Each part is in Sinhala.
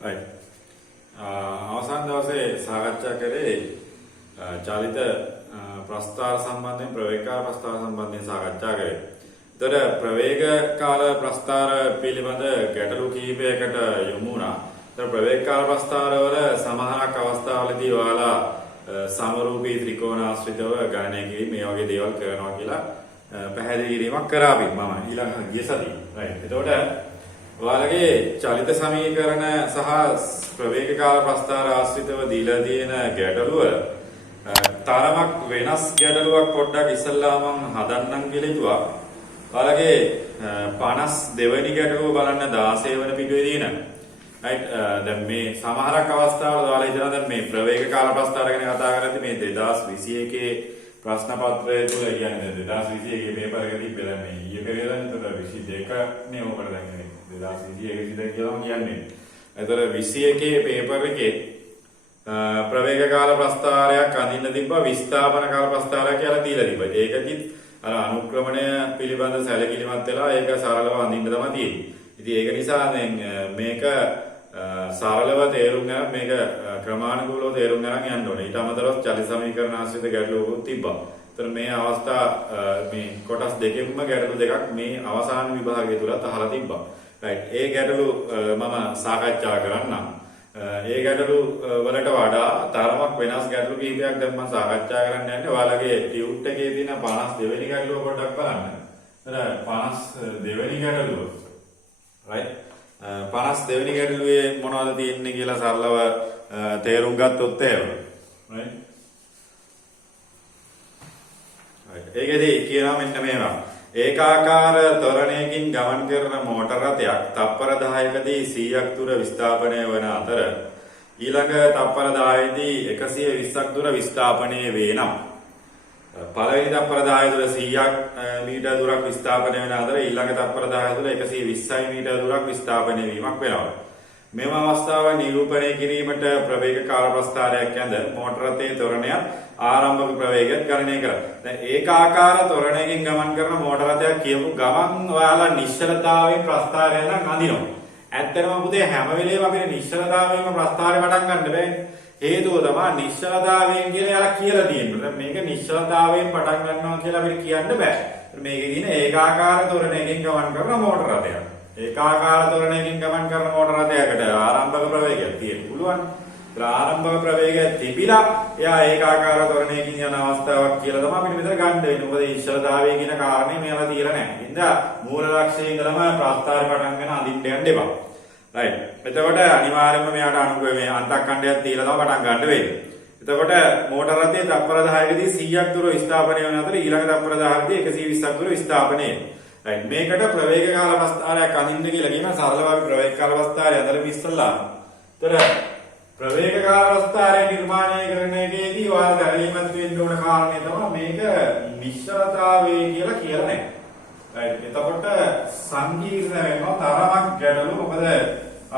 right. අවසන් දවසේ සාකච්ඡා කරේ චලිත ප්‍රස්ථාර සම්බන්ධයෙන් ප්‍රවේගකාල ප්‍රස්ථාර සම්බන්ධයෙන් සාකච්ඡා කරේ. ඒතර ප්‍රවේග කාල ප්‍රස්ථාර පිළිබඳ ගැටලු කිහිපයකට යොමු වුණා. ඒතර ප්‍රවේග කාල ප්‍රස්ථාරවල සමහරක් අවස්ථාවලදී ඔයාලා සමරූපී ත්‍රිකෝණ ආශ්‍රිතව ගණනය කිරීම මේ වගේ දේවල් කරනවා කියලා පැහැදිලි කිරීමක් කරා අපි මම ඊළඟ ගිය සතියේ. right. එතකොට ඔයාලගේ චලිත සමීකරණ සහ ප්‍රවේග කාල ප්‍රස්ථාර ආශ්‍රිතව දීලා තියෙන ගැටලුව තරමක් වෙනස් ගැටලුවක් පොඩ්ඩක් ඉස්සල්ලා මම හදන්නම් කියලා හිතුවා. ඔයාලගේ 52 වෙනි ගැටලුව බලන්න 16 වෙනි පිටුවේ තියෙන. right. දැන් මේ සමහරක් අවස්ථාවල ඔයාලා හිතනවා දැන් මේ ප්‍රවේග කාල ප්‍රස්ථාර ගැන කතා කරද්දී මේ 2021 ප්‍රශ්න පත්‍රය තුල කියන්නේ 2021 පේපර් එක තිබ්බලා මේ ඊයේ පෙරේදා නේද 22 නේ ඔකට දැන් 2021 කියලා කියන්නේ. ඒතර 21 පේපර් එකේ ප්‍රවේග කාල ප්‍රස්ථාරයක් අඳින්න තිබ්බා විස්ථාපන කාල ප්‍රස්ථාරය කියලා දීලා තිබ්බා. ඒකකිත් අර අනුක්‍රමණය පිළිබඳ සැලකිලිමත් වෙලා ඒක සරලව අඳින්න තමයි තියෙන්නේ. ඉතින් ඒක නිසා දැන් මේක සරලව තේරුම් ගන්න මේක ක්‍රමානුකූලව තේරුම් ගන්න යන්න ඕනේ. ඊට අමතරව චලිත සමීකරණ ආශ්‍රිත ගැටලුවකුත් තිබ්බා. ඒතර මේ අවස්ථා මේ කොටස් දෙකෙන්ම ගැටලු දෙකක් මේ අවසාන විභාගය තුලත් අහලා තිබ්බා. right. ඒ ගැටලු මම සාකච්ඡා කරන්නම්. ඒ ගැටලු වලට වඩා තරමක් වෙනස් ගැටලු කිහිපයක් දැන් මම සාකච්ඡා කරන්න යන්නේ. ඔයාලගේ ටියුට් එකේ තියෙන 52 වෙනි ගැටලුව පොඩ්ඩක් බලන්න. ඒතර 52 වෙනි ගැටලුව. right. 52 වෙනි ගැටලුවේ මොනවද තියෙන්නේ කියලා සරලව තේරුම් ගත්තොත් එහෙම. right. ඒකෙදි කියනවා මෙන්න මේවා. ඒකාකාර ත්වරණයකින් ගමන් කරන මෝටර රථයක් තප්පර 10කදී 100ක් දුර විස්ථාපනය වන අතර ඊළඟ තප්පර 10දී 120ක් දුර විස්ථාපනය වේ නම් පළවෙනි තප්පර 10 තුළ 100ක් මීටර දුරක් විස්ථාපනය වෙන අතර ඊළඟ තප්පර 10 තුළ 120 මීටර දුරක් විස්ථාපනය වීමක් වෙනවා. මෙම අවස්ථාව නිරූපණය කිරීමට ප්‍රවේග කාල ප්‍රස්ථාරයක් ඇඳ මෝටර රථයේ ත්වරණයත් ආරම්භක ප්‍රවේගයත් ගණනය කරා. දැන් ඒකාකාර ත්වරණයකින් ගමන් කරන මෝටර රථයක් කියමු ගමන් ඔයාලා නිශ්චලතාවයෙන් ප්‍රස්ථාරය නම් අඳිනවා. ඇත්තටම පුතේ හැම වෙලේම අපිට නිශ්චලතාවයෙන්ම ප්‍රස්ථාරය පටන් ගන්න බෑනේ. හේතුව තමයි නිශ්චලතාවයෙන් කියලා යාලා කියලා තියෙන්නේ. දැන් මේක නිශ්චලතාවයෙන් පටන් ගන්නවා කියලා අපිට කියන්න බෑ. මේකේ තියෙන ඒකාකාර ත්වරණයකින් ගමන් කරන මෝටර රථයක්. ඒකාකාර ත්වරණයකින් ගමන් කරන මෝටර රථයකට ආරම්භක ප්‍රවේගයක් තියෙන්න පුළුවන්. ආරම්භක ප්‍රවේගය තිබිලා එයා ඒකාකාර ත්වරණයකින් යන අවස්ථාවක් කියලා තමයි අපිට මෙතන ගන්න වෙන්නේ. මොකද ඉස්සලතාවය කියන කාරණේ මෙයාලා තියලා නැහැ. ඉතින් මූල ලක්ෂණය ඉඳලම ප්‍රස්ථාරය පටන් ගන්න අඳින්න යන්න එපා. right. එතකොට අනිවාර්යයෙන්ම මෙයාට අනුකූල මේ අන්තක්ඛණ්ඩයක් තියලා තමයි පටන් ගන්න වෙන්නේ. එතකොට මෝටර රථයේ තප්පර 10කදී 100ක් දුර විස්ථාපනය වෙන අතර ඊළඟ තප්පර 10කදී 120ක් දුර විස්ථාපනය වෙනවා. right. මේකට ප්‍රවේග කාල ප්‍රස්ථාරයක් අඳින්න කියලා කියනවා. සරලව අපි ප්‍රවේග කාල ප්‍රස්ථාරය අඳලා ඉස්සල්ලා. ඒතර ප්‍රවේග කාල ප්‍රස්ථාරය නිර්මාණය කරන එකේදී ඔයාලා දැනීමත් වෙන්න ඕන කාරණේ තමයි මේක නිශ්චලතාවය කියලා නැහැ. right. එතකොට සංකීර්ණ වෙනවා තරමක් ගැටලු. මොකද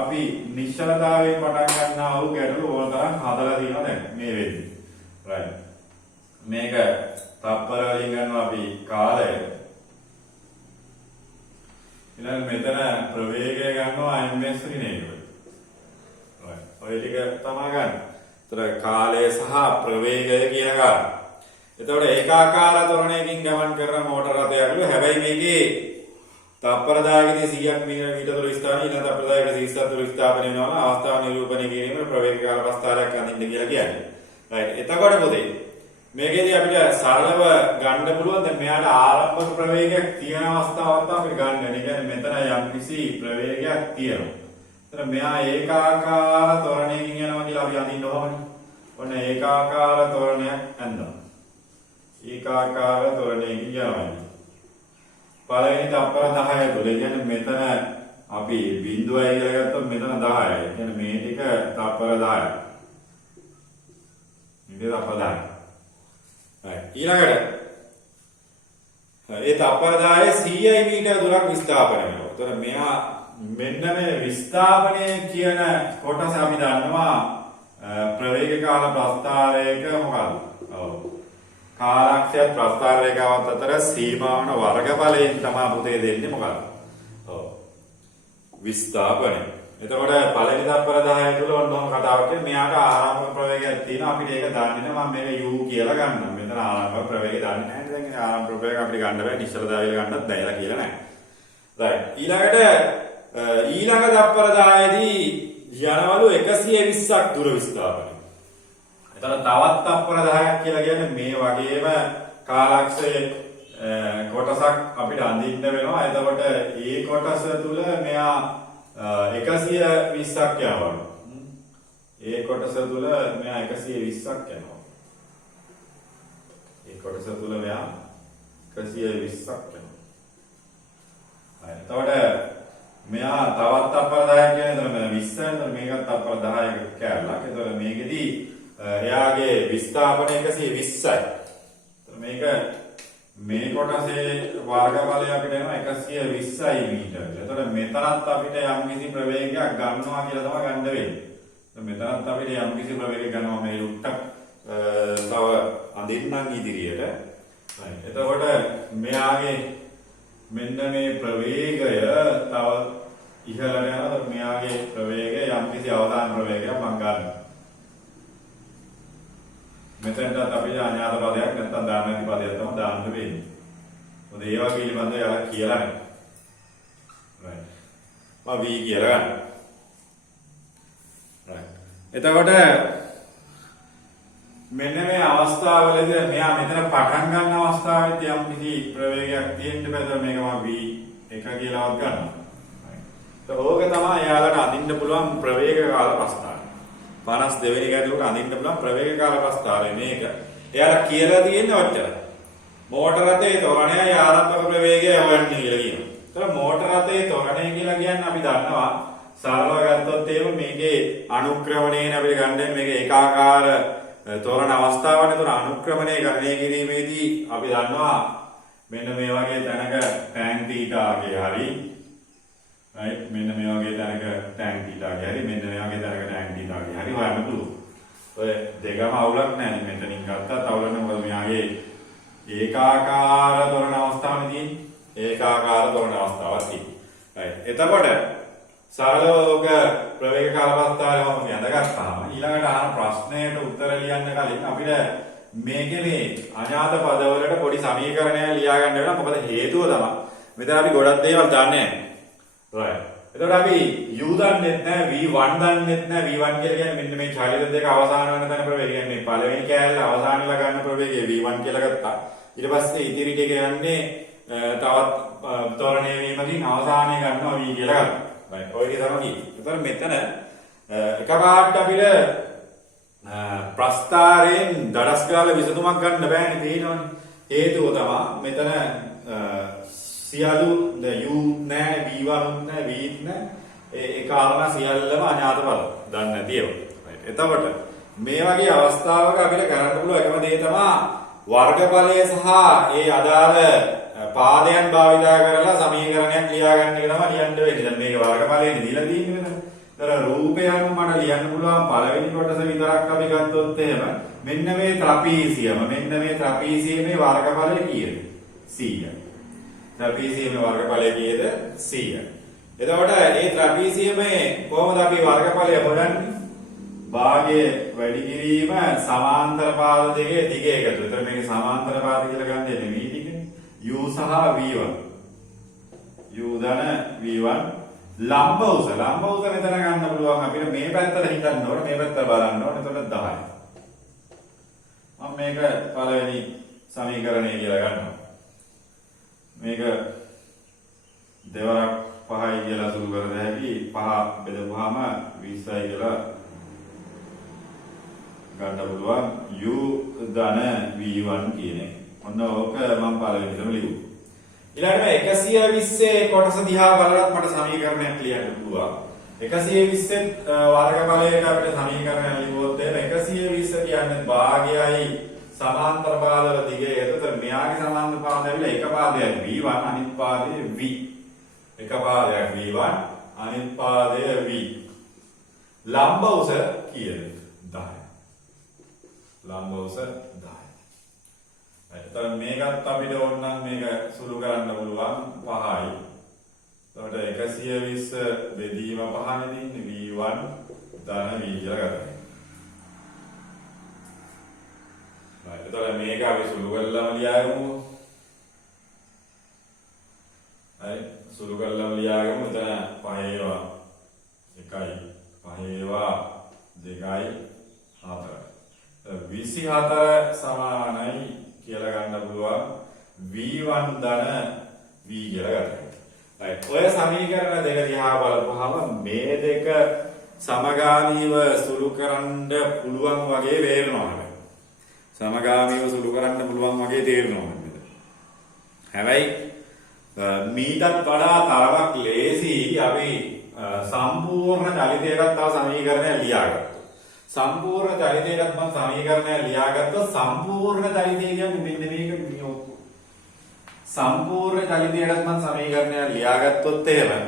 අපි නිශ්චලතාවයෙන් පටන් ගන්නා වූ ගැටලු ඕන තරම් හදලා තියෙනවා දැන් මේ වෙද්දි. right. මේක තප්පර වලින් ගන්නවා අපි කාලය. ඊළඟ මෙතන ප්‍රවේගය ගන්නවා ms ඍණයකට. right. ඔය ටික තමයි ගන්න. ඒතර කාලය සහ ප්‍රවේගය කියන කාරණා. එතකොට ඒකාකාර ත්වරණයකින් ගමන් කරන මෝටර රථයක්ලු හැබැයි මේකේ තප්පර 10කදී 100ක් මීටර දුර විස්ථාපනය ඊළඟ තප්පර 10කදී 120ක් දුර විස්ථාපනය වෙනවා අවස්ථාව නිරූපණය කිරීමේ ප්‍රවේග කාල ප්‍රස්ථාරයක් අඳින්න කියලා කියන්නේ. right. එතකොට පොතේ මේකේදී අපිට සරලව ගන්න පුළුවන් දැන් මෙයාට ආරම්භක ප්‍රවේගයක් තියෙන අවස්ථාවක් තමයි අපිට ගන්න. ඒ කියන්නේ මෙතන යම්කිසි ප්‍රවේගයක් තියෙනවා. ඒතර මෙයා ඒකාකාර ත්වරණයකින් යනවා කියලා අපි අඳින්න ඕනේ. ඔන්න ඒකාකාර ත්වරණයක් ඇඳලා ඒකාකාර ත්වරණයකින් යනවා. පළවෙනි තප්පර 10 තුල කියන්නේ මෙතන අපි බිඳුවයි කියලා ගත්තොත් මෙතන 10යි. කියන්නේ මේ ටික තප්පර 10යි. ඉතින් තප්පර 10යි. ඊළඟට ඒ තප්පර 10 100 මීටර දුරක් විස්ථාපනය වෙනවා. ඒතර මෙයා මෙන්න මේ විස්ථාපනය කියන කොටස අපි දන්නවා ප්‍රවේග කාල ප්‍රස්ථාරයක මොකක්ද? ඔව්. කාලක්ෂය ප්‍රස්ථාර රේඛාවත් අතර සීමාවන වර්ගඵලයෙන් තමයි පුතේ දෙන්නේ මොකක්ද? ඔව්. විස්ථාපනය. එතකොට පළවෙනි තත්පර 10 තුල ඔන්නෝම කතාවක් මෙයාට ආරම්භක ප්‍රවේගයක් තියෙනවා අපිට ඒක දන්නේ නැහැ මම මේක u කියලා ගන්නම් මෙතන ආරම්භක ප්‍රවේගය දන්නේ නැහැ දැන් ඉතින් ආරම්භක ප්‍රවේගය අපිට ගන්න බෑ නිශ්චල දාවිල ගන්නත් බැහැලා කියලා නැහැ right ඊළඟ තත්පර 10 දී යනවලු 120ක් දුර විස්ථාපනය එතන තවත් තත්පර 10ක් කියලා කියන්නේ මේ වගේම කාලක්ෂයේ කොටසක් අපිට අඳින්න වෙනවා එතකොට ඒ කොටස තුල මෙයා 120ක් යවනවා. ඒ කොටස තුල මෙයා 120ක් යනවා. ඒ කොටස තුල මෙයා 120ක් යනවා. හරි. එතකොට මෙයා තවත් තත්පර 10ක් කියන්නේ එතන 20 මේකත් තත්පර 10ක කැලලක්. එතකොට මේකෙදි එයාගේ විස්ථාපන 120යි. එතකොට මේක මේ කොටසේ වර්ගඵලය අපිට එනවා 120යි මීටර. එතකොට මෙතනත් අපිට යම්කිසි ප්‍රවේගයක් ගන්නවා කියලා තමයි ගන්න වෙන්නේ. මෙතනත් අපිට යම්කිසි ප්‍රවේගයක් ගන්නවා මේ උට්ටක් තව අඳින්නම් ඉදිරියට. එතකොට මෙයාගේ මෙන්න මේ ප්‍රවේගය තව ඉහළට යනවා. මෙයාගේ ප්‍රවේගය යම්කිසි අවදාන ප්‍රවේගයක් මම ගන්නවා. මෙතනට අපිට අඥාත පදයක් නැත්නම් දාන නැති පදයක් තමයි දාන්න වෙන්නේ. මොකද ඒවා පිළිබඳව යාලා කියලා නැහැ. right. මම v කියලා ගන්න. right. එතකොට මෙන්න මේ අවස්ථාවලදී මෙයා මෙතන පටන් ගන්න අවස්ථාවේදී යම් කිසි ප්‍රවේගයක් තියෙන්න බෑ මේක මම v එක කියලාවත් ගන්නවා. right. ඕක තමයි යාලට අඳින්න පුළුවන් ප්‍රවේග කාල ප්‍රස්ථාරය. 52 වෙනි ගැටලුවට අඳින්න පුළුවන් ප්‍රවේග කාල ප්‍රස්ථාරය මේක. එයාලා කියලා තියෙන්නේ ඔච්චරයි. මෝටර රථයේ ත්වරණයයි ආරම්භක ප්‍රවේගය හොයන්නේ කියලා කියනවා. ඒතර මෝටර රථයේ ත්වරණය කියලා කියන්නේ අපි දන්නවා සරලව ගත්තොත් එහෙම මේකේ අනුක්‍රමණයෙන් අපිට ගන්න මේක ඒකාකාර ත්වරණ අවස්ථාවනේ. ඒතර අනුක්‍රමණය ගණනය කිරීමේදී අපි දන්නවා මෙන්න මේ වගේ තැනක tan θගේ හරි right මෙන්න මේ වගේ තැනක tan θගේ හරි මෙන්න මේ වගේ තැනක tan θගේ හරි හොයන්න පුළුවන්. ඔය දෙකම අවුලක් නැහැ. මෙතනින් ගත්තත් අවුල නැහැ. මොකද මෙයාගේ ඒකාකාර ත්වරණ අවස්ථාවනේ ඒකාකාර ත්වරණ අවස්ථාවක් තියෙනවා. right එතකොට සරලව ප්‍රවේග කාල අවස්ථාවේම යඳගත්තාම ඊළඟට අහන ප්‍රශ්නයට උත්තර ලියන්න කලින් අපිට මේකේ මේ අඥාත පදවලට පොඩි සමීකරණයක් ලියා ගන්න වෙනවා. මොකද හේතුව තමයි මෙතන අපි ගොඩක් දේවල් දන්නේ නැහැ. right එතකොට අපි u දන්නෙත් නැහැ v1 දන්නෙත් නැහැ. v1 කියලා කියන්නේ මෙන්න මේ චලිත දෙක අවසාන වෙන තැන ප්‍රවේගය. කියන්නේ පළවෙනි කෑල්ල අවසාන වෙලා ගන්න ප්‍රවේගය v1 කියලා ගත්තා. ඊට පස්සේ ඉතිරි ටික යන්නේ තවත් ත්වරණය වීමකින් අවසානයේ ගන්නවා v කියලා ගන්නවා. right ඔය විදිහ තමයි. එතකොට මෙතන එකපාරට අපිට ප්‍රස්ථාරයෙන් දඩස් ගාලා විසඳුමක් ගන්න බෑනේ තේරෙනවනේ. හේතුව තමයි මෙතන සියලු u නැහැ v1 නැහැ v නැහැ ඒ කාරණා සියල්ලම අඥාත පද දන්නේ නැති ඒවා. right එතකොට මේ වගේ අවස්ථාවක අපිට කරන්න පුළුවන් එකම දේ තමයි වර්ගඵලය සහ ඒ අදාළ පාදයන් භාවිතා කරලා සමීකරණයක් ලියා ගන්න එක තමයි ලියන්න වෙන්නේ. දැන් මේක වර්ගඵලයෙන් දීලා තියෙන්නේ නේද? ඒතර රූපයන් මට ලියන්න පුළුවන් පළවෙනි කොටස විතරක් අපි ගත්තොත් එහෙම මෙන්න මේ ත්‍රපීසියමේ වර්ගඵලය කීයද? 100. ත්‍රපීසියමේ වර්ගඵලය කීයද? 100. එතකොට මේ ත්‍රපීසියමේ කොහොමද අපි වර්ගඵලය හොයන්නේ? භාගයේ වැඩි කිරීම සමාන්තර පාද දෙකේ දිග එකතු. ඒතර මේක සමාන්තර පාද කියලා ගන්නේ නෙමෙයි ටිකනේ. u සහ v1. u ධන v1 ලම්බ උස මෙතන ගන්න පුළුවන් අපිට මේ පැත්තට හිතන්න ඕනේ මේ පැත්ත බලන්න ඕනේ. එතකොට 10. මම මේක පළවෙනි සමීකරණය කියලා ගන්නවා. මේක දෙවරක් 5යි කියලා සුළු කර දෙහැකි 5 බෙදපුවාම 20යි කියලා ගන්න පුළුවන් u ධන v1 කියන එක. ඔන්න ඕක මම පළවෙනිදම ලියුවා. ඊළඟට 120 කොටස දිහා බලලත් මට සමීකරණයක් ලියන්න පුළුවන්. 120 වර්ගඵලයකට අපිට සමීකරණයක් ලියුවොත් එහෙම 120 කියන්නේ භාගයයි සමාන්තර පාදවල දිගේ. එතකොට මෙයාගේ සමාන්තර පාද ඇවිල්ලා එක පාදයක් v1 අනිත් පාදය v. එක පාදයක් v1 අනිත් පාදය v. ලම්බ උස කීයද? 10. ලම්බ උස 10. එතකොට මේකත් අපිට ඕන නම් මේක සුළු කරන්න පුළුවන් 5යි. එතකොට 120 බෙදීම 5 නේ v1 ධන v කියලා ගන්නවා. right. එතකොට මේක අපි සුළු කරලාම ලියාගමු. හරි. සුළු කරලාම ලියාගමු. එතන 5 1යි 5 2යි 4. 24 සමානයි කියලා ගන්න පුළුවන් v1 ධන v කියලා ගන්න. right. ඔය සමීකරණ දෙක දිහා බලපුවහම මේ දෙක සමගාමීව සුළු කරන්න පුළුවන් වගේ වේරෙනවා. සමගාමීව සුළු කරන්න පුළුවන් වගේ තේරෙනවා. හැබැයි මීටත් වඩා තරමක් ලේසි අපි සම්පූර්ණ චලිතයකට තව සමීකරණයක් ලියාගත්තා. සම්පූර්ණ චලිතයකට මම සමීකරණයක් ලියාගත්තොත් සම්පූර්ණ චලිතය කියන්නේ මෙන්න මේක නියෝග. සම්පූර්ණ චලිතයකට මම සමීකරණයක් ලියාගත්තොත් එහෙම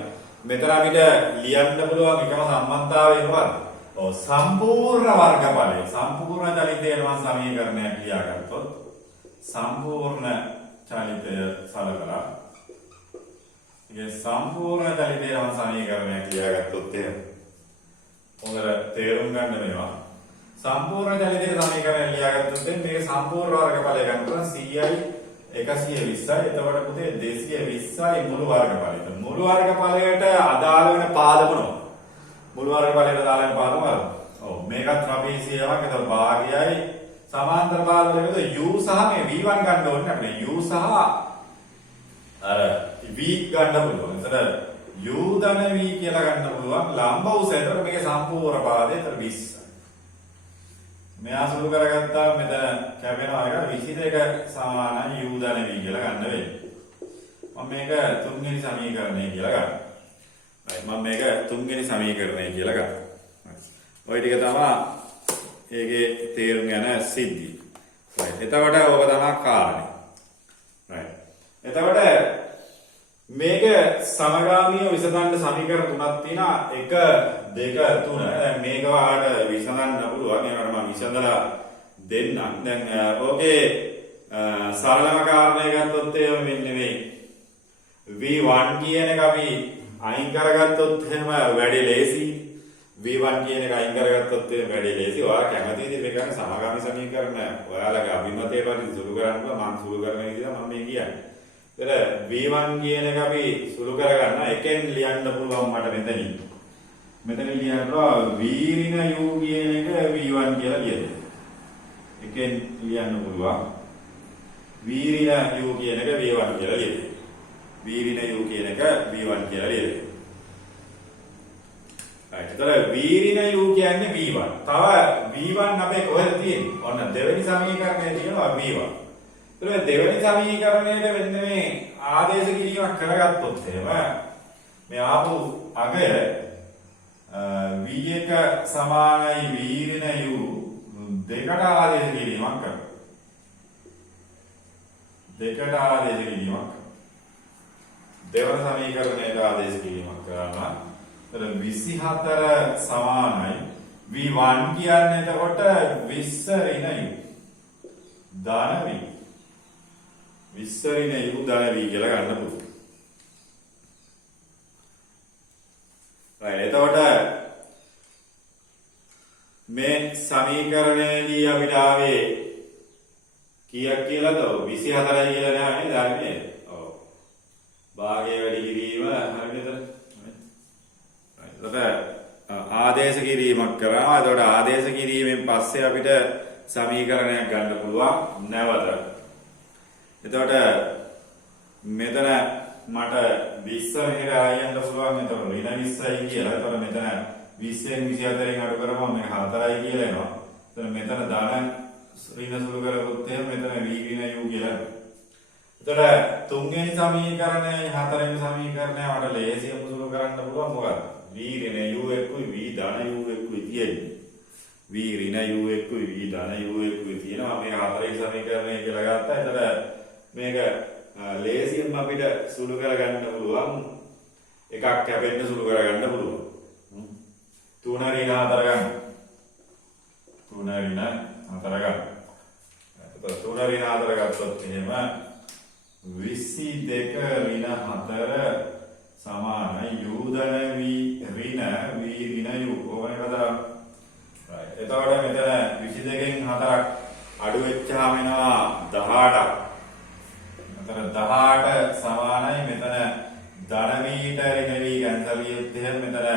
මෙතන අපිට ලියන්න පුළුවන් එකම සම්බන්ධතාවය මොකක්ද? ඔව් සම්පූර්ණ වර්ගඵලය. සම්පූර්ණ චලිතයට මම සමීකරණයක් ලියාගත්තොත් සම්පූර්ණ චලිතය සලකලා ඒ සම්පූර්ණ චලිතයට මම සමීකරණයක් ලියාගත්තොත් එහෙම හොඳට තේරුම් ගන්න මේවා. සම්පූර්ණ චලිතයේ සමීකරණය ලියාගත්තොත් මේක සම්පූර්ණ වර්ගඵලය ගන්නවා 100යි 120යි. එතකොට පුතේ 220යි මුළු වර්ගඵලය. මුළු වර්ගඵලයට අදාළ වෙන පාදක මොනවද? මුළු වර්ගඵලයට අදාළ වෙන පාදක මොනවද? ඔව් මේකත් ත්‍රාපීසියමක්. එතකොට භාගයයි සමාන්තර පාදවලට u සහ මේ v1 ගන්න ඕනේ අපිට. u සහ අර v ගන්න පුළුවන්. එතකොට u ධන v කියලා ගන්න පුළුවන්. ලම්බ උස. එතකොට මේකේ සම්පූර්ණ පාදය. එතකොට 20. මෙයා සුළු කරගත්තා මෙතන කැපෙනවා එක 22 සමානයි u ධන v කියලා ගන්න වෙන්නේ. මම මේක තුන්වෙනි සමීකරණය කියලා ගන්නවා. right මම මේක තුන්වෙනි සමීකරණය කියලා ගන්නවා. ඔය ටික තමයි ඒකේ තේරුම් යන සිද්ධි. right එතකොට ඔබ තමයි කාරණේ. right එතකොට මේක සමගාමීව විසඳන්න සමීකරණ තුනක් තියෙනවා. 1 2 3. දැන් මේක ඔයාලට විසඳන්න පුළුවන්. ඒකට මම විසඳලා දෙන්නම්. දැන් ඕකේ සරලම කාරණය ගත්තොත් එහෙම වෙන්නේ නෙවෙයි. v1 කියන එක අපි අයින් කරගත්තොත් එහෙම වැඩි ලේසි. v1 කියන එක අයින් කරගත්තොත් එහෙම වැඩි ලේසි. ඔයාලා කැමති විදිහට මේක ගන්න සමගාමී සමීකරණ ඔයාලගේ අභිමතයේ පරිදි සුළු කරන්න මම සුළු කරන විදිහ මම මේ කියන්නේ. v1 කියන එක අපි සුළු කරගන්න එකෙන් ලියන්න පුළුවන් මට මෙතනින්. මෙතන ලියනවා v ඍණ u කියන එක v1 කියලා ලියන්න. එකෙන් ලියන්න පුළුවන් v ඍණ u කියන එක v1 කියලා ලියන්න. v ඍණ u කියන එක v1 කියලා ලියන්න. right. ඒතර v ඍණ u කියන්නේ v1. තව v1 අපේ කොහෙද තියෙන්නේ? ඔන්න දෙවෙනි සමීකරණයේ තියෙනවා v1. ඒත් දෙවෙනි සමීකරණයට වෙන්නේ මේ ආදේශ කිරීමක් කරගත්තොත් එහෙම මේ ආපු අගය v1 සමානයි v ඍණ u දෙකට ආදේශ කිරීමක් කරනවා. දෙකට ආදේශ කිරීමක්. දෙවන සමීකරණයට ආදේශ කිරීමක් කරනවා. එතන 24 සමානයි v1 කියන්නේ එතකොට 20 ඍණ u ධන v 20 ඍණ u ධන v කියලා ගන්න පුළුවන්. right එතකොට මේ සමීකරණයේදී අපිට ආවේ කීයක් කියලාද? 24යි කියලා නෑ නේද? හරිනේ. ඔව්. භාගය වැඩි කිරීම හරියද? එතකොට ආදේශ කිරීමක් කරනවා. එතකොට ආදේශ කිරීමෙන් පස්සේ අපිට සමීකරණයක් ගන්න පුළුවන් නැවත. එතකොට මෙතන මට 20 මෙහෙට ආයන්න පුළුවන්. එතකොට ඍණ 20යි කියලා. එතකොට මෙතන 20න් 24න් අඩු කරපුවම මේක 4යි කියලා එනවා. එතකොට මෙතන ධන ඍණ සුළු කරගත්තොත් එහෙනම් මෙතන v ඍණ u කියලා. එතකොට තුන්වෙනි සමීකරණයයි හතරවෙනි සමීකරණය මට ලේසියම සුළු කරන්න පුළුවන් මොකක්ද? v ඍණ u එක්කුයි v ධන u එක්කුයි තියෙන්නේ. v ඍණ u එක්කුයි v ධන u එක්කුයි තියෙනවා. මේ හතරවෙනි සමීකරණය කියලා ගත්තා. එතකොට මේක ලේසියෙන් අපිට සුළු කරගන්න පුළුවන්. එකක් කැපෙන්න සුළු කරගන්න පුළුවන්. 3 ඍණ 4 ගන්න. 3 ඍණ 4 ගන්න. එතකොට 3 ඍණ 4 ගත්තොත් එහෙම 22 ඍණ 4 සමාන 18ක්. මෙතන 18 සමානයි මෙතන ධන මීටරේ නෙවි කැන්සල් ගියොත් එහෙනම් මෙතන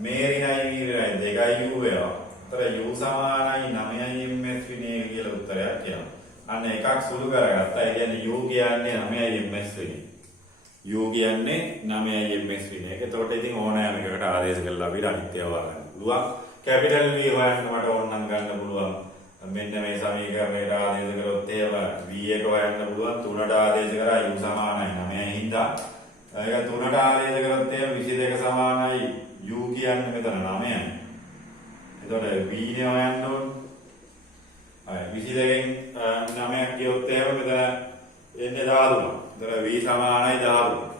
මේරිනයි මීරිනයි දෙකයි u වෙනවා. එතන u සමානයි 9යි ms විනේ කියලා උත්තරයක් එනවා. අන්න එකක් සුළු කරගත්තා. ඒ කියන්නේ u කියන්නේ 9යි ms විනේ. u කියන්නේ 9යි ms විනේ. ඒකට ඉතින් ඕනෑම එකකට ආදේශ කරලා අපිට අනිත්‍ය හොයාගන්න පුළුවන්. කැපිටල් v හොයන්න මට ඕනනම් ගන්න පුළුවන්. මෙන්න මේ සමීකරණයට ආදේශ කරොත් එහෙම v එක හොයන්න පුළුවන්. 3ට ආදේශ කරා u සමානයි 9යි හින්දා. ඒක 3ට ආදේශ කරොත් එහෙම 22 සමානයි u කියන්නේ මෙතන 9යි. එතකොට v නේ හොයන්න ඕනේ. 22න් 9ක් කියොත් එහෙම මෙතන එන්නේ 13. එතකොට v සමානයි 13.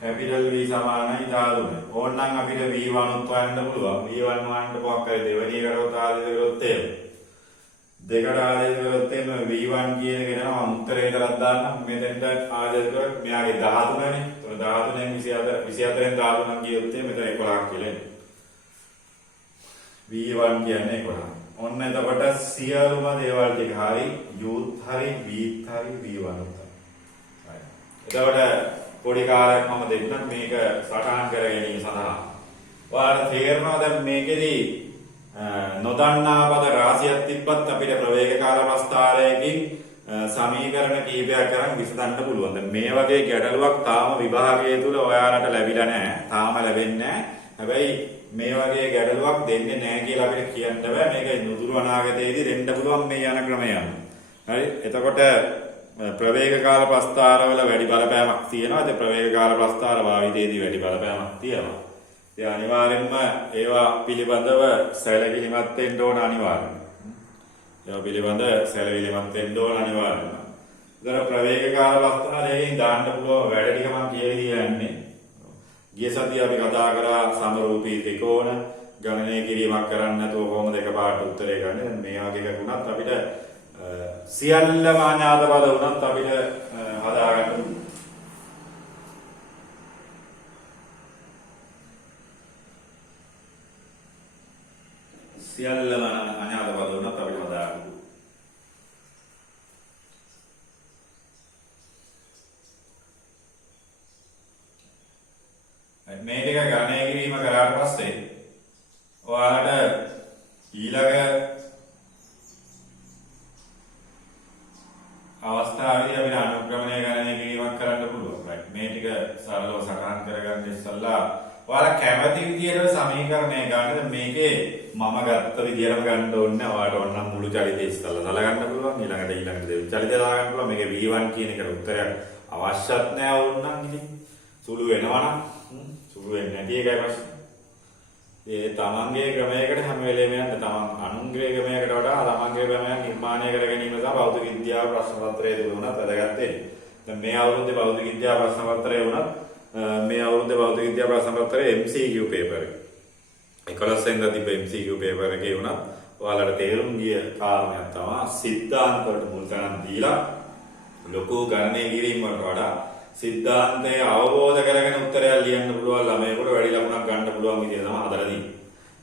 කැපිටල් v සමානයි 13. ඕනනම් අපිට v1 උත් හොයන්න පුළුවන්. v1 හොයන්න මොකක් හරි දෙවෙනි එකකට ආදේශ කරොත් එහෙම. දෙකට ආදේශ කරොත් එහෙම v1 කියන එක නම උත්තරේ විතරක් දාන්නම්. මෙතෙන්ට ආදේශ කරොත් මෙයාගේ 13නේ. එතකොට 13න් 24න් 13න් කියොත් එහෙම මෙතන 11ක් කියලා එන්නේ. v1 කියන්නේ 11. ඔන්න එතකොට සියලුම දේවල් ටික හරි uත් හරි vත් හරි v1 උත් හරි. එතකොට පොඩි කාලයක් මම දෙන්නම් මේක සටහන් කර ගැනීම සඳහා. ඔයාලට තේරෙනවා දැන් මේකෙදි නොදන්නා පද රාශියක් තිබ්බත් අපිට ප්‍රවේග කාල ප්‍රස්ථාරයකින් සමීකරණ කිහිපයක් කරන් විසඳන්න පුළුවන්. දැන් මේ වගේ ගැටලුවක් තාම විභාගයේ තුල ඔයාලට ලැබිලා නැහැ. තාම ලැබෙන්නේ නැහැ. හැබැයි මේ වගේ ගැටලුවක් දෙන්නේ නැහැ කියලා අපිට කියන්න බෑ. මේක නුදුරු අනාගතයේදී දෙන්න පුළුවන් මේ යන ක්‍රමය අනුව. හරි? එතකොට ප්‍රවේග කාල ප්‍රස්ථාරවල වැඩි බලපෑමක් තියෙනවා. ඒ ප්‍රවේග කාල ප්‍රස්ථාර භාවිතයේදී වැඩි බලපෑමක් තියෙනවා. ඒ අනිවාර්යෙන්ම ඒවා පිළිබඳව සැලකිලිමත් වෙන්න ඕන අනිවාර්යෙන්ම. ඒවා පිළිබඳ සැලකිලිමත් වෙන්න ඕන අනිවාර්යෙන්ම. ඒතර ප්‍රවේග කාල ප්‍රස්ථාරයෙන් දාන්න පුළුවන් වැඩ ටික මම කියවිදී යන්නේ. ගිය සතියේ අපි කතා කරා සමරූපී ත්‍රිකෝණ ගණනය කිරීමක් කරන්න නැතුව කොහොමද එකපාරට උත්තරේ ගන්න. දැන් මේ වගේ එකක් වුණත් අපිට සියල්ලම අඥාත පද වුණත් අපිට හදාගන්න සියල්ලම අඥාත පද වුණත් අපිට හදාගන්න. මේ ටික ගණනය කිරීම කරාට පස්සේ ඔයාලට ඊළඟ අවස්ථාවේදී අපිට අනුක්‍රමණය ගණනය කිරීමක් කරන්න පුළුවන්. right මේ ටික සරලව සටහන් කරගන්න ඉස්සෙල්ලා ඔයාලා කැමති විදියට සමීකරණය ගන්න. මේකේ මම ගත්ත විදියටම ගන්න ඕනේ. ඔයාලට ඕනනම් මුළු චලිතය ඉස්සෙල්ලා දාලා ගන්න පුළුවන්. ඊළඟට දෙවි චලිතය දාලා ගන්න පුළුවන්. මේකේ v1 කියන එකට උත්තරයක් අවශ්‍යත් නැහැ ඕනනම් ඉතින්. සුළු වෙනවනම් සුළු වෙන්නේ නැති එකයි ප්‍රශ්නේ. ඒ තමන්ගේ ක්‍රමයකට හැම වෙලේම යන්න. තමන් අනුන්ගේ ක්‍රමයකට වඩා තමන්ගේ ක්‍රමයක් නිර්මාණය කර ගැනීම තමයි භෞතික විද්‍යාව ප්‍රශ්න පත්‍රයේ තුල උනත් වැදගත් වෙන්නේ. දැන් මේ අවුරුද්දේ භෞතික විද්‍යාව ප්‍රශ්න පත්‍රයේ උනත් මේ අවුරුද්දේ භෞතික විද්‍යාව ප්‍රශ්න පත්‍රයේ MCQ පේපර් එක. 11 වෙනිදා තිබ්බ MCQ පේපර් එකේ උනත් ඔයාලට තේරුම් ගිය කාරණයක් තමයි සිද්ධාන්ත වලට මුල් තැන දීලා ලොකු ගණනය කිරීම වලට වඩා සිද්ධාන්තය අවබෝධ කරගෙන උත්තරයක් ලියන්න පුළුවන් ළමයෙකුට වැඩි ලකුණක් ගන්න පුළුවන් විදිය තමයි හදලා තියෙන්නේ.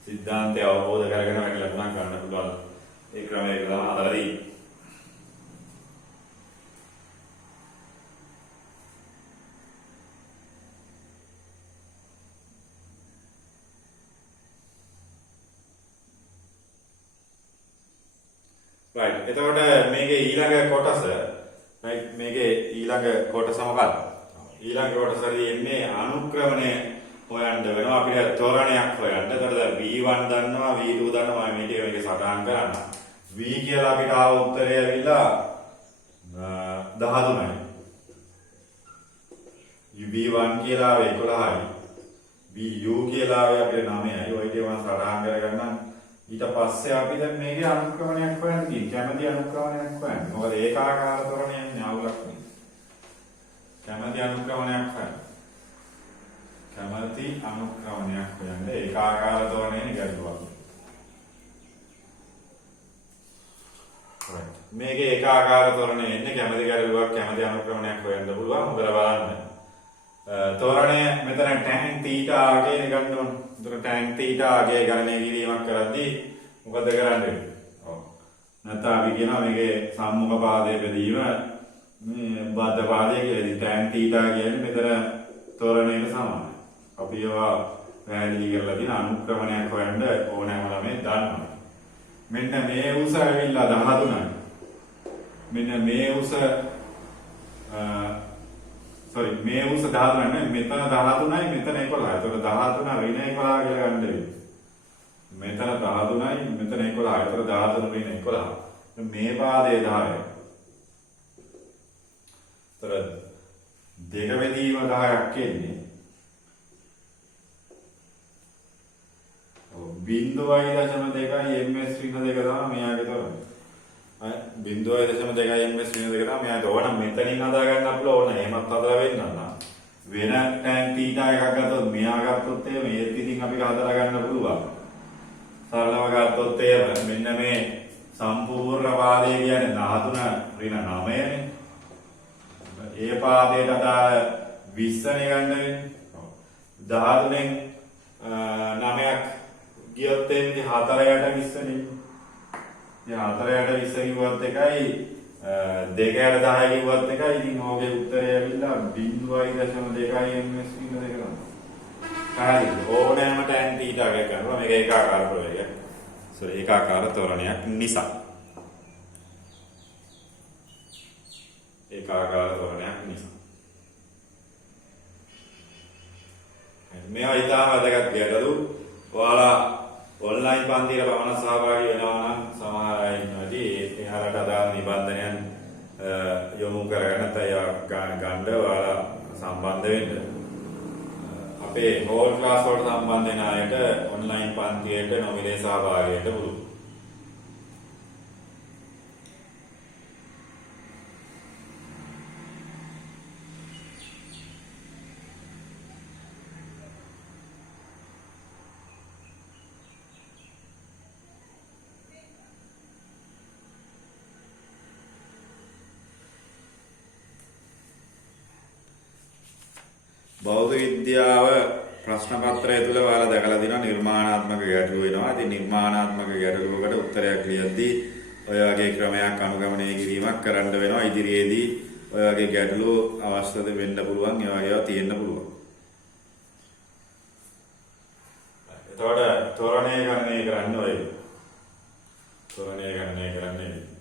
සිද්ධාන්තය අවබෝධ කරගෙන වැඩි ලකුණක් ගන්න පුළුවන් ඒ ක්‍රමයක තමයි හදලා තියෙන්නේ. right එතකොට මේකේ ඊළඟ කොටස right මේකේ ඊළඟ කොටස මොකක්ද? ඊළඟ කොටසදී එන්නේ අනුක්‍රමණය හොයන්න වෙනවා. අපිට තොරණයක් හොයන්න. එතකොට දැන් v1 දන්නවා v2 දන්නවා මේ ටික මේකේ සටහන් කරන්න. v කියලා අපිට ආව උත්තරය ඇවිල්ලා 13යි. v1 කියලා ආවේ 11යි. vu කියලා ආවේ අපිට 9යි. ඔය ටික මම සටහන් කරගන්නම්. ඊට පස්සේ අපි දැන් මේකේ අනුක්‍රමණයක් හොයන්න තියෙනවා. කැමැති අනුක්‍රමණයක් හොයන්න. මොකද ඒකාකාර තොරණයක් අවුලක් නෙවෙයි. කැමැති අනුක්‍රමණයක් හොයන්න. කැමැති අනුක්‍රමණයක් හොයන්න ඒකාකාර තොරණේ ගැටලුවක්. right. මේකේ ඒකාකාර තොරණේ එන්නේ කැමැති ගැටලුවක් කැමැති අනුක්‍රමණයක් හොයන්න පුළුවන්. හොඳට බලන්න. තොරණය මෙතන tan theta කියන ගන්න ඕන. එතන tan theta ගේ ගණනය කිරීමක් කරද්දී මොකද කරන්නේ? ඔව්. නැත්නම් අපි කියනවා මේකේ සම්මුඛ පාදයේ බෙදීම මේ බද්ධ පාදයේ කියලා. tan θ කියන්නේ මෙතන තොරණයට සමානයි. අපි ඒවා පැහැදිලි කරලා තියෙන අනුක්‍රමණයක් හොයන්න ඕනෑම ළමයි දන්නවා. මෙන්න මේ උස ඇවිල්ලා 13යි. මෙන්න මේ උස මේ උස 13 නෙමෙයි මෙතන 13යි මෙතන 11යි. ඒතකොට 13 ඍණ 11 කියලා ගන්න වෙන්නේ. මෙතන 13යි මෙතන 11යි. ඒතකොට 13 ඍණ 11. මේ පාදයේ 10යි. ඒතකොට දෙක බෙදීම 10ක් එන්නේ. 0.2 ms ඍණ 2 තමයි මෙයාගේ තොරණ. 0.2 ms ඍණ 2 තමයි මෙයාට ඕන මෙතනින් හදා ගන්න අපල ඕන. එහෙමත් හදලා වෙන්න නම් වෙන tan θ එකක් ගත්තොත් මෙයා ගත්තොත් එහෙම ඒත් ඉතින් අපි හදලා ගන්න පුළුවන්. සරලව ගත්තොත් එහෙම මෙන්න මේ සම්පූර්ණ පාදය කියන්නේ 13 ඍණ 9නේ. ඒ පාදයට අදාළ 20 නේ ගන්න වෙන්නේ. 13න් 9ක් ගියොත් එන්නේ 4යට 20 නේ. දැන් 4යට 20 කිව්වත් එකයි 2යට 10 කිව්වත් එකයි. ඉතින් ඕකේ උත්තරය ඇවිල්ලා 0.2 ms ඍණ 2 ගන්න. හරි. ඕනෑම tan θ එකක් ගන්නවා. මේක ඒකාකාර ප්‍රවේගයක්. ඒකාකාර තොරණයක් නිසා. ඒකාකාර තොරණයක් නිසා. මේවා ඉතාම වැදගත් ගැටලු. ඔයාලා ඔන්ලයින් පන්තියට පමණ සහභාගී වෙනවා නම් සමහර අය ඉන්නවාදී එයාලට අදාළ නිබන්ධනයන් යොමු කරගෙන ගන්න ඔයාලා සම්බන්ධ වෙන්න. අපේ හෝල් ක්ලාස් වලට සම්බන්ධ වෙන අයට ඔන්ලයින් පන්තියට නොමිලේ සහභාගී වෙන්න පුළුවන්. බෞද්ධ විද්‍යාව ප්‍රශ්න පත්‍රය තුල ඔයාලා දැකලා දිනවා නිර්මාණාත්මක ගැටලු වෙනවා. ඉතින් නිර්මාණාත්මක ගැටලුවකට උත්තරයක් ලියද්දී ඔය වගේ ක්‍රමයක් අනුගමනය කිරීමක් කරන්න වෙනවා. ඉදිරියේදී ඔය වගේ ගැටලු අවශ්‍යද වෙන්න පුළුවන්. ඒ වගේ ඒවා තියෙන්න පුළුවන්. එතකොට තොරණය ගණනය කරන්න ඔය. තොරණය ගණනය කරන්නේ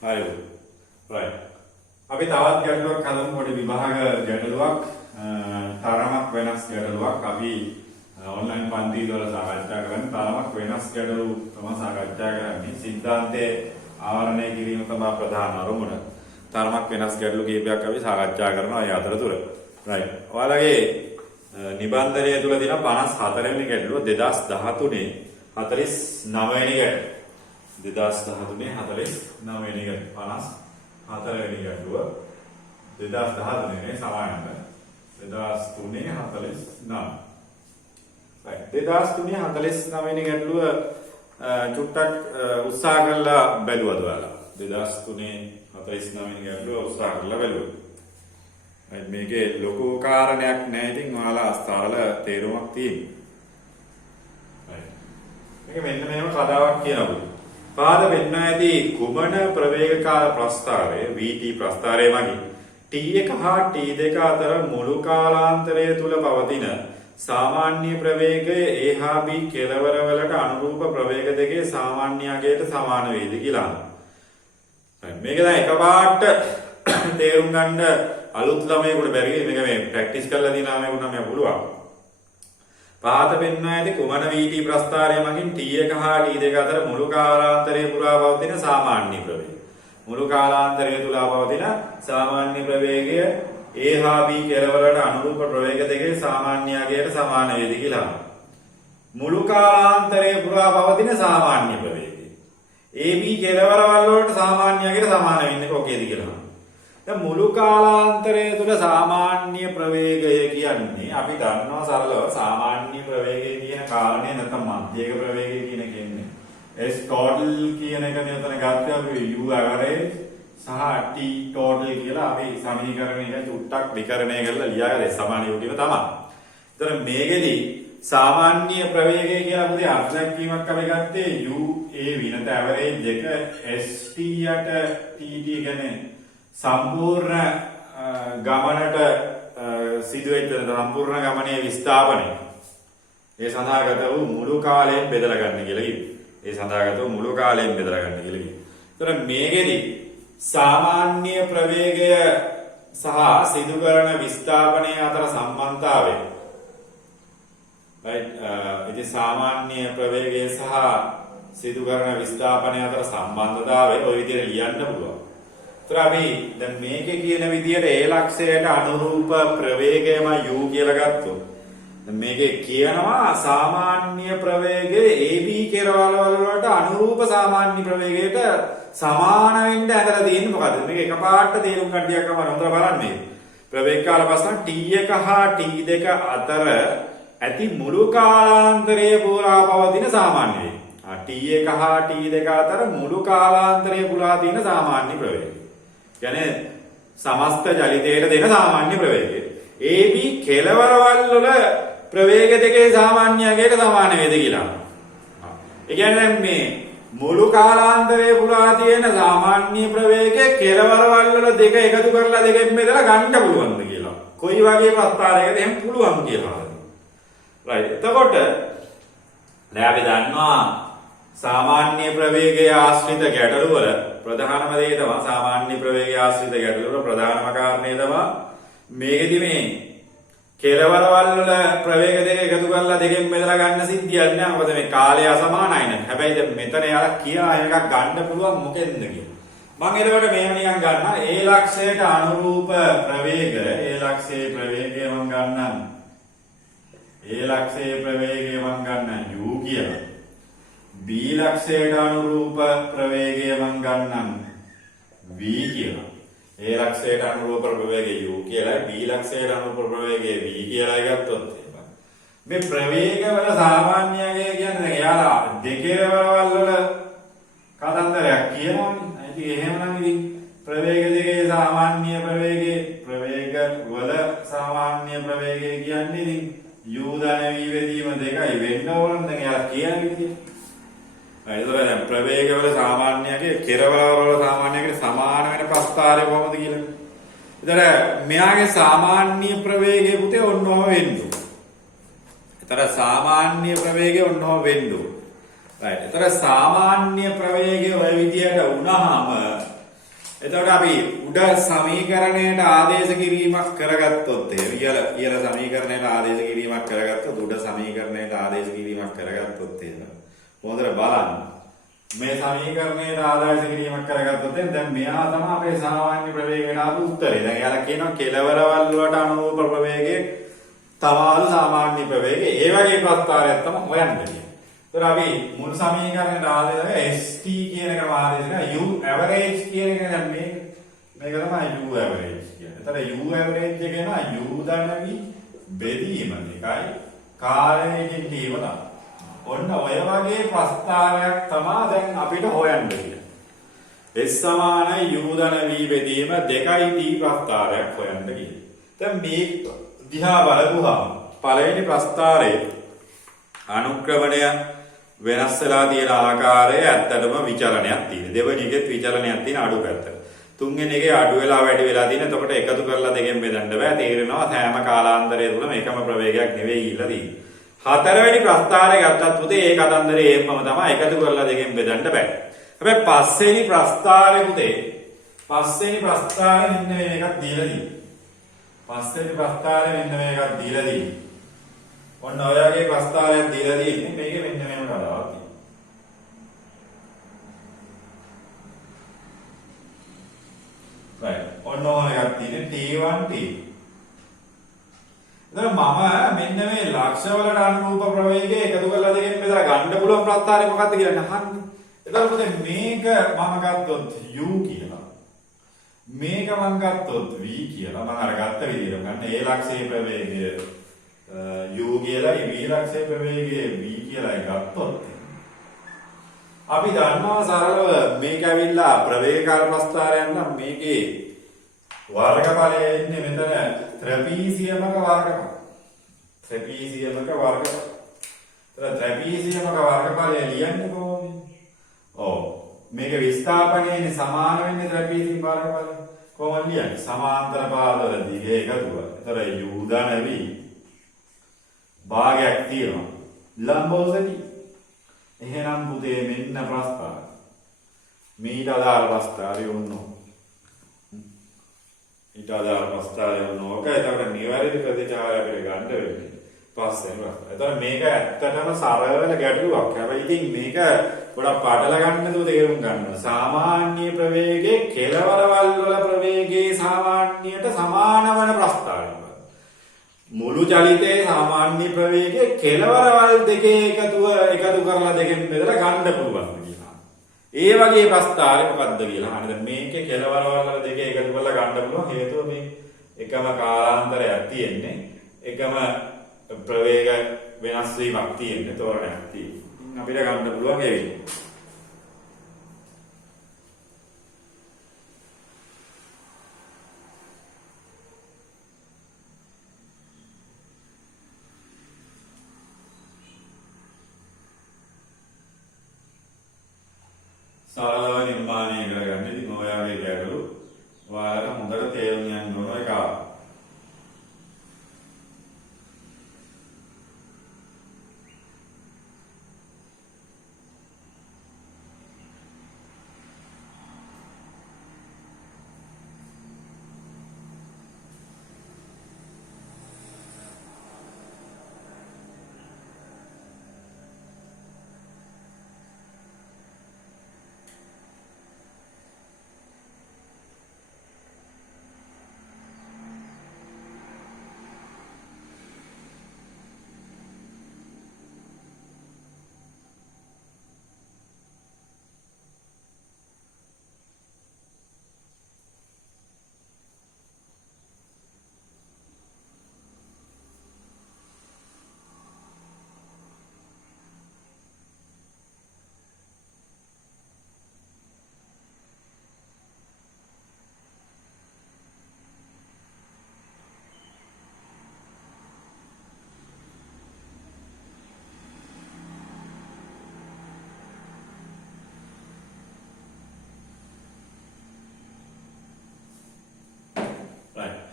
හරි. right. අපි තවත් ගැටලුවක් හදමු. පොඩි විභාග ගැටලුවක්. තරමක් වෙනස් ගැටලුවක්. අපි ඔන්ලයින් පන්ති වල සාකච්ඡා කරන්නේ තරමක් වෙනස් ගැටලු තමයි සාකච්ඡා කරන්නේ. සිද්ධාන්තයේ ආවරණය කිරීම තමයි ප්‍රධාන අරමුණ. තරමක් වෙනස් ගැටලු කීපයක් අපි සාකච්ඡා කරනවා ඒ අතරතුර. right. ඔයාලගේ නිබන්ධනය තුල තියෙන 54 වෙනි ගැටලුව 2013 49 වෙනි ගැටලුව. 2013 49 වෙනි ගැටලුව 54 වෙනි ගැටලුව 2013 සමානද 2003 49. right. 2003 49 වෙනි ගැටලුව චුට්ටක් උත්සාහ කරලා බැලුවද ඔයාලා? 2003 49 වෙනි ගැටලුව උත්සාහ කරලා බැලුවා. right. මේකේ ලොකු කාරණයක් නැහැ. ඉතින් ඔයාලා අස්තාවල තේරුමක් තියෙනවා. right. මේක මෙන්න මෙහෙම කතාවක් කියනවා. පාද වෙන්න ඇති කුමන ප්‍රවේගකාල ප්‍රස්ථාරය vt ප්‍රස්ථාරය මගින් t1 හා t2 අතර මුළු කාලාන්තරය තුල පවතින සාමාන්‍ය ප්‍රවේගය a හා b කෙළවරවලට අනුරූප ප්‍රවේග දෙකේ සාමාන්‍ය අගයට සමාන වේද කියලා. මේක දැන් එකපාරට තේරුම් ගන්න අලුත් ළමයෙකුට බැරි මේක මේ ප්‍රැක්ටිස් කරලා දිනා මේකට නම් පුළුවන්. පහත පෙන්වා ඇති කුමන vt ප්‍රස්ථාරය මගින් t1 හා t2 අතර මුළු කාලාන්තරය පුරා පවතින සාමාන්‍ය ප්‍රවේගය. මුළු කාලාන්තරය තුල පවතින සාමාන්‍ය ප්‍රවේගය a හා b කෙළවරට අනුරූප ප්‍රවේග දෙකේ සාමාන්‍ය අගයට සමාන වේද කියලා. මුළු කාලාන්තරයේ පුරා පවතින සාමාන්‍ය ප්‍රවේගය. AB කෙලවරවල් වලට සාමාන්‍යයකට සමාන වෙන්නේ කොකේද කියලා. දැන් මුළු කාලාන්තරය තුළ සාමාන්‍ය ප්‍රවේගය කියන්නේ අපි දන්නවා සරලව සාමාන්‍ය ප්‍රවේගය කියන කාරණේ නැත්නම් මධ්‍යක ප්‍රවේගය කියන කියන්නේ S total කියන එක මෙතන ගත්තා අපි U average සහ T total කියලා අපි සමීකරණයක චුට්ටක් විකරණය කරලා ලියාගත්තා සමාන යෝගිව තමයි. ඒතර මේකෙදි සාමාන්‍ය ප්‍රවේගය කියලා පුතේ අර්ථයක් අපි ගත්තේ UAV නැත්නම් average එක ST යට TT කියන්නේ සම්පූර්ණ ගමනට සිදුවෙච්ච සම්පූර්ණ ගමනේ විස්ථාපනය. ඒ සඳහාගත වූ මුළු කාලයෙන් බෙදලා ගන්න කියලා කිව්වේ. ඒ සඳහාගත වූ මුළු කාලයෙන් බෙදලා ගන්න කියලා කිව්වේ. ඒතර මේකෙදි සාමාන්‍ය ප්‍රවේගය සහ සිදු කරන විස්ථාපනය අතර සම්බන්ධතාවය. right ඉතින් සාමාන්‍ය ප්‍රවේගය සහ සිදු කරන විස්ථාපනය අතර සම්බන්ධතාවය ඔය විදිහට ලියන්න පුළුවන්. අපි දැන් මේකේ කියන විදිහට ඒ ලක්ෂයට අනුරූප ප්‍රවේගයම u කියලා ගත්තොත් දැන් මේකේ කියනවා සාමාන්‍ය ප්‍රවේගයේ AB කෙරවල වලට අනුරූප සාමාන්‍ය ප්‍රවේගයට සමාන වෙන්න ඇදලා තියෙන්නේ මොකද්ද මේක එකපාරට තේරුම් ගන්න ටිකක් අමාරු හොඳට බලන්න මේ ප්‍රවේග කාල ප්‍රශ්න T1 හා T2 අතර ඇති මුළු කාලාන්තරයේ පුරා පවතින සාමාන්‍ය වේගය. T1 හා T2 අතර මුළු කාලාන්තරයේ පුරා තියෙන සාමාන්‍ය ප්‍රවේගය. කියන්නේ සමස්ත ජලිතයට දෙන සාමාන්‍ය ප්‍රවේගය. AB කෙලවරවල් වල ප්‍රවේග දෙකේ සාමාන්‍යයකට සමාන වේද කියලා. ඒ කියන්නේ මේ මුළු කාලාන්තරයේ පුරා තියෙන සාමාන්‍ය ප්‍රවේගයේ කෙලවරවල් වල දෙක එකතු කරලා දෙකෙන් බෙදලා ගන්න පුළුවන්ද කියලා. කොයි වගේ ප්‍රස්තාරයකද එහෙම පුළුවන් කියලා. right. එතකොට දැන් අපි දන්නවා සාමාන්‍ය ප්‍රවේගයේ ආශ්‍රිත ගැටලු වල ප්‍රධානම දේ තමයි සාමාන්‍ය ප්‍රවේගයේ ආශ්‍රිත ගැටලු වල ප්‍රධානම කාරණේ තමයි මේකෙදි මේ කෙලවරවල් වල ප්‍රවේග දෙක එකතු කරලා දෙකෙන් බෙදලා ගන්න සිද්ධියක් නෑ. මොකද මේ කාලය අසමානයි නේ. හැබැයි දැන් මෙතන යාලා කියලා එකක් ගන්න පුළුවන් මොකෙන්ද කියලා. මම එතකොට මේව නිකන් ගන්නවා. ඒ ලක්ෂයට අනුරූප ප්‍රවේග ඒ ලක්ෂයේ ප්‍රවේගය මම ගන්නම්. ඒ ලක්ෂයේ ප්‍රවේගය මම ගන්නම් u කියලා. B ලක්ෂයට අනුරූප ප්‍රවේගය මම ගන්නම් v කියලා. A ලක්ෂයට අනුරූප ප්‍රවේගය u කියලා B ලක්ෂයට අනුරූප ප්‍රවේගය v කියලා ගත්තොත් මේ ප්‍රවේගවල සාමාන්‍යය කියන්නේ එයාලා දෙකේ වරවල් වල කතන්දරයක් කියනවනේ. ඉතින් එහෙමනම් ඉතින් ප්‍රවේග දෙකේ සාමාන්‍ය ප්‍රවේග වල සාමාන්‍ය ප්‍රවේගය කියන්නේ ඉතින් u ධන v වෙදීම දෙකයි වෙන්න ඕන නම් එයාලා කියන විදිහ. ඒතකොට ප්‍රවේගවල සාමාන්‍යයේ කෙරවල සාමාන්‍යයකට සමාන වෙන ප්‍රස්ථාරය කොහොමද කියලා. ඒතර මෙයාගේ සාමාන්‍ය ප්‍රවේගය පුතේ ඔන්නෝම වෙන්න ඕන. ඒතර සාමාන්‍ය ප්‍රවේගය ඔන්නෝම වෙන්න ඕන. right. ඒතර සාමාන්‍ය ප්‍රවේගය ඔය විදියට වුණාම එතකොට අපි උඩ සමීකරණයට ආදේශ කිරීමක් කරගත්තොත් ඉහළ සමීකරණයට ආදේශ කිරීමක් කරගත්තොත් උඩ සමීකරණයට ආදේශ කිරීමක් කරගත්තොත් හොඳට බලන්න මේ සමීකරණයට ආදේශ කිරීමක් කරගත්තොත් දැන් මෙයා තමයි අපේ සාමාන්‍ය ප්‍රවේගයට ආපු උත්තරේ. දැන් එයාලා කියනවා කෙලවරවල් වලට අනුරූප ප්‍රවේගයේ තමාල් සාමාන්‍ය ප්‍රවේගය. ඒ වගේ ප්‍රස්තාරයක් තමයි හොයන්න තියෙන්නේ. ඒතර අපි මුල් සමීකරණයට ආදේශ ST කියන එක ආදේශ කරා U average කියන එක දැන් මේක තමයි U average කියන්නේ. ඒතර U average එක එනවා U ධනවි බෙදීම එකයි කාලයෙන් දීම තමයි. ඔන්න ඔය වගේ ප්‍රස්තාරයක් තමයි දැන් අපිට හොයන්න තියෙන්නේ. S සමානයි U ධන V බෙදීම 2t ප්‍රස්තාරයක් හොයන්න කියන්නේ. දැන් මේ දිහා බලපුවාම පළවෙනි ප්‍රස්තාරයේ අනුක්‍රමණය වෙනස් වෙලා තියෙන ආකාරය ඇත්තටම විචලනයක් තියෙනවා. දෙවෙනි එකෙත් විචලනයක් තියෙන අඩු පැත්ත. තුන්වෙනි එකේ අඩු වෙලා වැඩි වෙලා තියෙන. එතකොට එකතු කරලා දෙකෙන් බෙදන්න බෑ. තේරෙනවා හැම කාලාන්තරය තුලම එකම ප්‍රවේගයක් නෙවෙයි ඉල්ල තියෙන්නේ. හතරවෙනි ප්‍රස්ථාරය ගත්තත් පුතේ ඒ කතන්දරේ එහෙමම තමයි එකතු කරලා දෙකෙන් බෙදන්න බෑ. හැබැයි පස්වෙනි ප්‍රස්ථාරය පුතේ පස්වෙනි ප්‍රස්ථාරය මෙන්න මේකක් දීලා තියෙනවා. පස්වෙනි ප්‍රස්ථාරය මෙන්න මේකක් දීලා තියෙනවා. ඔන්න ඔය වගේ ප්‍රස්ථාරයක් දීලා තියෙන්නේ මේක මෙන්න මෙහෙම කතාවක් තියෙනවා. right ඔන්න ඔය එකක් තියෙන්නේ T1 T. එතන මම මෙන්න මේ ලක්ෂ වලට අනුරූප ප්‍රවේගය එකතු කරලා දෙකෙන් බෙදලා ගන්න පුළුවන් ප්‍රස්ථාරය මොකක්ද කියලා අහන්නේ. එතකොට මේක මම ගත්තොත් u කියලා. මේක මම ගත්තොත් v කියලා. මම අර ගත්ත විදිහට ගන්න ඒ ලක්ෂයේ ප්‍රවේගය u කියලා v ලක්ෂයේ ප්‍රවේගය v කියලා ගත්තොත් අපි දන්නවා සරලව මේක ඇවිල්ලා ප්‍රවේගකාර ප්‍රස්ථාරයන් නම් මේකේ වර්ගඵලය එන්නේ මෙතන ත්‍රැපීසියමක වර්ගඵල. ත්‍රැපීසියමක වර්ගඵල. ත්‍රැපීසියමක වර්ගඵලය ලියන්නේ කොහොමද? ඔව්. මේක විස්ථාපනයේනේ සමාන වෙන්නේ ත්‍රැපීසියම වර්ගඵලය. කොහොමද ලියන්නේ? සමාන්තර පාදවල දිගේ එකතුව. ඒතර u දනවි භාගයක් තියෙනවා. ලම්බ ඔසවි. එහෙනම් පුතේ මෙන්න ප්‍රස්ථාරය. මීට අදාළ ප්‍රස්ථාරය උන්නෝ. ඊට අදාළ ප්‍රස්ථාරය උන්නෝක. ඒතකොට නිවැරදි ප්‍රතිචාරය අපිට ගන්න වෙන්නේ පස්සේ නේද? ඒතකොට මේක ඇත්තටම සරල ගැටලුවක්. හැබැයි ඉතින් මේක පොඩක් පාඩල ගන්න දෝ තේරුම් ගන්න. සාමාන්‍ය ප්‍රවේගයේ කෙලවරවල් වල ප්‍රවේගයේ සාමාන්‍යයට සමාන වන ප්‍රස්ථාරය. මුළු චලිතයේ සාමාන්‍ය ප්‍රවේගයේ කෙලවරවල් දෙකේ එකතු කරලා දෙකෙන් බෙදලා ගන්න පුළුවන් කියලා. ඒ වගේ ප්‍රස්ථාරය මොකද්ද කියලා. අනේ මේකේ කෙලවරවල් වල දෙකේ එකතු කරලා ගන්න පුළුවන් හේතුව මේ එකම කාලාන්තරයක් තියෙන්නේ. එකම ප්‍රවේග වෙනස් වීමක් තියෙන්නේ. තෝරණයක් තියෙන්නේ. අපිට ගන්න පුළුවන් ඒ විදිහට. සරලව නිර්මාණය කරගන්න. ඉතින් ඔයාගේ ගැටලු ඔයාලට හොඳට තේරුම් යන්න ඕන එක.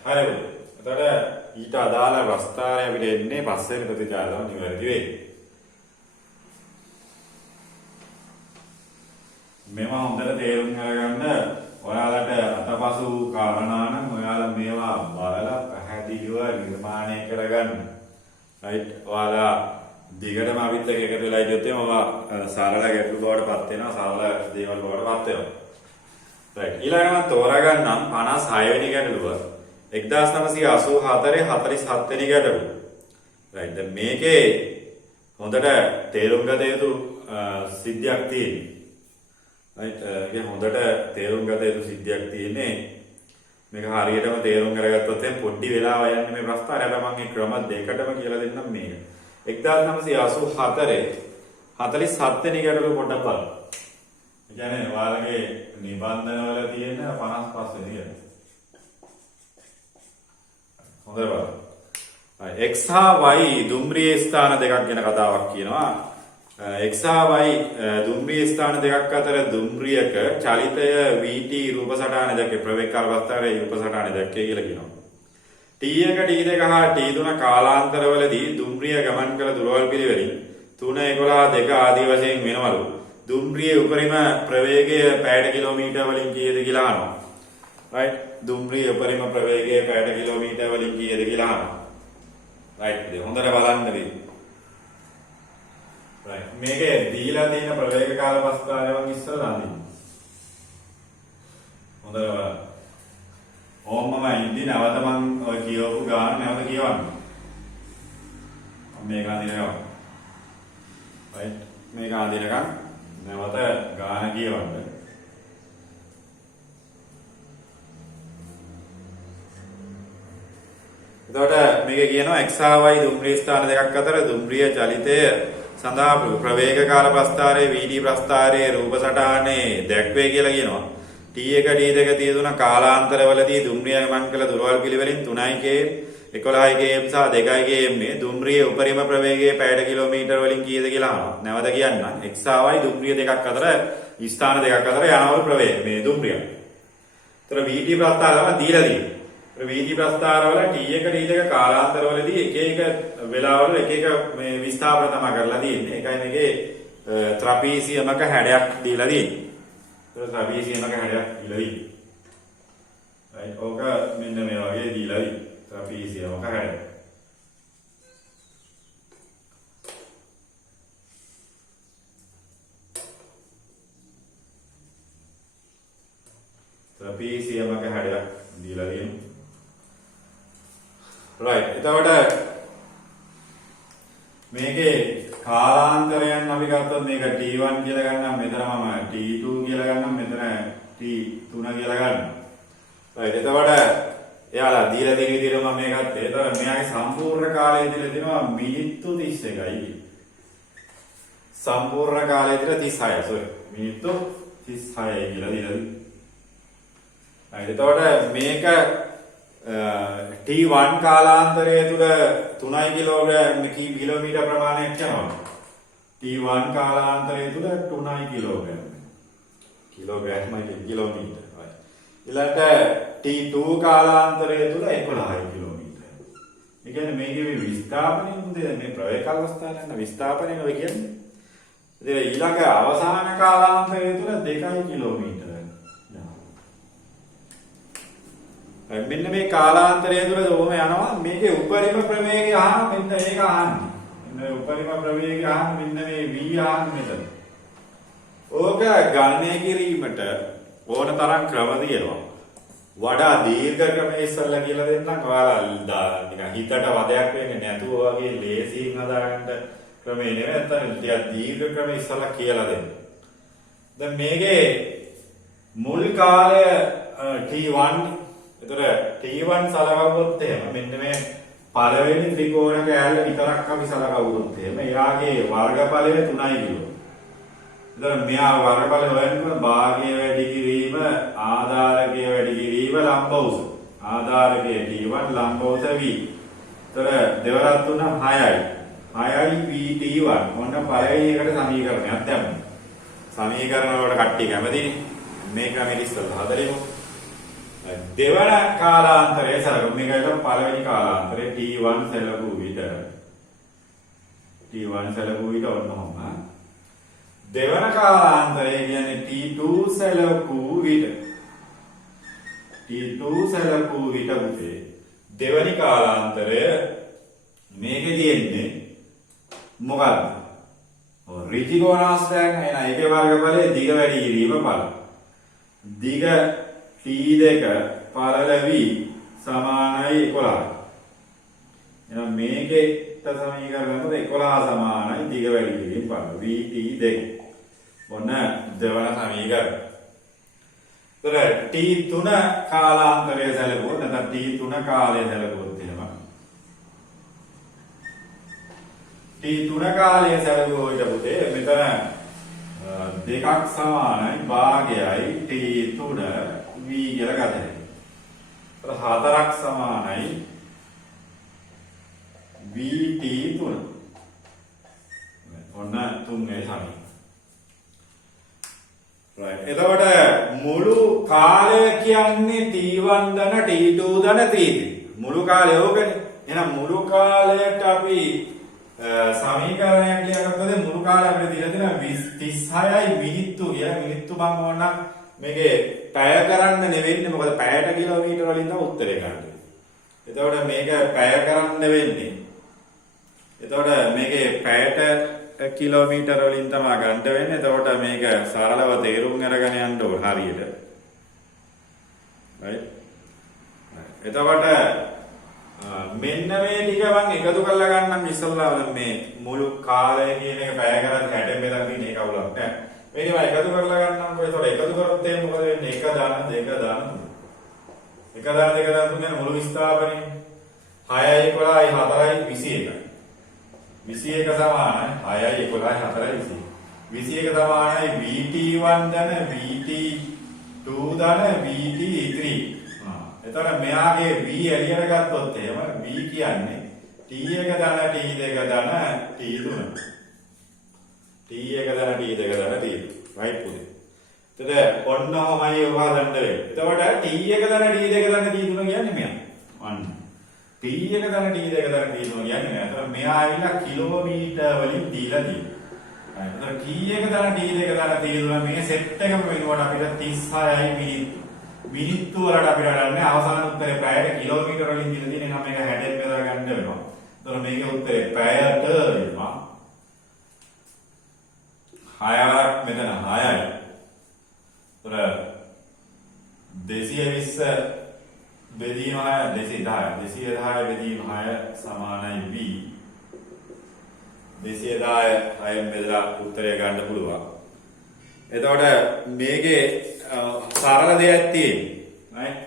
හරි. එතකොට ඊට අදාළ ප්‍රස්ථාරය අපිට එන්නේ පස්වෙනි ප්‍රතිචාරය තමයි නිවැරදි වෙන්නේ. මේවා හොඳට තේරුම් අරගන්න ඔයාලට අතපසු කාරණා නම් ඔයාලා මේවා බලලා පැහැදිලිව නිර්මාණය කරගන්න. රයිට්. ඔයාලා දිගටම අපිත් එක්ක එකතු වෙලා ඉඳියොත් එහම සරල ගැටලු බවට පත් වෙනවා. සරල දේවල් බවට පත් වෙනවා. රයිට්. ඊළඟට තෝරාගන්නම් 56 වෙනි ගැටලුව. 1984 47 වෙනි ගැටලුව. රයිට්. දැන් මේකේ හොඳට තේරුම් ගත යුතු සිද්ධියක් තියෙනවා. රයිට්. ඒක හොඳට තේරුම් ගත යුතු සිද්ධියක් තියෙන්නේ. මේක හරියටම තේරුම් අරගත්තොත් දැන් පොඩි වෙලාව යන්නේ මේ ප්‍රස්තාරය. හැබැයි මම මේ ක්‍රම දෙකටම කියලා දෙන්නම් මේක. 1984 47 වෙනි ගැටලුව පොඩ්ඩක් බලන්න. ඒ කියන්නේ ඔයාලගේ නිබන්ධන වල තියෙන 55 වෙනි ගැටලුව. හොඳට බලන්න. x හා y දුම්රිය ස්ථාන දෙකක් ගැන කතාවක් කියනවා. x හා y දුම්රිය ස්ථාන දෙකක් අතර දුම්රියක චලිතය vt රූප සටහන දැක්කේ ප්‍රවේගකාර ප්‍රස්ථාරයේ රූප සටහන දැක්කේ කියලා කියනවා. t1 t2 හා t3 කාලාන්තරවලදී දුම්රිය ගමන් කළ දුරවල් පිළිවෙලින් 3 11 2 ආදී වශයෙන් වෙනවලු. දුම්රියේ උපරිම ප්‍රවේගය පැයට කිලෝමීටර් වලින් කීයද කියලා අහනවා. right. දුම්රියේ උපරිම ප්‍රවේගය පැයට කිලෝමීටර් වලින් කීයද කියලා අහනවා. right. ඉතින් හොඳට බලන්න වෙයි. right. මේකේ දීලා තියෙන ප්‍රවේග කාල ප්‍රස්ථාරය වගේ ඉස්සරලා අඳින්න. හොඳට බලන්න. ඕමම ඉඳි නැවත මම ඔය කියවපු ගාන නැවත කියවන්න. මේක අඳිනවා. right මේක අඳිනකම් නැවත ගාන කියවන්න. එතකොට මේක කියනවා x හා y දුම්රිය ස්ථාන දෙකක් අතර දුම්රිය චලිතය සඳහා ප්‍රවේග කාල ප්‍රස්ථාරයේ vd ප්‍රස්ථාරයේ රූප සටහනේ දැක්වේ කියලා කියනවා. t1 t2 t3 කාලාන්තරවලදී දුම්රිය ගමන් කළ දුරවල් පිළිවෙලින් 3යි km 11යි km සහ 2යි km මේ දුම්රියේ උපරිම ප්‍රවේගයේ පැයට කිලෝමීටර් වලින් කීයද කියලා අහනවා. නැවත කියන්නම් x හා y දුම්රිය දෙකක් අතර ස්ථාන දෙකක් අතර යනවලු ප්‍රවේගය මේ දුම්රිය. ඒතර vd ප්‍රස්ථාර තමයි දීලා තියෙන්නේ. වීදි ප්‍රස්ථාරවල T1 T2 කාලාන්තරවලදී එක එක වෙලාවල එක එක මේ විස්ථාපන තමයි කරලා තියෙන්නේ. ඒකයි මේකේ ත්‍රාපීසියමක හැඩයක් දීලා තියෙන්නේ. ඒක ත්‍රාපීසියමක හැඩයක් දීලා තියෙන්නේ. right ඕක මෙන්න මේ වගේ දීලා තියෙන්නේ. ත්‍රාපීසියමක හැඩය. ත්‍රාපීසියමක හැඩයක් දීලා තියෙන්නේ. right එතකොට මේකේ කාලාන්තරයන් අපි ගත්තොත් මේක t1 කියලා ගන්නම් මෙතන මම t2 කියලා ගන්නම් මෙතන t3 කියලා ගන්නම්. right එතකොට එයාලා දීලා තියෙන විදිහට මම මේ ගත්තේ. එතකොට මෙයාගේ සම්පූර්ණ කාලය දීලා තිනවා මිනිත්තු 31යි. සම්පූර්ණ කාලය දීලා 36 sorry මිනිත්තු 36යි කියලා දීලා තියෙනවා. right එතකොට මේක T1 කාලාන්තරය තුල 3 කිලෝමීටර් ප්‍රමාණයක් යනවා. T1 කාලාන්තරය තුල 3 කිලෝග්‍රෑම්. කිලෝමීටර්. ඊළඟට T2 කාලාන්තරය තුල 11 කිලෝමීටර්. ඒ කියන්නේ මේකේ විස්ථාපනය මුදේ මේ ප්‍රවේග අවස්ථාවන විස්ථාපනය නෙවෙයි කියන්නේ. ඉතින් ඊළඟ අවසාන කාලාන්තරය තුල 2 කිලෝමීටර්. මෙන්න මේ කාලාන්තරය තුළ කොහොම යනවා මේකේ උපරිම ප්‍රවේගය අහන මෙන්න මේක අහන්නේ. මෙන්න උපරිම ප්‍රවේගය අහන මෙන්න මේ v අහන මෙතන. ඕක ගණනය කිරීමට ඕන තරම් ක්‍රම තියෙනවා. වඩා දීර්ඝ ක්‍රමයේ ඉස්සල්ලා කියලා දෙන්නම්. ඔයාලා නිකන් හිතට වදයක් වෙන්නේ නැතුව වගේ ලේසියෙන් හදාගන්න ක්‍රමේ නෙවෙයි. නැත්නම් ටිකක් දීර්ඝ ක්‍රමයේ ඉස්සල්ලා කියලා දෙන්න. දැන් මේකේ මුල් කාලය T1 එතකොට T1 සලකවුවොත් එහෙම මෙන්න මේ පළවෙනි ත්‍රිකෝණ කෑල්ල විතරක් අපි සලකවුවොත් එහෙම එයාගේ වර්ගඵලය 3යි කිලෝ. එතකොට මෙයා වර්ගඵල හොයනකොට භාගය වැඩි කිරීම ආධාරකය වැඩි කිරීම ලම්බ උස. ආධාරකය T1 ලම්බ උස V. එතකොට දෙවරක් තුන 6යි. 6යි V T1. මොන පළවෙනි එකට සමීකරණයක් දැම්මා. සමීකරණ වලට කට්ටිය කැමතිනේ. මේ ක්‍රමෙට ඉස්සෙල්ලා හදලිමු. දෙවන කාලාන්තරය සලකමු. මේකට පළවෙනි කාලාන්තරය T1 සැලකුව විට ඔන්නෝම දෙවන කාලාන්තරය කියන්නේ T2 සැලකුව විට පුතේ දෙවනි කාලාන්තරය මේකේ තියෙන්නේ මොකක්ද? ඍජු කෝණාශ්‍රයන් එන ඒකේ වර්ගඵලය දිග වැඩි කිරීම ඵල. දිග T2 පළල V සමානයි 11. එහෙනම් මේකේට සමීකරණ 11 සමානයි දිග වැඩි කිරීම ඵල V T2. ඔන්න දෙවන සමීකරණ. ඒතර T3 කාලාන්තරය සැලකුවොත් නැත්නම් T3 කාලය සැලකුවොත් එහෙම T3 කාලය සැලකුවොත් පුතේ මෙතන දෙකක් සමානයි භාගයයි T3 V කියලා ගත හැකියි. ඒතර හතරක් සමානයි VT3. ඔන්න තුන්වෙනි සමීකරණය. right. එතකොට මුළු කාලය කියන්නේ T1 ධන T2 ධන T3. මුළු කාලය ඕකනේ. එහෙනම් මුළු කාලයට අපි සමීකරණයක් ලියනකොට මුළු කාලය අපිට දීලා තියෙනවා 36යි මිනිත්තු කියලා. මිනිත්තු මම ඕනනම් මේකේ පැය කරන්න නෙවෙන්නේ. මොකද පැයට කිලෝමීටර වලින් තමයි උත්තරේ ගන්න. එතකොට මේක පැය කරන්න වෙන්නේ. එතකොට මේකේ පැයට කිලෝමීටර වලින් තමයි ගන්න වෙන්නේ. එතකොට මේක සරලව තේරුම් අරගෙන යන්න ඕන හරියට. right. එතකොට මෙන්න මේ ටික මම එකතු කරලා ගන්නම් ඉස්සල්ලා මේ මුළු කාලය කියන එක පැය කරත් 60 මෙතන ඉන්නේ කවුලක් නෑ. මේක මම එකතු කරලා ගන්නම්කෝ. ඒතකොට එකතු කරොත් එහෙනම් මොකද වෙන්නේ? 1 දාන 2 දාන 1 දාන 2 දාන 3 යන මුළු විස්ථාපනේ 6යි 11යි 4යි 21යි. 21 සමානයි 6යි 11යි 4යි 21. 21 සමානයි VT1 ධන VT2 ධන VT3. එතකොට මෙයාගේ V එළියට ගත්තොත් එහෙම V කියන්නේ T1 ධන T2 ධන T3. T1 ධන T2 ධන T3. right පුතේ. එතකොට ඔන්නෝමයි ඔවා ගන්න වෙන්නේ. එතකොට T1 ධන T2 ධන T3 කියන්නේ මෙයා. අන්න. T1 ධන T2 ධන T3 කියන්නේ මෙයා. එතකොට මෙයා ඇවිල්ලා කිලෝමීටර් වලින් දීලා තියෙනවා. එතකොට T1 ධන T2 ධන T3 මේ සෙට් එකම වෙනකොට අපිට 36යි මිනිත්තු. මිනිත්තු වලට අපිට ගන්න අවසාන උත්තරේ පැයට කිලෝමීටර වලින් දීලා තියෙන නම් මේක 60ෙන් බෙදලා ගන්න වෙනවා. එතකොට මේකේ උත්තරේ පැයට වෙනවා 6ක් මෙතන 6යි. එතකොට 220 බෙදීම 6 210 බෙදීම 6 සමානයි V. 210 6ෙන් බෙදලා උත්තරය ගන්න පුළුවන්. එතකොට මේකේ සරල දෙයක් තියෙනවා. right?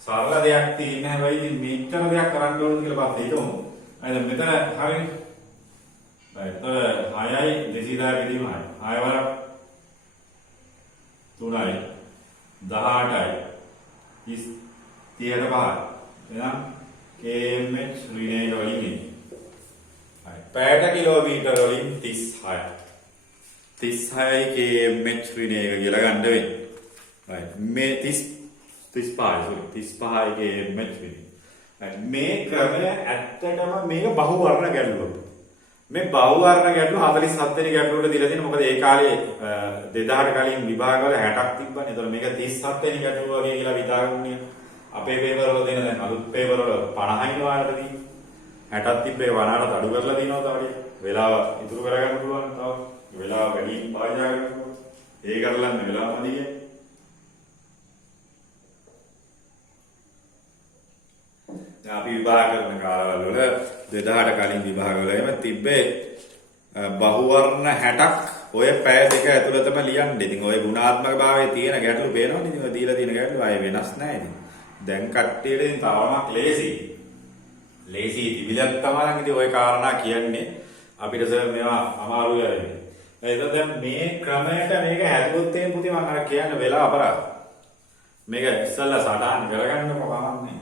සරල දෙයක් තියෙන හැබැයි ඉතින් මෙච්චර දෙයක් කරන්න ඕනද කියලා බලන්න හිතමු. හරිද? මෙතන හරිනේ. right. එතකොට 6යි 210 බෙදීම 6. 6 වරක් 3යි 18යි 30ට 5. එහෙනම් km ඍණයට වලින් එන්නේ. right. පැයට කිලෝමීටර වලින් 36යි. 36යි km ඍණයක කියලා ගන්න වෙන්නේ. right. මේ 35යි km ඍණය. right. මේ ක්‍රමය ඇත්තටම මේක බහුවර්ණ ගැටලුවක්. මේ බහුවර්ණ ගැටලුව 47 වෙනි ගැටලුවට දීලා තියෙනවා. මොකද ඒ කාලේ 2000ට කලින් විභාග වල 60ක් තිබ්බනේ. ඒතකොට මේක 37 වෙනි ගැටලුව වගේ කියලා විතරන්නේ. අපේ පේපර් වල දෙන දැන් අලුත් පේපර් වල 50යි වාරට දී 60ක් තිබ්බේ 50ට අඩු කරලා දිනවා තව ටික. වෙලාව ඉතුරු කරගන්න පුළුවන් තව. වෙලාව වැඩි පාවිච්චි කරනවා. ඒ කරලන්න වෙලාව මදි කියන්නේ. දැන් අපි විභාග කරන කාලවල 2000ට කලින් විභාග වල එහෙම තිබ්බේ බහුවර්ණ 60ක් ඔය පැය දෙක ඇතුළතම ලියන්න. ඉතින් ඔය ගුණාත්මක භාවයේ තියෙන ගැටලු පේනවනේ. ඉතින් ඔය දීලා තියෙන ගැටලු ආයේ වෙනස් නැහැ ඉතින්. දැන් කට්ටියට ඉතින් තාමක් ලේසි. ලේසි තිබිලක් තමයි ඉතින් ඔය කාරණා කියන්නේ. අපිට සර් මේවා අමාරුයි ආයේ. එතකොට දැන් මේ ක්‍රමයට මේක හැදුවොත් එහෙනම් පුතේ මම අර කියන්න වෙලා අපරාධ. මේක ඉස්සල්ලා සටහන් කරගන්නකො කමන්නේ.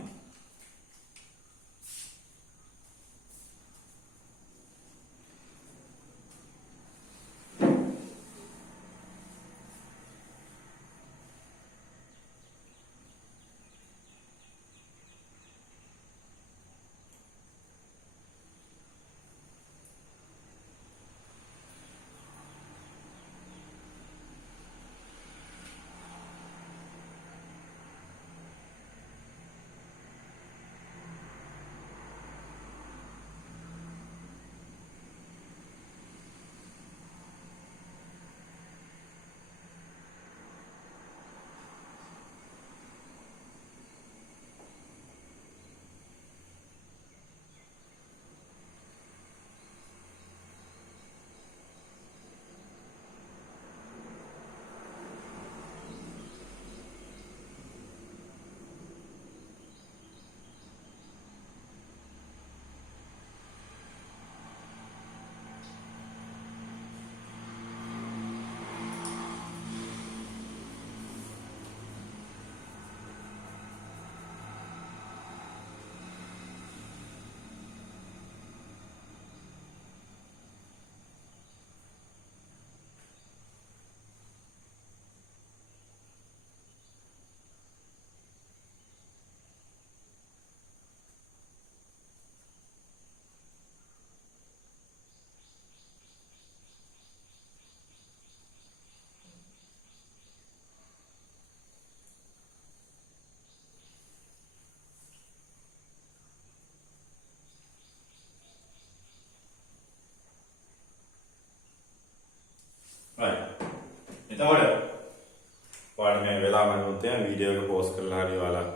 එතකොට ඔයාලා මේ වෙලාව ගන්නොත් එහෙනම් වීඩියෝ එක පෝස්ට් කරලා හරි ඔයාලා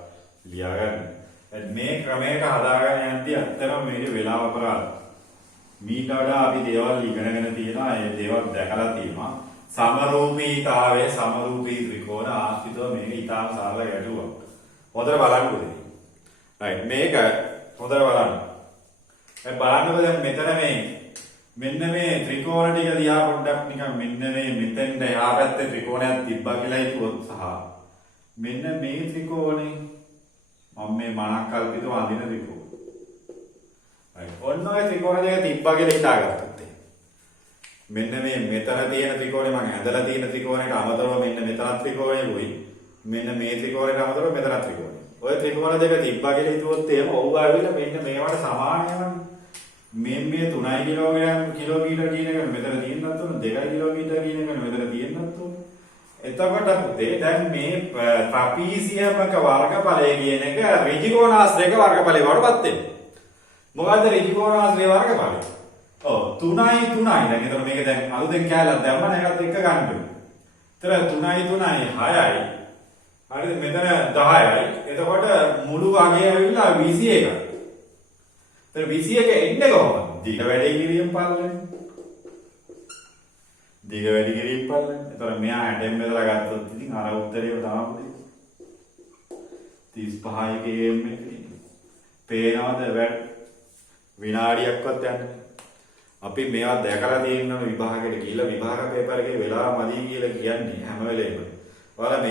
ලියා ගන්න. මේ ක්‍රමයට හදාගෙන යද්දී ඇත්තටම මේකේ වෙලාව අපරාධ. මීට වඩා අපි දේවල් ඉගෙනගෙන තියෙනවා, ඒ දේවල් දැකලා තියෙනවා. සමරූපීතාවයේ සමරූපී ත්‍රිකෝණ ආශ්‍රිතව මේක ඊටාම සරල ගැටුවක්. හොඳට බලන්නකෝ. රයිට් මේක හොඳට බලන්න. ඒ බලන්නකෝ දැන් මෙතන මෙන්න මේ ත්‍රිකෝණ ටික දිහා පොඩ්ඩක් නිකන් මෙන්න මේ මෙතෙන්ට එහා පැත්තේ ත්‍රිකෝණයක් තිබ්බා කියලා හිතුවොත් සහ මෙන්න මේ ත්‍රිකෝණේ මම මේ මනක් කල්පිතව අඳින ත්‍රිකෝණ. රයිට් ඔන්න ඔය ත්‍රිකෝණ දෙක තිබ්බා කියලා හිතාගත්තොත් මෙන්න මේ මෙතන තියෙන ත්‍රිකෝණේ මම ඇඳලා තියෙන ත්‍රිකෝණයට අමතරව මෙන්න මෙතන ත්‍රිකෝණෙකුයි මෙන්න මේ ත්‍රිකෝණයට අමතරව මෙතන ත්‍රිකෝණය. ඔය ත්‍රිකෝණ දෙක තිබ්බා කියලා හිතුවොත් එහෙම ඔව් ආවිලා මෙන්න මේවට සමාන යනවා. මේ 3 කිලෝමීටර කියන එක මෙතන තියෙන්නත් ඕන 2 කිලෝමීටර කියන එක මෙතන තියෙන්නත් ඕන. එතකොට පුතේ දැන් මේ ට්‍රපීසියමක වර්ගඵලය කියන එක ඍජුකෝණාශ්‍රයක වර්ගඵලය වඩපත් වෙනවා. මොකද්ද ඍජුකෝණාශ්‍රය වර්ගඵලය? ඔව් 3යි 3යි. දැන් ඒතර මේක දැන් අලුතෙන් කැලක් දැම්මම ඒකත් එක්ක ගන්න ඕනේ. ඒතර 3යි 3යි 6යි. හරිද? මෙතන 10යි. එතකොට මුළු අගය ඇවිල්ලා 21යි. ඒතර 21 එන්නේ කොහොමද? දිග වැඩි කිරීම පාලනය. දිග වැඩි කිරීම පාලනය. ඒතර මෙයා 60න් බෙදලා ගත්තොත් ඉතින් අර උත්තරේම තමයි. 35යි කියන්නේ. පේනවද වැඩ? විනාඩියක්වත් යන්නේ නැහැ. අපි මේවා දැකලා තියෙනවා විභාගයට ගිහිල්ලා විභාග පේපර් එකේ වෙලාව මදි කියලා කියන්නේ හැම වෙලේම. ඔයාලා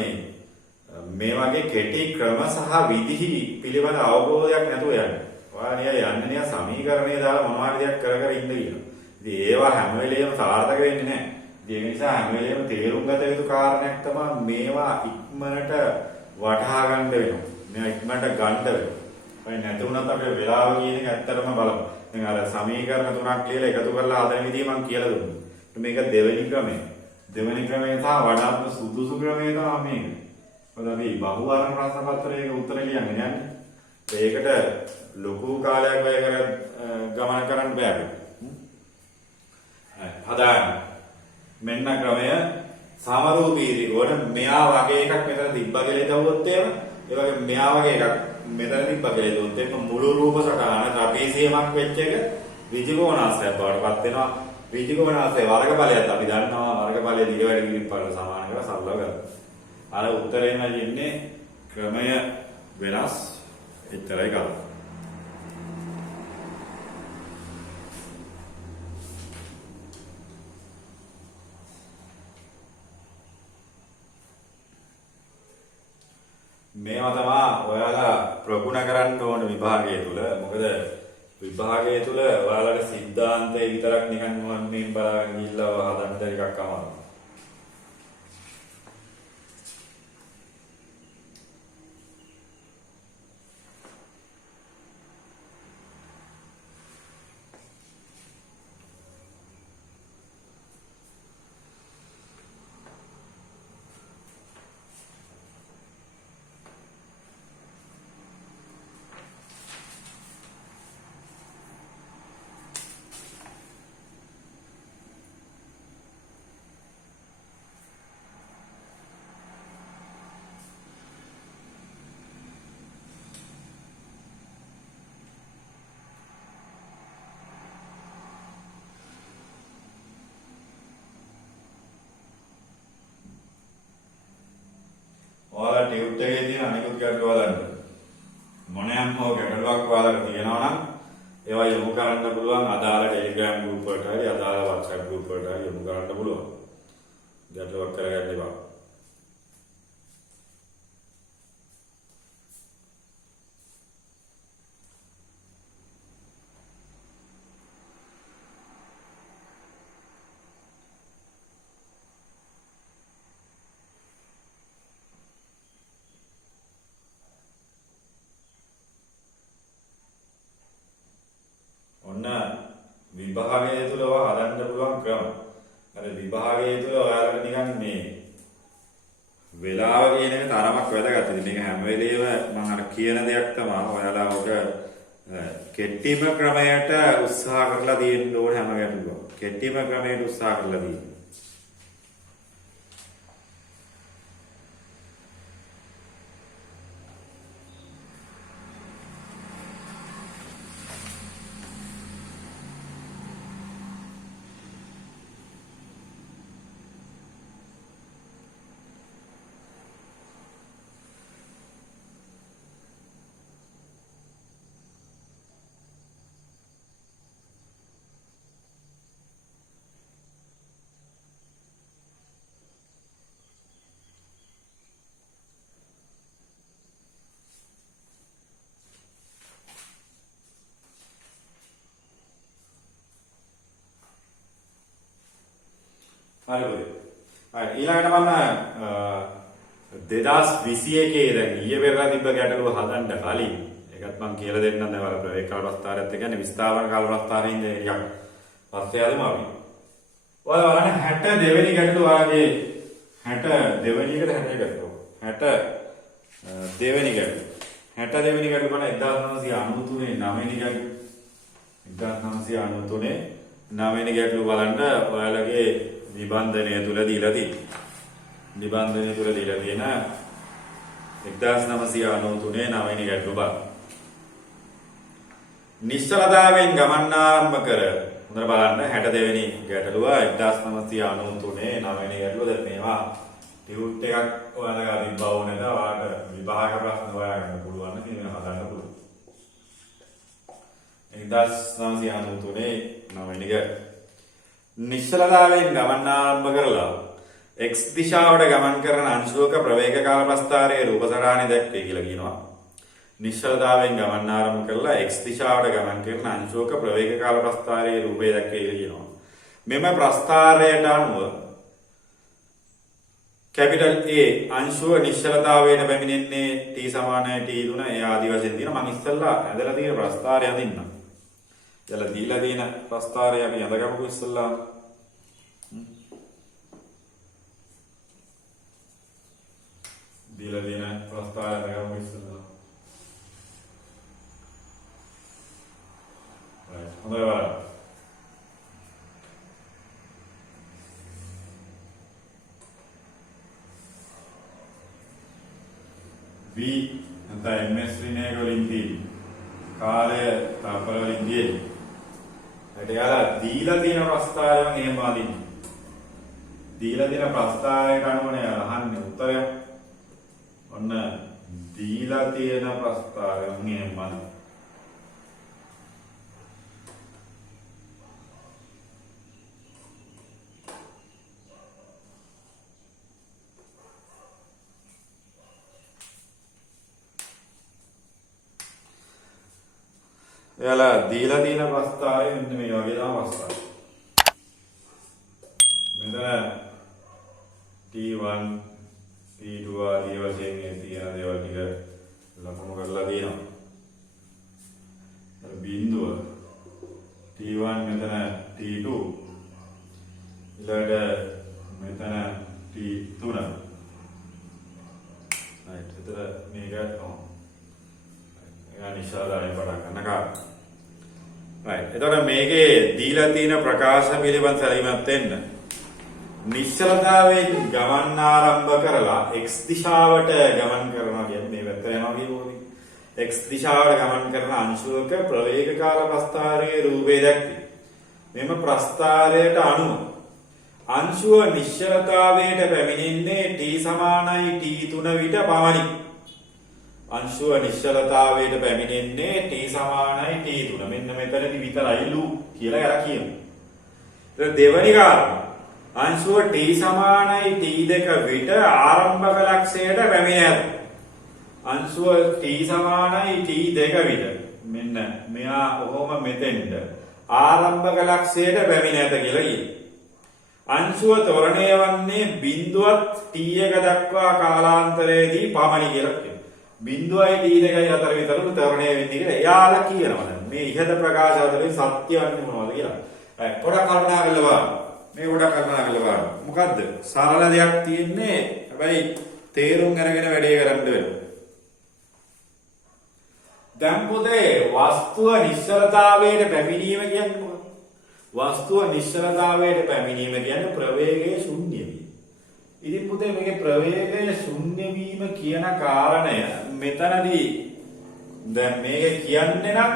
මේ වගේ කෙටි ක්‍රම සහ විධි පිළිබඳ අවබෝධයක් නැතුව යන්නේ. ඔයාලා යන්නේ සමීකරණය දාලා මොනවාරි දෙයක් කර කර ඉන්න කියලා. ඉතින් ඒවා හැම වෙලේම සාර්ථක වෙන්නේ නැහැ. ඒක නිසා හැම වෙලේම තේරුම් ගත යුතු කාරණයක් තමයි මේවා ඉක්මනට වටහා ගන්න වෙනවා. මේවා ඉක්මනට ගන්න වෙනවා. ඔය නැති වුණත් අපේ වෙලාව කියන එක ඇත්තටම බලමු. දැන් අර සමීකරණ තුනක් කියලා එකතු කරලා හදන විදිහ මම කියලා දුන්නා. මේක දෙවෙනි ක්‍රමය. දෙවෙනි ක්‍රමය සහ වඩාත්ම සුදුසු ක්‍රමය තමයි මේක. මොකද අපි බහුවාරණ ප්‍රශ්න පත්‍රයක උත්තර ලියන්නේ යන්නේ. ඒකට ලොකු කාලයක් වැය කර ගමන කරන්න බෑ. හදාගන්න. මෙන්න ක්‍රමය සමරූපී ත්‍රිකෝණ මෙයා වගේ එකක් මෙතන තිබ්බා කියලා හිතුවොත් එහෙම ඒ වගේ මෙයා වගේ එකක් මෙතන තිබ්බා කියලා හිතුවොත් එහෙම මුළු රූප සටහන ත්‍රාපීසියමක් වෙච්ච එක ඍජුකෝණාශ්‍රයක් බවට පත් වෙනවා. ඍජුකෝණාශ්‍රයේ වර්ගඵලයත් අපි දන්නවා වර්ගඵලයේ දිග වැඩි කිරීම පාඩම සමාන කරලා සරලව ගන්න. අර උත්තරේම ඉන්නේ ක්‍රමය වෙනස් එච්චරයි ගන්න. මේවා තමයි ඔයාලා ප්‍රගුණ කරන්න ඕන විභාගය තුල. මොකද විභාගය තුල ඔයාලට සිද්ධාන්තය විතරක් නිකන් මොන්මින් බලාගෙන ගිහිල්ලා හදන්න එකක් අමාරුයි. ඔයාලා ටියුට් එකේ තියෙන අනිකුත් ගැටලු බලන්න. මොනෑම හෝ ගැටලුවක් ඔයාලට තියෙනවා නම් ඒවා යොමු කරන්න පුළුවන් අදාළ Telegram group වලට හරි අදාළ WhatsApp group වලට හරි යොමු කරන්න පුළුවන්. ගැටලුවක් කරගන්න එපා. විභාගය තුල ඔයා හදන්න පුළුවන් ක්‍රම. අර විභාගය තුල ඔයාලට නිකන් මේ වෙලාව කියන එක තරමක් වැදගත්. ඉතින් මේක හැම වෙලේම මම අර කියන දෙයක් තමයි ඔයාලා ඔක කෙටිම ක්‍රමයට උත්සාහ කරලා තියෙන්න ඕන හැම ගැටලුවක්ම. කෙටිම ක්‍රමයට උත්සාහ කරලා තියෙන්න. හරි පුතේ. හරි ඊළඟට මම 2021 දැන් ඊයේ පෙරලා තිබ්බ ගැටලුව හදන්න කලින් ඒකත් මම කියලා දෙන්නම් දැන් වල ප්‍රවේග කාල ප්‍රස්තාරයත් කියන්නේ විස්ථාපන කාල ප්‍රස්තාරයෙන් එකක්. පස්සේ ආදම අපි. ඔයාලා බලන්න 62 වෙනි ගැටලුව වාගේ 62 වෙනි එකට 61කට. 62 වෙනි ගැටලුව. 62 වෙනි ගැටලුව බලන්න 1993 9 වෙනි ගැටලුව. 1993 9 වෙනි ගැටලුව බලන්න ඔයාලගේ නිබන්ධනය තුල දීලා තියෙනවා. නිබන්ධනය තුල දීලා තියෙන 1993 9 වෙනි ගැටලුව බලන්න. නිශ්චලතාවයෙන් ගමන් ආරම්භ කර හොඳට බලන්න 62 වෙනි ගැටලුව 1993 9 වෙනි ගැටලුව දැන් මේවා ටියුට් එකක් ඔයාලා තිබ්බව නේද? ඔයාලට විභාග ප්‍රශ්න හොයාගන්න පුළුවන් නම් මේක හදන්න පුළුවන්. 1993 9 වෙනි ගැටලුව නිශ්චලතාවයෙන් ගමන් ආරම්භ කරලා x දිශාවට ගමන් කරන අංශුවක ප්‍රවේග කාල ප්‍රස්ථාරයේ රූප සටහන දැක්වේ කියලා කියනවා. නිශ්චලතාවයෙන් ගමන් ආරම්භ කරලා x දිශාවට ගමන් කරන අංශුවක ප්‍රවේග කාල ප්‍රස්ථාරයේ රූපය දැක්වේ කියලා කියනවා. මෙම ප්‍රස්ථාරයට අනුව කැපිටල් A අංශුව නිශ්චලතාවයට පැමිණෙන්නේ t සමානයි t3 ඒ ආදි වශයෙන් තියෙන මම ඉස්සෙල්ලා ඇදලා තියෙන ප්‍රස්ථාරය අඳින්නම්. දැන් දීලා තියෙන ප්‍රස්ථාරය අපි අඳගමුකෝ ඉස්සෙල්ලා. දීලා තියෙන ප්‍රස්ථාරය අඳගමුකෝ ඉස්සෙල්ලා. right හොඳයි බලන්න. V නැත්නම් ms ඍණයක වලින් තියෙන කාලය තප්පර වලින් තියෙන. ඒකට යාලා දීලා තියෙන ප්‍රස්ථාරයෙන් එහෙම අදින්න. දීලා තියෙන ප්‍රස්ථාරයට අනුවනේ අහන්නේ උත්තරය. ඔන්න දීලා තියෙන ප්‍රස්ථාරයෙන් එහෙම අදින්න. එයාලා දීලා තියෙන ප්‍රස්ථාරය මෙන්න මේ වගේ තමයි ප්‍රස්ථාරය. මෙතන T1 T2 ආදී වශයෙන් මේ තියෙන දේවල් ටික ලකුණු කරලා තියෙනවා. අර බිඳුව T1 මෙතන T2 ඊළඟට මෙතන T3. right එතන මේක නිශ්චලතාවයෙන් පටන් ගන්න කාරණා. right එතකොට මේකේ දීලා තියෙන ප්‍රකාශ පිළිබඳ සැලීමක් වෙන්න නිශ්චලතාවයෙන් ගමන් ආරම්භ කරලා x දිශාවට ගමන් කරනවා කියන්නේ මේ පැත්තට යනවා කියනෝනේ. x දිශාවට ගමන් කරන අංශුවක ප්‍රවේග කාල ප්‍රස්ථාරයේ රූපය දැක්වේ. මෙම ප්‍රස්ථාරයට අනුව අංශුව නිශ්චලතාවයට පැමිණෙන්නේ t සමානයි t3 විට පමණි. අංශුව නිශ්චලතාවයට පැමිණෙන්නේ t සමානයි t3. මෙන්න මෙතනදි විතරයිලු කියලා එයා කියනවා. ඊට දෙවෙනි කාරණා අංශුව t සමානයි t2 විට ආරම්භක ලක්ෂයට පැමිණ ඇත. අංශුව t සමානයි t2 විට මෙන්න මෙයා ඔහොම මෙතෙන්ට ආරම්භක ලක්ෂයට පැමිණ ඇත කියලා කියනවා. අංශුව ත්වරණය වන්නේ බිඳුවත් t1 දක්වා කාලාන්තරයේදී පමණි කියලා කියනවා. බිඳුවයි t2යි අතර විතරම ත්වරණය වෙන්නේ කියලා එයාලා කියනවා. දැන් මේ ඉහත ප්‍රකාශ අතරින් සත්‍ය වන්නේ මොනවද කියලා. පොඩක් කල්පනා කරලා බලන්න. මේ ගොඩක් කල්පනා කරලා බලන්න. මොකද්ද? සරල දෙයක් තියෙන්නේ. හැබැයි තේරුම් අරගෙන වැඩේ කරන්න වෙනවා. දැන් පොතේ වස්තුව නිශ්චලතාවයට පැමිණීම කියන්නේ මොකක්ද? වස්තුව නිශ්චලතාවයට පැමිණීම කියන්නේ ප්‍රවේගයේ ශුන්‍ය වීම. ඉතින් පුතේ මේකේ ප්‍රවේගයේ ශුන්‍ය වීම කියන කාරණය මෙතනදී දැන් මේක කියන්නේ නම්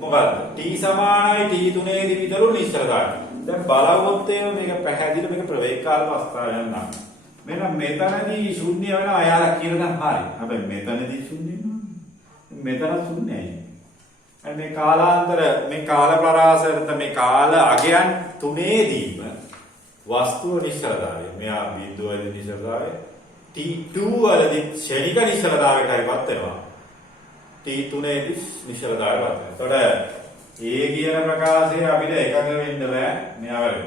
මොකද්ද? t සමානයි t3 දී විතරු නිශ්චලතාවය. දැන් බලවොත් මේක පැහැදිලි මේක ප්‍රවේග කාල ප්‍රස්ථාරයක් නම්. මෙන්න මෙතනදී ශුන්‍ය වෙනවා අයාලා කියන දා හරි. හැබැයි මෙතනදී ශුන්‍ය වෙනවා. මෙතන ශුන්‍යයි. මේ කාලාන්තර මේ කාල පරාසයට මේ කාල අගයන් තුනේදීම වස්තුව නිශ්චලතාවය. මෙයා බිඳුව වල නිශ්චලතාවය T2 වලදී ක්ෂණික නිශ්චලතාවයකට හරිපත් වෙනවා. T3 දී නිශ්චලතාවයකට. එතකොට ඒ කියන ප්‍රකාශය අපිට එකඟ වෙන්න බෑ මෙයා වල.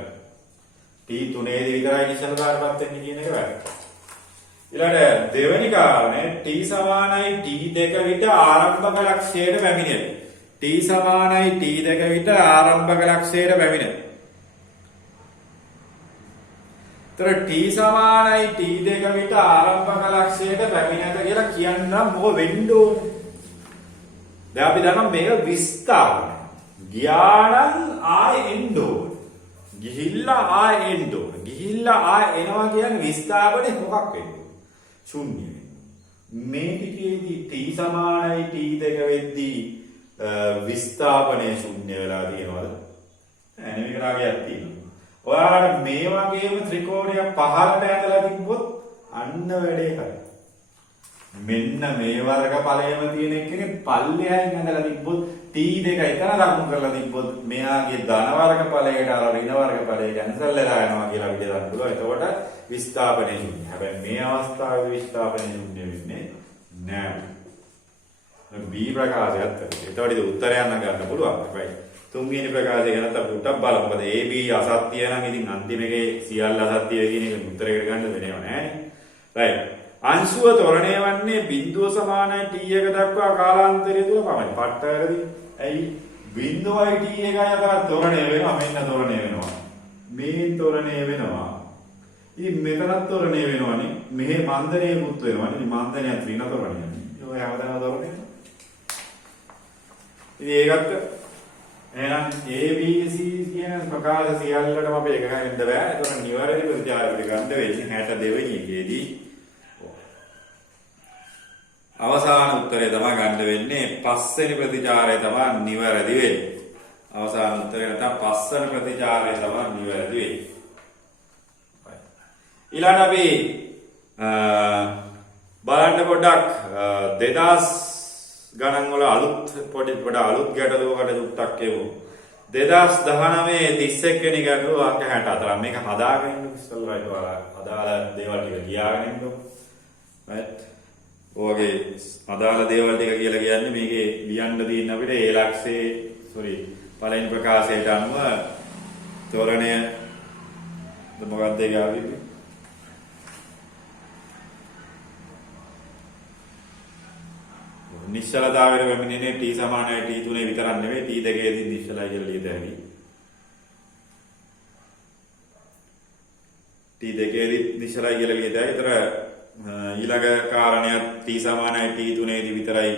T3 දී විතරයි නිශ්චලතාවයටපත් වෙන්නේ කියන එක වැරදි. ඊළඟට දෙවෙනි කාරණේ T සමානයි T2 විට ආරම්භක ලක්ෂයට පැමිණෙන. T සමානයි T2 විට ආරම්භක ලක්ෂයට පැමිණෙන. තර T සමානයි T2 විට ආරම්භක ලක්ෂයට පැමිණෙත කියලා කියන්න මොකද වෙන්න ඕනේ? දැන් අපි දන්නවා මේක විස්තරය. ගියානම් ආයෙ එන්න ඕනේ. ගිහිල්ලා ආයෙ එන්න ඕනේ. ගිහිල්ලා ආයෙ එනවා කියන්නේ විස්තරනේ මොකක් වෙන්නේ? ශුන්‍ය වෙනවා. මේ ටිකේදී T සමානයි T2 වෙද්දී විස්ථාපනයේ ශුන්‍ය වෙලා තියෙනවද? නෑ නෙමෙයි රාගයක් තියෙනවා. ඔයාලට මේ වගේම ත්‍රිකෝණයක් පහළට ඇදලා තිබ්බොත් අන්න වැඩේ කරා. මෙන්න මේ වර්ග ඵලයම තියෙන එකනේ පල්ලෙහායින් ඇදලා තිබ්බොත් T2 එතන ලකුණු කරලා තිබ්බොත් මෙයාගේ ධන වර්ග ඵලයට අර ඍණ වර්ග ඵලය කැන්සල් වෙලා යනවා කියලා අපිට ගන්න පුළුවන්. එතකොට විස්ථාපනයේ ශුන්‍ය. හැබැයි මේ අවස්ථාවේදී විස්ථාපනයේ ශුන්‍ය වෙන්නේ නෑ. B ප්‍රකාශයත් එතකොට ඒක උත්තරයක් නම් ගන්න පුළුවන්. හැබැයි තුන්වෙනි ප්‍රකාශය ගැනත් අපි උටක් බලමු. මොකද AB අසත්‍ය නම් ඉතින් අන්තිම එකේ සියල්ල අසත්‍ය කියන එක උත්තරයකට ගන්න වෙනව නෑනේ. right. අංශුව තොරණය වන්නේ බිඳුව සමානයි t1 දක්වා කාලාන්තරය තුල පමණයි. පට්ටවැරදි. ඇයි? බිඳුවයි t1යි අතර තොරණය වෙනවා. මෙන්න තොරණය වෙනවා. මේ තොරණය වෙනවා. ඉතින් මෙතනත් තොරණය වෙනවනේ. මෙහෙ මන්දනයකුත් වෙනවනේ. ඉතින් මන්දනය ත්‍රිණ තොරණය. ඔය හැමදාම තොරණය. ඉතින් ඒකට එහෙනම් A B C කියන ප්‍රකාශ සියල්ලටම අපි එක ගන්න බෑ. ඒක නිවැරදි ප්‍රතිචාර අපිට ගන්න වෙන්නේ 62 වෙනි එකේදී. අවසාන උත්තරය තමයි ගන්න වෙන්නේ පස්වෙනි ප්‍රතිචාරය තමයි නිවැරදි වෙන්නේ. අවසාන උත්තරය නැත්නම් පස්වෙනි ප්‍රතිචාරය තමයි නිවැරදි වෙන්නේ. ඊළඟ අපි බලන්න පොඩ්ඩක් 2000 ගණන් වල අලුත් පොඩි අලුත් ගැටලුවකට චුට්ටක් එමු. 2019 31 වෙනි ගැටලුව අංක 64. මේක හදාගෙන ඉන්න ඉස්සෙල්ලා ඊට අදාළ දේවල් ටික ලියාගෙන ඉන්න. right. ඔයගේ අදාළ දේවල් ටික කියලා කියන්නේ මේකේ ලියන්න තියෙන අපිට ඒ ලක්ෂයේ පළවෙනි ප්‍රකාශයට අනුව තොරණය මොකක්ද ඒක ආවේ? නිශ්චලතාවයට පැමිණෙන්නේ T සමානයි T3 විතරක් නෙවෙයි T2 දී නිශ්චලයි කියලා ලියද හැකි. T2 දී නිශ්චලයි කියලා ලියද හැකි. ඒතර ඊළඟ කාරණය T සමානයි T3 දී විතරයි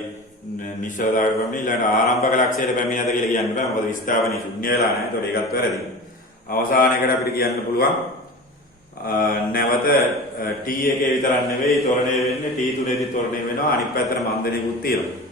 නිශ්චලතාවයට පැමිණෙන්නේ. ඊළඟ ආරම්භක ලක්ෂයට පැමිණෙනද කියලා කියන්න බෑ. මොකද විස්ථාපනයේ ශුන්‍ය වෙලා නැහැ. ඒතකොට ඒකත් වැරදි. අවසානයකට අපිට කියන්න පුළුවන් නැවත T1 විතරක් නෙවෙයි තොරණය වෙන්නේ T3 දී තොරණය වෙනවා. අනිත් පැත්තට මන්දණයකුත් තියෙනවා.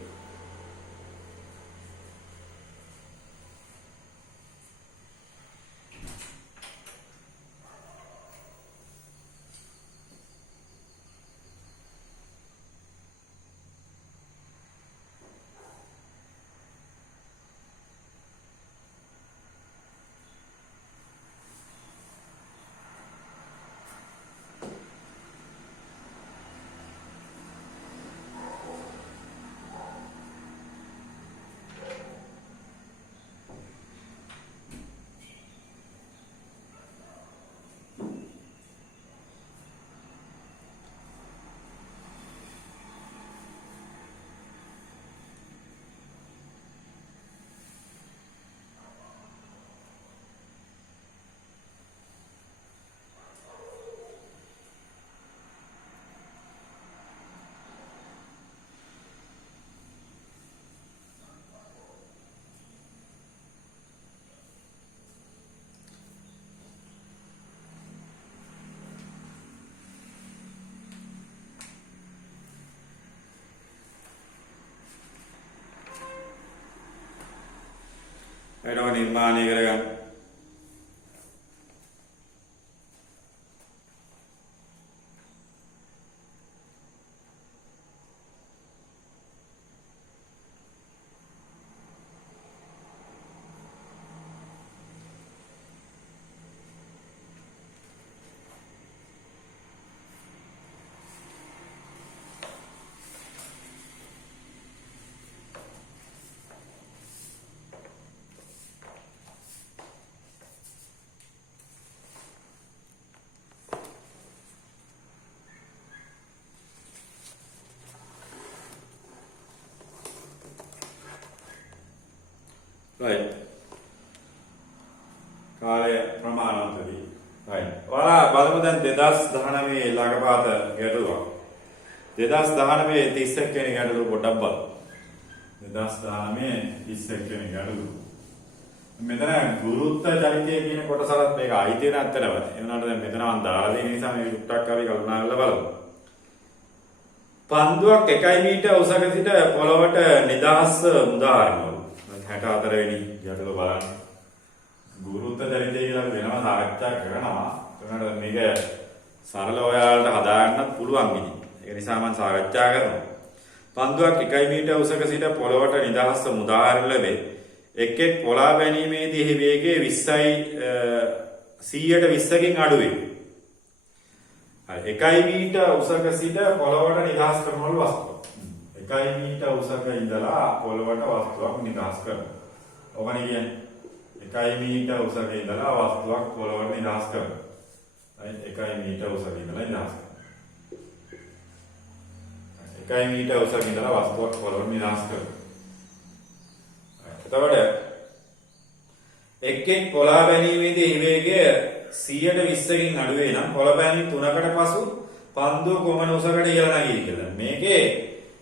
ඒනවා නිර්මාණය කරගන්න. right. කාලය ප්‍රමාණවත්දී. right. ඔයාලා බලමු දැන් 2019 ළඟපාත ගැටලුවක්. 2019 31 වෙනි ගැටලුව පොඩ්ඩක් බලමු. 2019 31 වෙනි ගැටලුව. මෙතන ගුරුත්ව චලිතය කියන කොටසලත් මේක අයිති වෙන අතරම. ඒ වුණාට දැන් මෙතන මම දාලා තියෙන නිසා මේ ටුක්ටක් අපි කල්පනා කරලා බලමු. පන්දුවක් 1 මීටර උසක සිට පොළවට නිදහස් උදාහරණවල 64 වෙනි ගැටලුව බලන්න. ගුරුත්ව චලිතය කියලා වෙනම සාකච්ඡා කරනවා. ඒකට මේක සරල ඔයාලට හදාගන්නත් පුළුවන් විදිහ. ඒ නිසා මම සාකච්ඡා කරනවා. පන්දුවක් 1 මීටර උසක සිට පොළවට නිදහස් උදාහරණ ලැබේ. එක් පොළා බැනීමේදී එහි වේගය 100කින් අඩු වේ. හරි 1 මීටර උසක සිට පොළවට නිදහස් කරන වස්තුවක්. 1 මීටර උසක ඉඳලා පොළවට වස්තුවක් නිදහස් කරනවා. ඔබනේ කියන්නේ 1 මීටර උසක ඉඳලා වස්තුවක් පොළවට නිදහස් කරනවා. හරි 1 මීටර උසක ඉඳලා නිදහස් කරනවා. 1 මීටර උසක ඉඳලා වස්තුවක් පොළවට නිදහස් කරනවා. එතකොට එක් පොළා බැනීමේදී වේගය 120කින් අඩු වේ නම් පොළ බැනීම් 3කට පසු පන්දුව කොමන උසකට ඉහළ නැගී කියලා. මේකේ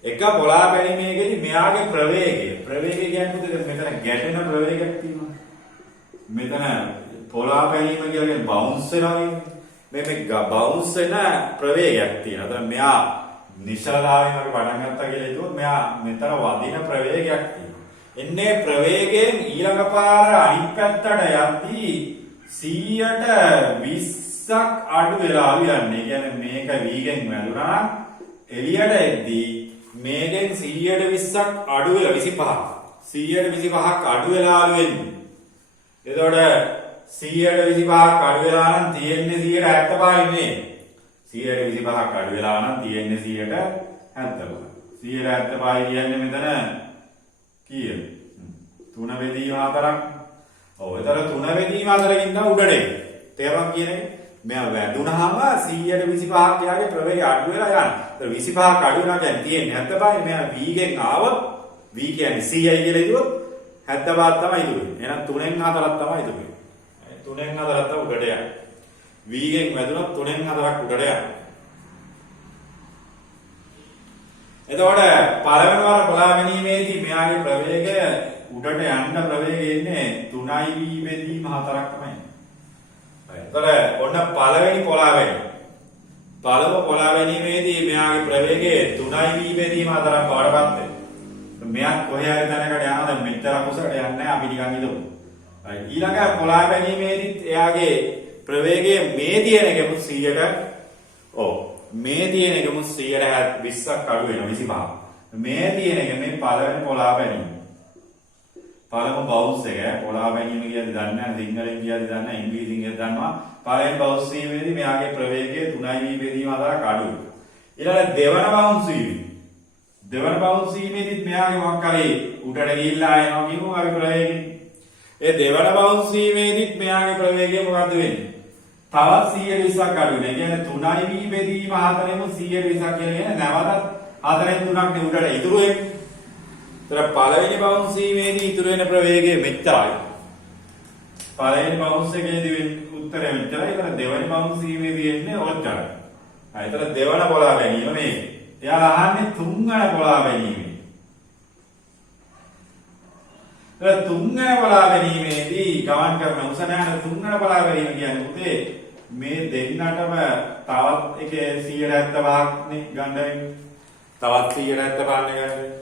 එක පොළා බැනීමේදී මෙයාගේ ප්‍රවේගය කියන්නේ මොකද? මෙතන ගැටෙන ප්‍රවේගයක් තියෙනවා. මෙතන පොළා බැනීම කියන්නේ බවුන්ස් වෙනවා. මේ බවුන්ස් වෙන ප්‍රවේගයක් තියෙනවා. දැන් මෙයා නිශ්චලතාවයෙන් අපි පටන් ගත්තා කියලා හිතුවොත් මෙයා මෙතන වදින ප්‍රවේගයක් තියෙනවා. එන්නේ ප්‍රවේගයෙන් ඊළඟ පාර අනිත් පැත්තට යද්දී 120ක් අඩු වෙලා යන්නේ. කියන්නේ මේක වීගෙන් වැළුණා එළියට එද්දී මේකෙන් 120ක් අඩු වෙලා 25ක් 125ක් අඩු වෙලා වෙන්නේ. එතකොට 125ක් අඩු වෙලා නම් තියෙන්නේ 175 නේ. 125ක් අඩු වෙලා නම් තියෙන්නේ 175. 175 කියන්නේ මෙතන කීයද? 3 බෙදීම 4ක්. ඔව් ඒතර 3 බෙදීම 4කින් තමයි උඩට එන්නේ. තේරුම් කියන්නේ මෙයා වැදුනහම 125ක් යාගේ ප්‍රවේගය අඩු වෙලා යනවා. ඒතර 25ක් අඩු වෙනවා කියන්නේ තියෙන්නේ 75. මෙයා v ගෙන් ආවොත් v කියන්නේ 100යි කියලා හිතුවොත් 75ක් තමයි ඉතුරු වෙන්නේ. එහෙනම් 3න් 4ක් තමයි ඉතුරු වෙන්නේ. 3න් 4ක් තමයි උඩට යන්නේ. v ගෙන් වැදුනොත් 3න් 4ක් උඩට යනවා. එතකොට පළවෙනි වර පොළා ගැනීමේදී මෙයාගේ ප්‍රවේගය උඩට යන්න ප්‍රවේගය ඉන්නේ 3v බෙදීම 4ක් තමයි. එතකොට ඔන්න පළවෙනි පොළා ගැනීම. පළවෙනි පොළා ගැනීමේදී මෙයාගේ ප්‍රවේගය 3v බෙදීම 4ක් බවටපත් වෙනවා. මෙයා කොහේ හරි තැනකට යනවා දැන් මෙච්චර කුසට යන්නේ නැහැ අපි නිකන් හිතමු. ඊළඟ පොළා ගැනීමේදීත් එයාගේ ප්‍රවේගය මේ තියෙන එකම 100ට ඔව් මේ තියෙන එකම 120ක් අඩු වෙනවා 25. මේ තියෙන එක මේ පළවෙනි පොළා බැනීම. පළමු බවුන්ස් එක පොළා බැනීම කියන්නේ දන්නේ නැහැ සිංහලෙන් කියන්නේ දන්නේ නැහැ ඉංග්‍රීසියෙන් කියන්නේ දන්නවා. පළවෙනි බවුන්ස් වීමේදී මෙයාගේ ප්‍රවේගය 3v බෙදීම 4ක් අඩු වෙනවා. ඊළඟ දෙවන බවුන්ස් වීම. දෙවන බවුන්ස් වීමේදීත් මෙයාගේ මොකක් හරි උඩට ගිහිල්ලා එනවා කියමු අපි ප්‍රවේගය. ඒ දෙවන බවුන්ස් වීමේදීත් මෙයාගේ ප්‍රවේගය මොකද්ද වෙන්නේ? තවත් 120ක් අඩු වෙනවා. ඒ කියන්නේ 3v බෙදීම 4ෙම 120ක් කියන්නේ නැවතත් 4න් 3ක් නේ උඩට ඉතුරු වෙන්නේ. ඒතර පළවෙනි බවුන්ස් වීමේදී ඉතුරු වෙන ප්‍රවේගය මෙච්චරයි. පළවෙනි බවුන්ස් එකේදී වෙන්නේ උත්තරය මෙච්චරයි. ඒතර දෙවෙනි බවුන්ස් වීමේදී එන්නේ ඔච්චරයි. ඒතර දෙවන පොළා ගැනීම මේක. එයාලා අහන්නේ තුන්වන පොළා ගැනීම. ඒතර තුන්වන පොළා ගැනීමේදී ගමන් කරන උසනෑන තුන්වන පොළා ගැනීම කියන්නේ පුතේ මේ දෙන්නටම තවත් එකේ 175ක් නේ ගන්න වෙන්නේ. තවත් 175ක් ගන්න.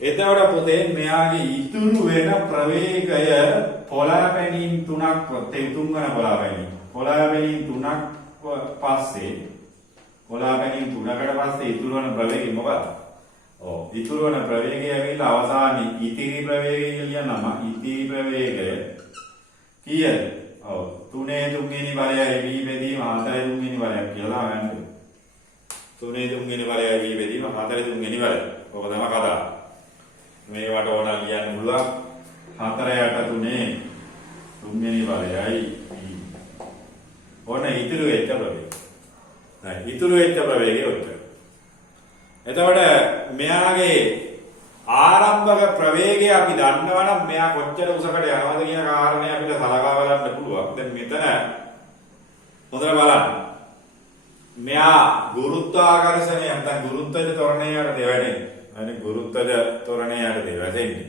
එතකොට පුතේ මෙයාගේ ඉතුරු වෙන ප්‍රවේගය පොළා බැනීම් 3ක් තුන්වන පොළා බැනීම. පොළා බැනීම් 3ක් පස්සේ පොළා බැනීම් 3කට පස්සේ ඉතුරු වෙන ප්‍රවේගය මොකක්ද? ඔව් ඉතුරු වෙන ප්‍රවේගය ඇවිල්ලා අවසානයේ ඉතිරි ප්‍රවේගය කියනම ඉතිරි ප්‍රවේගය කීයද? ඔව් 3 තුන්වෙනි බලයයි v බෙදීම 4 තුන්වෙනි බලයක් කියලා ගන්න. 3 තුන්වෙනි බලයයි v බෙදීම 4 තුන්වෙනි බලය. ඔක තමයි කතාව. මේවට ඕන කියන්න පුළුවන් 4 යට 3 තුන්වෙනි බලයයි ඕන ඉතුරු වෙච්ච ප්‍රවේගය. දැන් ඉතුරු වෙච්ච ප්‍රවේගය ඔච්චර. එතකොට මෙයාගේ ආරම්භක ප්‍රවේගය අපි දන්නවා නම් මෙයා කොච්චර උසකට යනවද කියන කාරණේ අපිට සලකා බලන්න පුළුවන්. දැන් මෙතන හොඳට බලන්න. මෙයා ගුරුත්වාකර්ෂණය නැත්නම් ගුරුත්වජ ත්වරණයට දෙවැටෙන්නේ. අනේ ගුරුත්වජ ත්වරණයට දෙවැටෙන්නේ.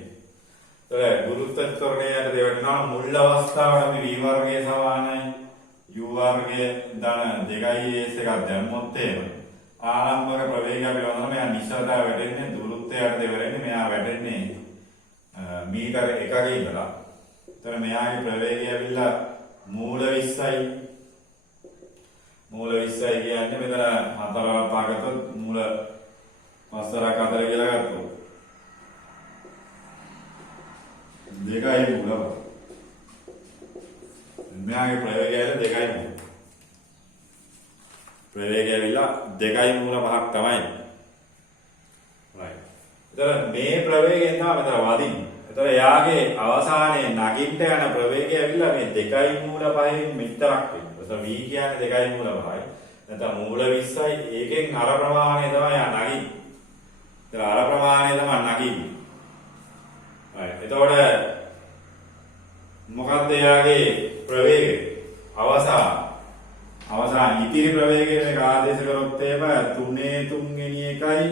ඒතර ගුරුත්වජ ත්වරණයට දෙවැටෙනවා මුල් අවස්ථාවේ අපි v වර්ගය සමානයි u වර්ගය ධන 2as එකක් දැම්මොත් එහෙම ආරම්භක ප්‍රවේගය අපි වුණාම මෙයා නිශ්චලතාව වැටෙන්නේ දුරත්වයට දෙවැටෙන්නේ මෙයා වැටෙන්නේ මීටර 1ක ඉඳලා. ඒතර මෙයාගේ ප්‍රවේගය ඇවිල්ලා මූල 20යි. මූල 20යි කියන්නේ මෙතන හතරවක් පාගත්තොත් මූල 5 කියලා ගත්තොත්. දෙකයි මූල. මෙයාගේ ප්‍රවේගය ඇවිල්ලා දෙකයි මූල. ප්‍රවේගය ඇවිල්ලා දෙකයි මූල 5ක් තමයි. right. ඒතර මේ ප්‍රවේගයෙන් තමයි මෙතන වදින්නේ. ඒතර එයාගේ අවසානයේ නගින්න යන ප්‍රවේගය ඇවිල්ලා මේ දෙකයි මූල 5න් මෙතරක් වෙනවා. ඒතර v කියන්නේ දෙකයි මූල 5යි. නැත්නම් මූල 20යි. ඒකෙන් අර ප්‍රමාණය තමයි නගින්නේ. ඒතර අර ප්‍රමාණය තමයි නගින්නේ. right. එතකොට මොකක්ද එයාගේ ප්‍රවේගය? අවසාන ඉතිරි ප්‍රවේගය මේක ආදේශ කරොත් එහෙම 3/3 එකයි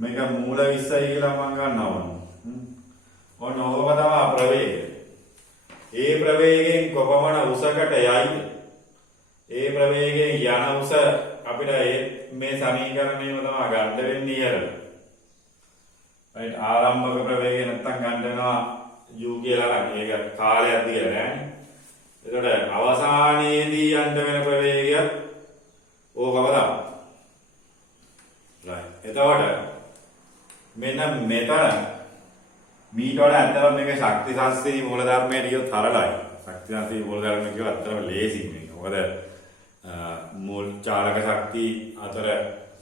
මේක මූල 20යි කියලා මම ගන්නවා. ඔන්න ඕක තමයි ප්‍රවේගය. ඒ ප්‍රවේගයෙන් කොපමණ උසකට යයිද? ඒ ප්‍රවේගයෙන් යන උස අපිට මේ සමීකරණයම තමයි ගන්න වෙන්නේ ඉහළට. right ආරම්භක ප්‍රවේගය නැත්තම් ගන්න වෙනවා u කියලා ගන්න. ඒක කාලයක් දිගට නෑනේ. එතකොට අවසානයේදී යන්න වෙන ප්‍රවේගය ඕකම තමයි. right. එතකොට මෙන්න මෙතන මීට වඩා ඇත්තටම මේක ශක්ති ශාස්ත්‍රීය මූලධර්මයට කියොත් තරලයි. ශක්ති ශාස්ත්‍රීය මූලධර්ම කියොත් ඇත්තටම ලේසි මේක. මොකද මූල චාලක ශක්තිය අතර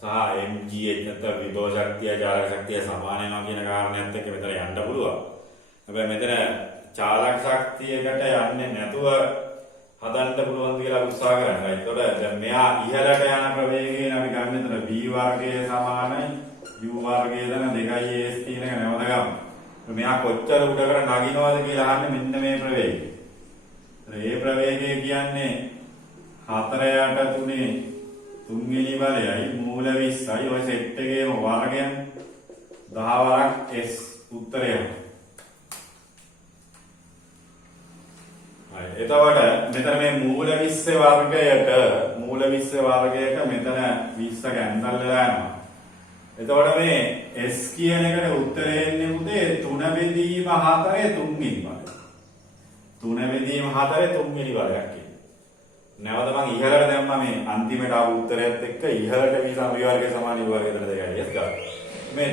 සහ mgh නැත්නම් විභව ශක්තිය චාලක ශක්තිය සමාන වෙනවා කියන කාරණයත් එක්ක මෙතන යන්න පුළුවන්. හැබැයි මෙතන චාලක ශක්තියකට යන්නේ නැතුව හදන්න පුළුවන් කියලා උත්සාහ කරනවා. ඒතකොට දැන් මෙයා ඉහළට යන ප්‍රවේගයෙන් අපි ගන්න එතන v වර්ගය සමානයි u වර්ගය දන 2as කියන එක නැවත ගමු. මෙයා කොච්චර උඩකට නගිනවද කියලා අහන්නේ මෙන්න මේ ප්‍රවේගය. ඒ ප්‍රවේගය කියන්නේ 4/3 තුන්වෙනි බලයයි මූල 20යි ඔය සෙට් එකේම වර්ගයන් 10 වරක් s උත්තරය. එතකොට මෙතන මේ මූල 20 වර්ගයට මෙතන 20 කැන්සල් වෙලා යනවා. එතකොට මේ s කියන එකට උත්තරය එන්නේ උදේ 3/4 තුන්වෙනි බලය. 3/4 තුන්වෙනි බලයක් කියන්නේ. නැවත මම ඉහළට දැම්මා මේ අන්තිමට ආපු උත්තරයත් එක්ක ඉහළට v වර්ගය සමාන u වර්ගය දෙන දෙකයි s ගන්න. මේ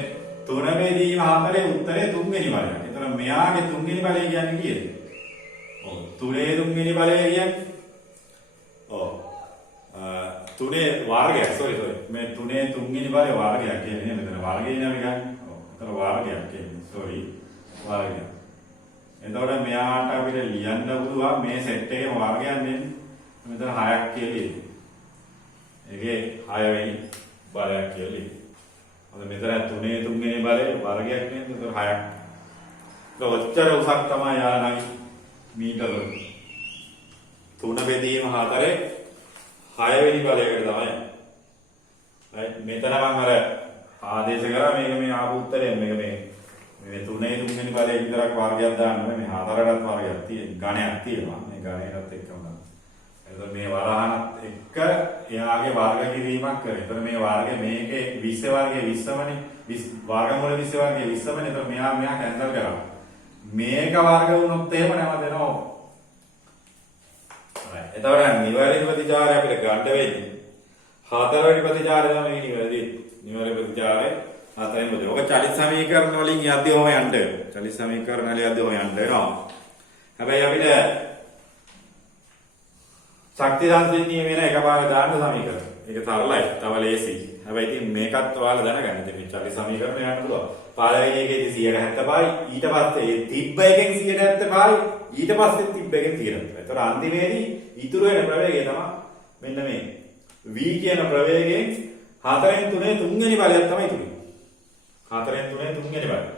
3/4 උත්තරේ තුන්වෙනි බලයක්. එතන මෙයාගේ තුන්වෙනි බලය කියන්නේ කීයද? ඔව් 3/3 බලය කියන්නේ තුනේ වර්ගයක් sorry මේ 3/3 බලය වර්ගයක් කියන්නේ මෙතන වර්ගයනේ අපි ගන්න. ඔව් එතන වර්ගයක් කියන්නේ sorry වර්ගයක්. එතකොට මෙයාට අපිට ලියන්න පුළුවන් මේ සෙට් එකේම වර්ගයක් දෙන්නේ. මෙතන 6ක් කියලා ඉන්නේ. ඒකේ 6 වෙනි බලයක් කියලා ඉන්නේ. අද මෙතන 3/3 බලය වර්ගයක් නේද? එතන 6ක්. ඒක ඔච්චර උසක් තමයි යානයි මීටර 3/4 6 වෙනි බලයකට තමයි. right මෙතන මම අර ආදේශ කරා මේක මේ ආපු උත්තරේ මේක මේ 3/3 වෙනි බලයේ විතරක් වර්ගයක් දාන්න ඕනේ. මේ 4කටත් වර්ගයක් තියෙන ගණයක් තියෙනවා. මේ ගණයටත් එක්කම ගන්න. එතකොට මේ වරහනත් එක්ක එයාගේ වර්ග කිරීමක් කරේ. එතකොට මේ වර්ගය මේකේ 20 වර්ගයේ 20මනේ. 20 වර්ගමූල 20 වර්ගයේ 20මනේ. එතකොට මෙයා කැන්සල් කරා. මේක වර්ග වුණොත් එහෙම නැවත එනවා. right එතකොට නිවැරදි ප්‍රතිචාරය අපිට ගන්න වෙන්නේ 4 වෙනි ප්‍රතිචාරය තමයි නිවැරදි. නිවැරදි ප්‍රතිචාරය 4 වෙනි ප්‍රතිචාරය. ඔක චලිත සමීකරණ වලින් යද්දී ඔහම යන්න වෙනවා. චලිත සමීකරණ වල යද්දී ඔහම යන්න වෙනවා. හැබැයි අපිට ශක්ති සංසිද්ධිය වෙන එකපාරට දාන්න සමීකරණ. ඒක තරලයි. තව ලේසි. හැබැයි ඉතින් මේකත් ඔයාලා දැනගන්න. ඉතින් මේ චලිත සමීකරණ යන්න පුළුවන්. පළවෙනි එකේදී 175යි ඊට පස්සේ තිබ්බ එකෙන් 175යි ඊට පස්සේ තිබ්බ එකෙන් 175යි. ඒතර අන්තිමේදී ඉතුරු වෙන ප්‍රවේගය තමයි මෙන්න මේ v කියන ප්‍රවේගයෙන් 4/3 තුන්වෙනි බලයක් තමයි ඉතුරු වෙන්නේ. 4න් 3ෙන් තුන්වෙනි වර්ගය.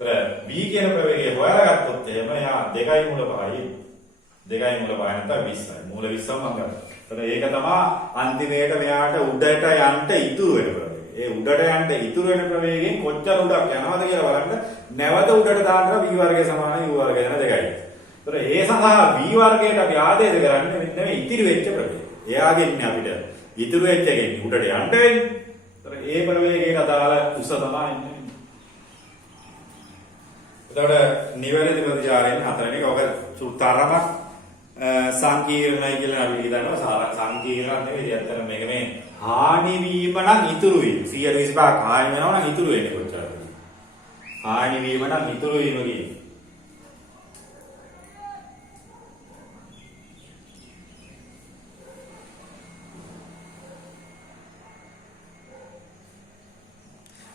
ඒතර v කියන ප්‍රවේගය හොයාගත්තොත් එහෙම එයා 2 මූල 5යි 2 මූල 5 නැත්නම් 20යි. මූල 20ම මම ගන්නවා. ඒතර ඒක තමයි අන්තිමේට මෙයාට උඩට යන්න ඉතුරු වෙන ප්‍රවේගය. ඒ උඩට යන්න ඉතුරු වෙන ප්‍රවේගයෙන් කොච්චර උඩක් යනවද කියලා බලන්න නැවත උඩට දාන්න v වර්ගය සමානයි u වර්ගය යන 2යි. ඒතර ඒ සඳහා v වර්ගයට අපි ආදේශ කරන්නේ මෙන්න ඉතිරි වෙච්ච ප්‍රවේගය. එයාගෙන් අපිට ඉතුරු වෙච්ච එකෙන් උඩට යන්න වෙන්නේ. ඒතර ඒ ප්‍රවේගයට අදාළ උස තමයි එන්නේ. එතකොට නිවැරදි ප්‍රතිචාරයෙන් හතරෙනි ඔක සුතරමක් සංකීර්ණයි කියලා අපි හිතනවා. සංකීර්ණ නෙවෙයි ඇත්තට මේක මේ හානි වීම නම් ඉතුරුයි. 125ක් හානි වෙනවා නම් ඉතුරු වෙන්නේ කොච්චරද? හානි වීම නම් ඉතුරු වීම කියන්නේ.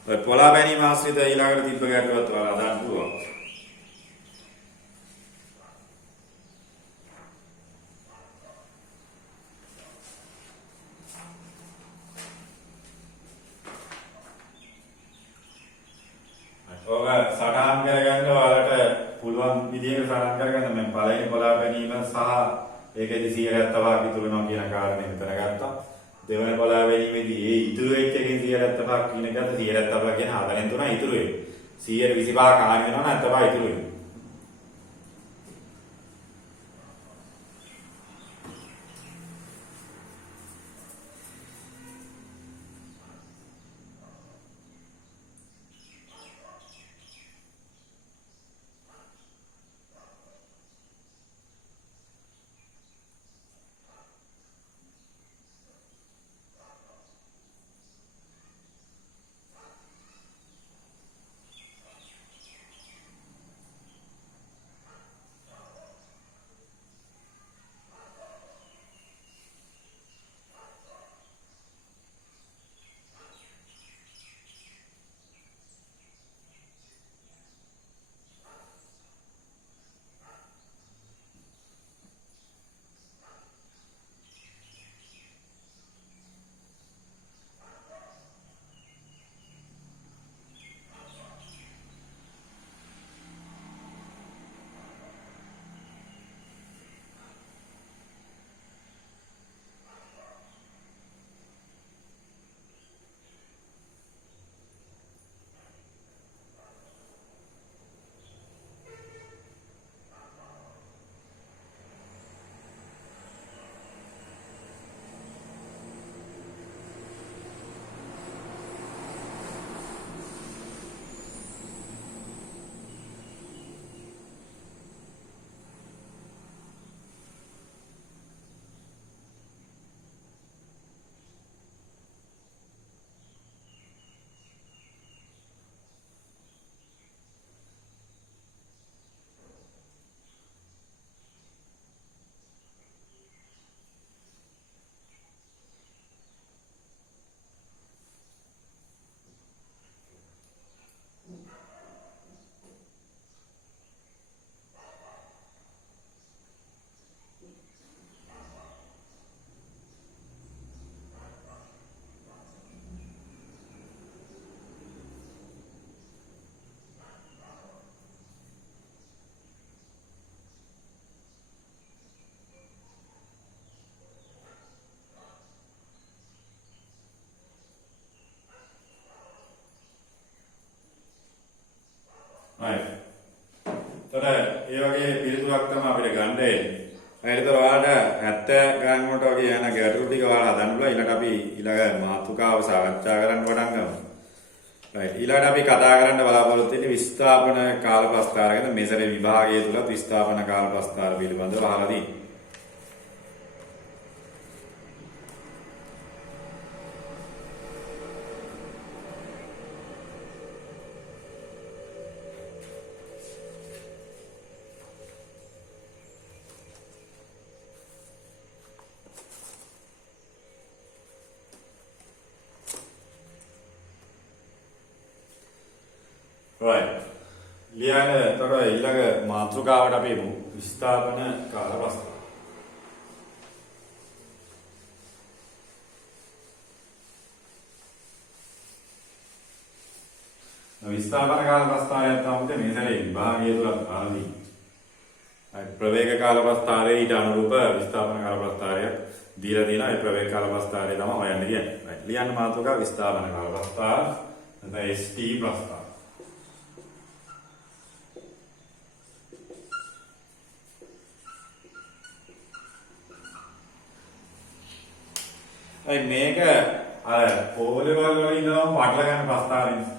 ඔය පොලා බැනීම ආශ්‍රිත ඊළඟට තිබ්බ ගැටලුවත් ඔයාලා අදාන්න පුළුවන්. ඔබ සටහන් කරගන්න ඔයාලට පුළුවන් විදිහට සටහන් කරගන්න මම පළවෙනි පොලා බැනීම සහ ඒකෙදි 170ක් ඉතුරු වෙනවා කියන කාරණේ මෙතන ගත්තා. දෙවන පොලා බැනීමේදී ඒ ඉතුරු වෙච්ච එකෙන් 170ක් කියන එකට 170 කියන 4න් 3 ඉතුරු වෙන්නේ. 125ක් හානි වෙනවා නම් තමයි ඉතුරු වෙන්නේ. ඒ වගේ පිළිතුරක් තමයි අපිට ගන්න වෙන්නේ. ඒකට ඔයාලට 70 ග්‍රෑම් වලට වගේ යන ගැටලු ටික ඔයාලා හදන්න පුළුවන්. ඊළඟට අපි ඊළඟ මාතෘකාව සාකච්ඡා කරන්න පටන් ගමු. right. ඊළඟට අපි කතා කරන්න බලාපොරොත්තු වෙන්නේ විස්ථාපන කාලපස්ථාර ගැන. මෙසරේ විභාගය තුල විස්ථාපන කාලපස්ථාර පිළිබඳව අහලා තියෙනවා. right. ඊළඟ මාතෘකාවට අපි විස්ථාපන කාලපස්ථාර. විස්ථාපන කාල ප්‍රස්ථාරය තමයි මේ සැරේ විභාගය තුල ආදී. ප්‍රවේග කාල ප්‍රස්ථාරයේ ඊට අනුරූප විස්ථාපන කාල ප්‍රස්ථාරය දීලා තියෙනවා. ඒ ප්‍රවේග කාල ප්‍රස්ථාරය තමයි හොයන්න කියන්නේ. ලියන්න මාතෘකාව විස්ථාපන කාල ප්‍රස්ථාර නැත්නම් ST ප්‍රස්ථාර. මේක අර ඕලෙවල් වල ඉඳන් පටල ගන්න ප්‍රස්ථාරයනේ.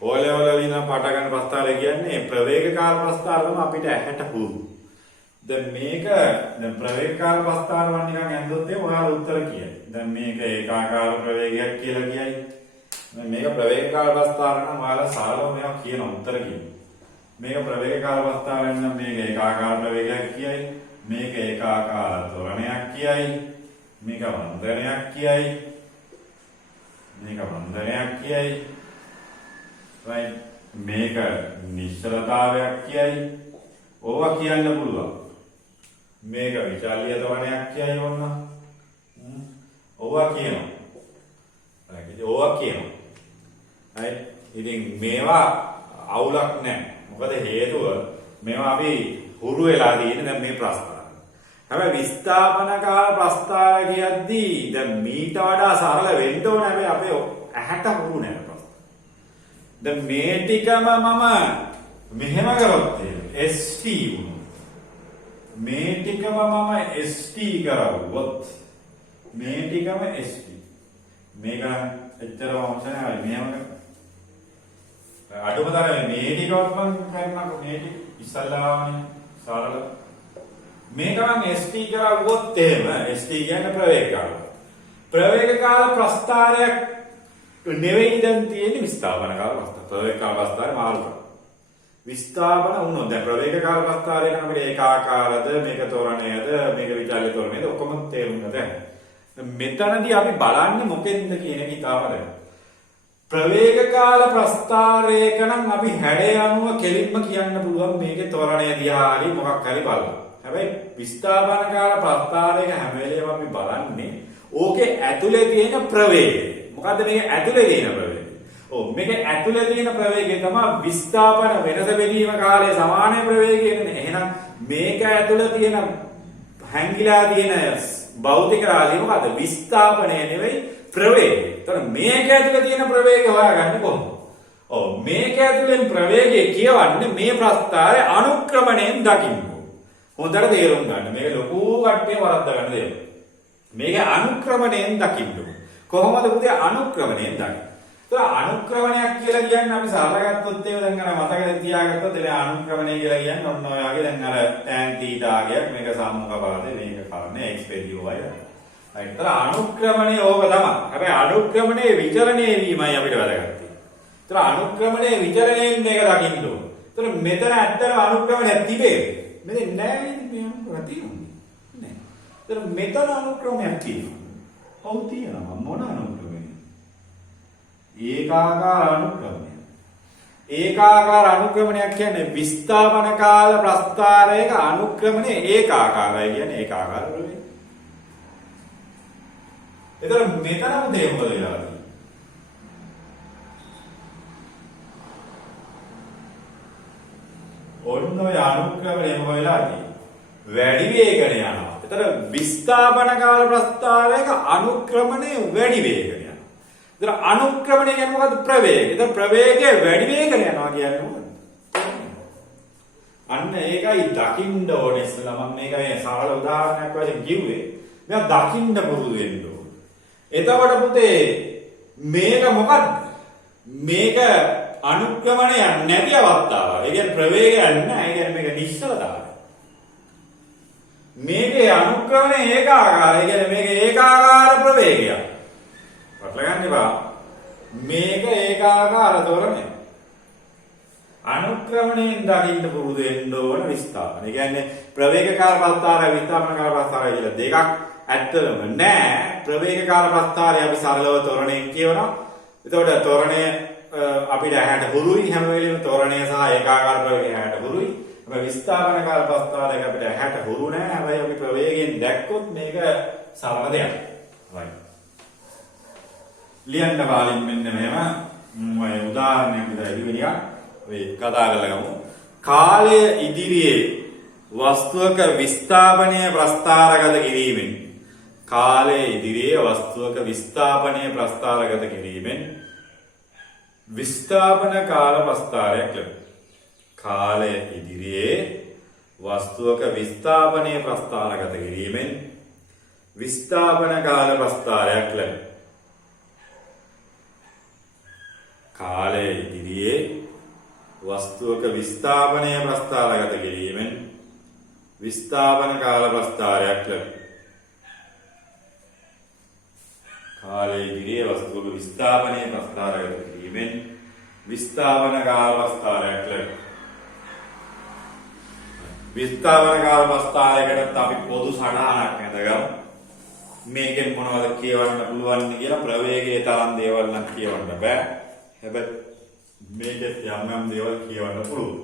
ඕලෙවල් වල ඉඳන් පට ගන්න ප්‍රස්ථාරය කියන්නේ ප්‍රවේග කාල ප්‍රස්ථාර තමයි අපිට ඇහැට පුරු. දැන් මේක දැන් ප්‍රවේග කාල ප්‍රස්ථාර වන් නිකන් ඇන්දොත් ඒ ඔයාලා උත්තර කියයි. දැන් මේක ඒකාකාර ප්‍රවේගයක් කියලා කියයි. දැන් මේක ප්‍රවේග කාල ප්‍රස්ථාර නම් ඔයාලා සරලව මේවා කියන උත්තර කියනවා. මේක ප්‍රවේග කාල ප්‍රස්ථාරයෙන් නම් මේක ඒකාකාර ප්‍රවේගයක් කියයි. මේක ඒකාකාර ත්වරණයක් කියයි. මේක වන්දනයක් කියයි. මේක වන්දනයක් කියයි. right මේක නිශ්චලතාවයක් කියයි. ඕවා කියන්න පුළුවන්. මේක විචල්්‍ය ත්වරණයක් කියයි වොන්න. ඕවා කියනවා. right ඉතින් ඕවා කියනවා. right ඉතින් මේවා අවුලක් නැහැ. මොකද හේතුව මේවා අපි හුරු වෙලා තියෙන දැන් මේ ප්‍රශ්න. හැබැයි විස්ථාපන කාල ප්‍රස්ථාර කියද්දී දැන් මීට වඩා සරල වෙන්න ඕනේ. හැබැයි අපේ ඇහැට හුරු නැහැ ප්‍රශ්න. දැන් මේ ටිකම මම මෙහෙම කරොත් ST වුණා. මේ ටිකම මම ST කරවුවොත් මේ ටිකම ST. මේක එච්චර අවශ්‍ය නැහැ. මෙහෙම අඩුම තරමේ මේ ටිකවත් මම කරන්නකො මේ ටික ඉස්සල්ලාමනේ සරල මේක නම් ST කරවුවොත් එහෙම ST කියන්නේ ප්‍රවේග කාල. ප්‍රවේග කාල ප්‍රස්ථාරයක් නෙවෙයි දැන් තියෙන්නේ විස්ථාපන කාල ප්‍රස්ථාර. ප්‍රවේග කාල ප්‍රස්ථාරය මාරු කරා. විස්ථාපන වුණොත් දැන් ප්‍රවේග කාල ප්‍රස්ථාරය නම් අපිට ඒකාකාරද මේක තොරණයද මේක විචල්්‍ය තොරණයද ඔක්කොම තේරුම් ගන්න. මෙතනදී අපි බලන්නේ මොකෙන්ද කියන එක ඉතාලම ප්‍රවේග කාල ප්‍රස්ථාරයක නම් අපි හැඩය අනුව කෙලින්ම කියන්න පුළුවන් මේකේ තොරණය දිහා හරි මොකක් හරි බලන්න. හැබැයි විස්ථාපන කාල ප්‍රස්ථාරයක හැම වෙලේම අපි බලන්නේ ඕකේ ඇතුලේ තියෙන ප්‍රවේගය. මොකද්ද මේක ඇතුලේ තියෙන ප්‍රවේගය? ඔව් මේක ඇතුලේ තියෙන ප්‍රවේගය තමයි විස්ථාපන වෙනස බෙදීම කාලයේ සමාන ප්‍රවේගයනේ. එහෙනම් මේක ඇතුලේ තියෙන හැංගිලා තියෙන භෞතික රාශිය මොකද්ද? විස්ථාපනය නෙවෙයි ප්‍රවේගය. ඒතර මේක ඇතුලේ තියෙන ප්‍රවේගය හොයාගන්නේ කොහොමද? ඔව් මේක ඇතුලෙන් ප්‍රවේගය කියවන්නේ මේ ප්‍රස්ථාරයේ අනුක්‍රමණයෙන් දකින්න. හොඳට තේරුම් ගන්න. මේක ලොකු කට්ටිය වරද්ද ගන්න දෙයක්. මේක අනුක්‍රමණයෙන් දකින්න. කොහොමද පුතේ අනුක්‍රමණයෙන් දකින්නේ? ඒතර අනුක්‍රමණයක් කියලා කියන්නේ අපි සරල ගත්තොත් ඒක දැන් අර මතකයෙන් තියාගත්තොත් ඒක අනුක්‍රමණය කියලා කියන්නේ ඔන්න ඔය වගේ දැන් අර tan θ මේක සම්මුඛ පාදේ මේක කරන්නේ x වේදියෝ වයි. ඒතර අනුක්‍රමණය ඕක තමයි. හැබැයි අනුක්‍රමණයේ විචරණය වීමයි අපිට වැදගත්. ඒතර අනුක්‍රමණයේ විචරණයෙන් මේක දකින්න ඕන. ඒතර මෙතන ඇත්තටම අනුක්‍රමණයක් තිබේ. මෙතන නෑ මේ අනුක්‍රමයක් තියෙන්නේ. නෑ. ඒතර මෙතන අනුක්‍රමයක් තියෙනවා. ඔව් තියෙනවා. මොන අනුක්‍රමයක්ද? ඒකාකාර අනුක්‍රමයක්. ඒකාකාර අනුක්‍රමණයක් කියන්නේ විස්ථාපන කාල ප්‍රස්ථාරයක අනුක්‍රමණය ඒකාකාරයි කියන්නේ ඒකාකාර ප්‍රවේගය. ඒතර මෙතනම දේ මොකද වෙලා තියෙන්නේ? ඔන්න ඔය අනුක්‍රමණය මොකද වෙලා තියෙන්නේ? වැඩි වේගන යනවා. ඒතර විස්ථාපන කාල ප්‍රස්ථාරයක අනුක්‍රමණය වැඩි වේගන යනවා. ඒතර අනුක්‍රමණය කියන්නේ මොකද්ද? ප්‍රවේගය. ඒතර ප්‍රවේගය වැඩි වේගන යනවා කියන්නේ මොකද්ද? අන්න ඒකයි දකින්න ඕනේ ඉස්සලා මම මේක මේ සරල උදාහරණයක් වශයෙන් කිව්වේ. මේක දකින්න පුරුදු වෙන්න ඕනේ. එතකොට පුතේ මේක මොකද්ද? මේක අනුක්‍රමණයක් නැති අවස්ථාවක්. ඒ කියන්නේ ප්‍රවේගයක් නැහැ. ඒ කියන්නේ මේක නිශ්චලතාවය. මේකේ අනුක්‍රමණය ඒකාකාරයි. ඒ කියන්නේ මේක ඒකාකාර ප්‍රවේගයක්. වටලා ගන්න එපා. මේක ඒකාකාර තොරණය. අනුක්‍රමණයෙන් දකින්න පුරුදු වෙන්න ඕන විස්ථාපන. ඒ කියන්නේ ප්‍රවේග කාල ප්‍රස්ථාරය විස්ථාපන කාල ප්‍රස්ථාරය කියලා දෙකක් ඇත්තම නෑ. ප්‍රවේග කාල ප්‍රස්ථාරය අපි සරලව තොරණයෙන් කියවනවා. එතකොට තොරණය අපිට ඇහැට හුරුයි හැම වෙලෙම තොරණය සහ ඒකාකාර ප්‍රවේගය ඇහැට හුරුයි. හැබැයි විස්ථාපන කාල ප්‍රස්ථාරයක අපිට ඇහැට හුරු නෑ. හැබැයි අපි ප්‍රවේගයෙන් දැක්කොත් මේක සරල දෙයක්. right. ලියන්න බාලින් මෙන්න මෙහෙම උදාහරණයක් විදිහට වෙනියක් ඔය කතා කරලා ගමු. කාලය ඉදිරියේ වස්තුවක විස්ථාපනය ප්‍රස්ථාරගත කිරීමෙන් කාලය ඉදිරියේ වස්තුවක විස්ථාපනය ප්‍රස්ථාරගත කිරීමෙන් විස්ථාපන කාල ප්‍රස්ථාරයක් ලැබේ. කාලය ඉදිරියේ වස්තුවක විස්ථාපනය ප්‍රස්ථාරගත කිරීමෙන් විස්ථාපන කාල ප්‍රස්ථාරයක් ලැබේ. කාලය ඉදිරියේ වස්තුවක විස්ථාපනය ප්‍රස්ථාරගත කිරීමෙන් විස්ථාපන කාල ප්‍රස්ථාරයක් ලැබේ. කාලය ඉදිරියේ වස්තුවක විස්ථාපනය ප්‍රස්ථාරගත කිරීමෙන් විස්ථාපන කාල ප්‍රස්ථාරයක් ලැබේ. විස්ථාපන කාල ප්‍රස්ථාරයකට අපි පොදු සටහනක් ඇඳගමු. මේකෙන් මොනවද කියවන්න පුළුවන් කියලා ප්‍රවේගයේ තරම් දේවල් නම් කියවන්න බෑ. හැබැයි මේකෙත් යම් දේවල් කියවන්න පුළුවන්.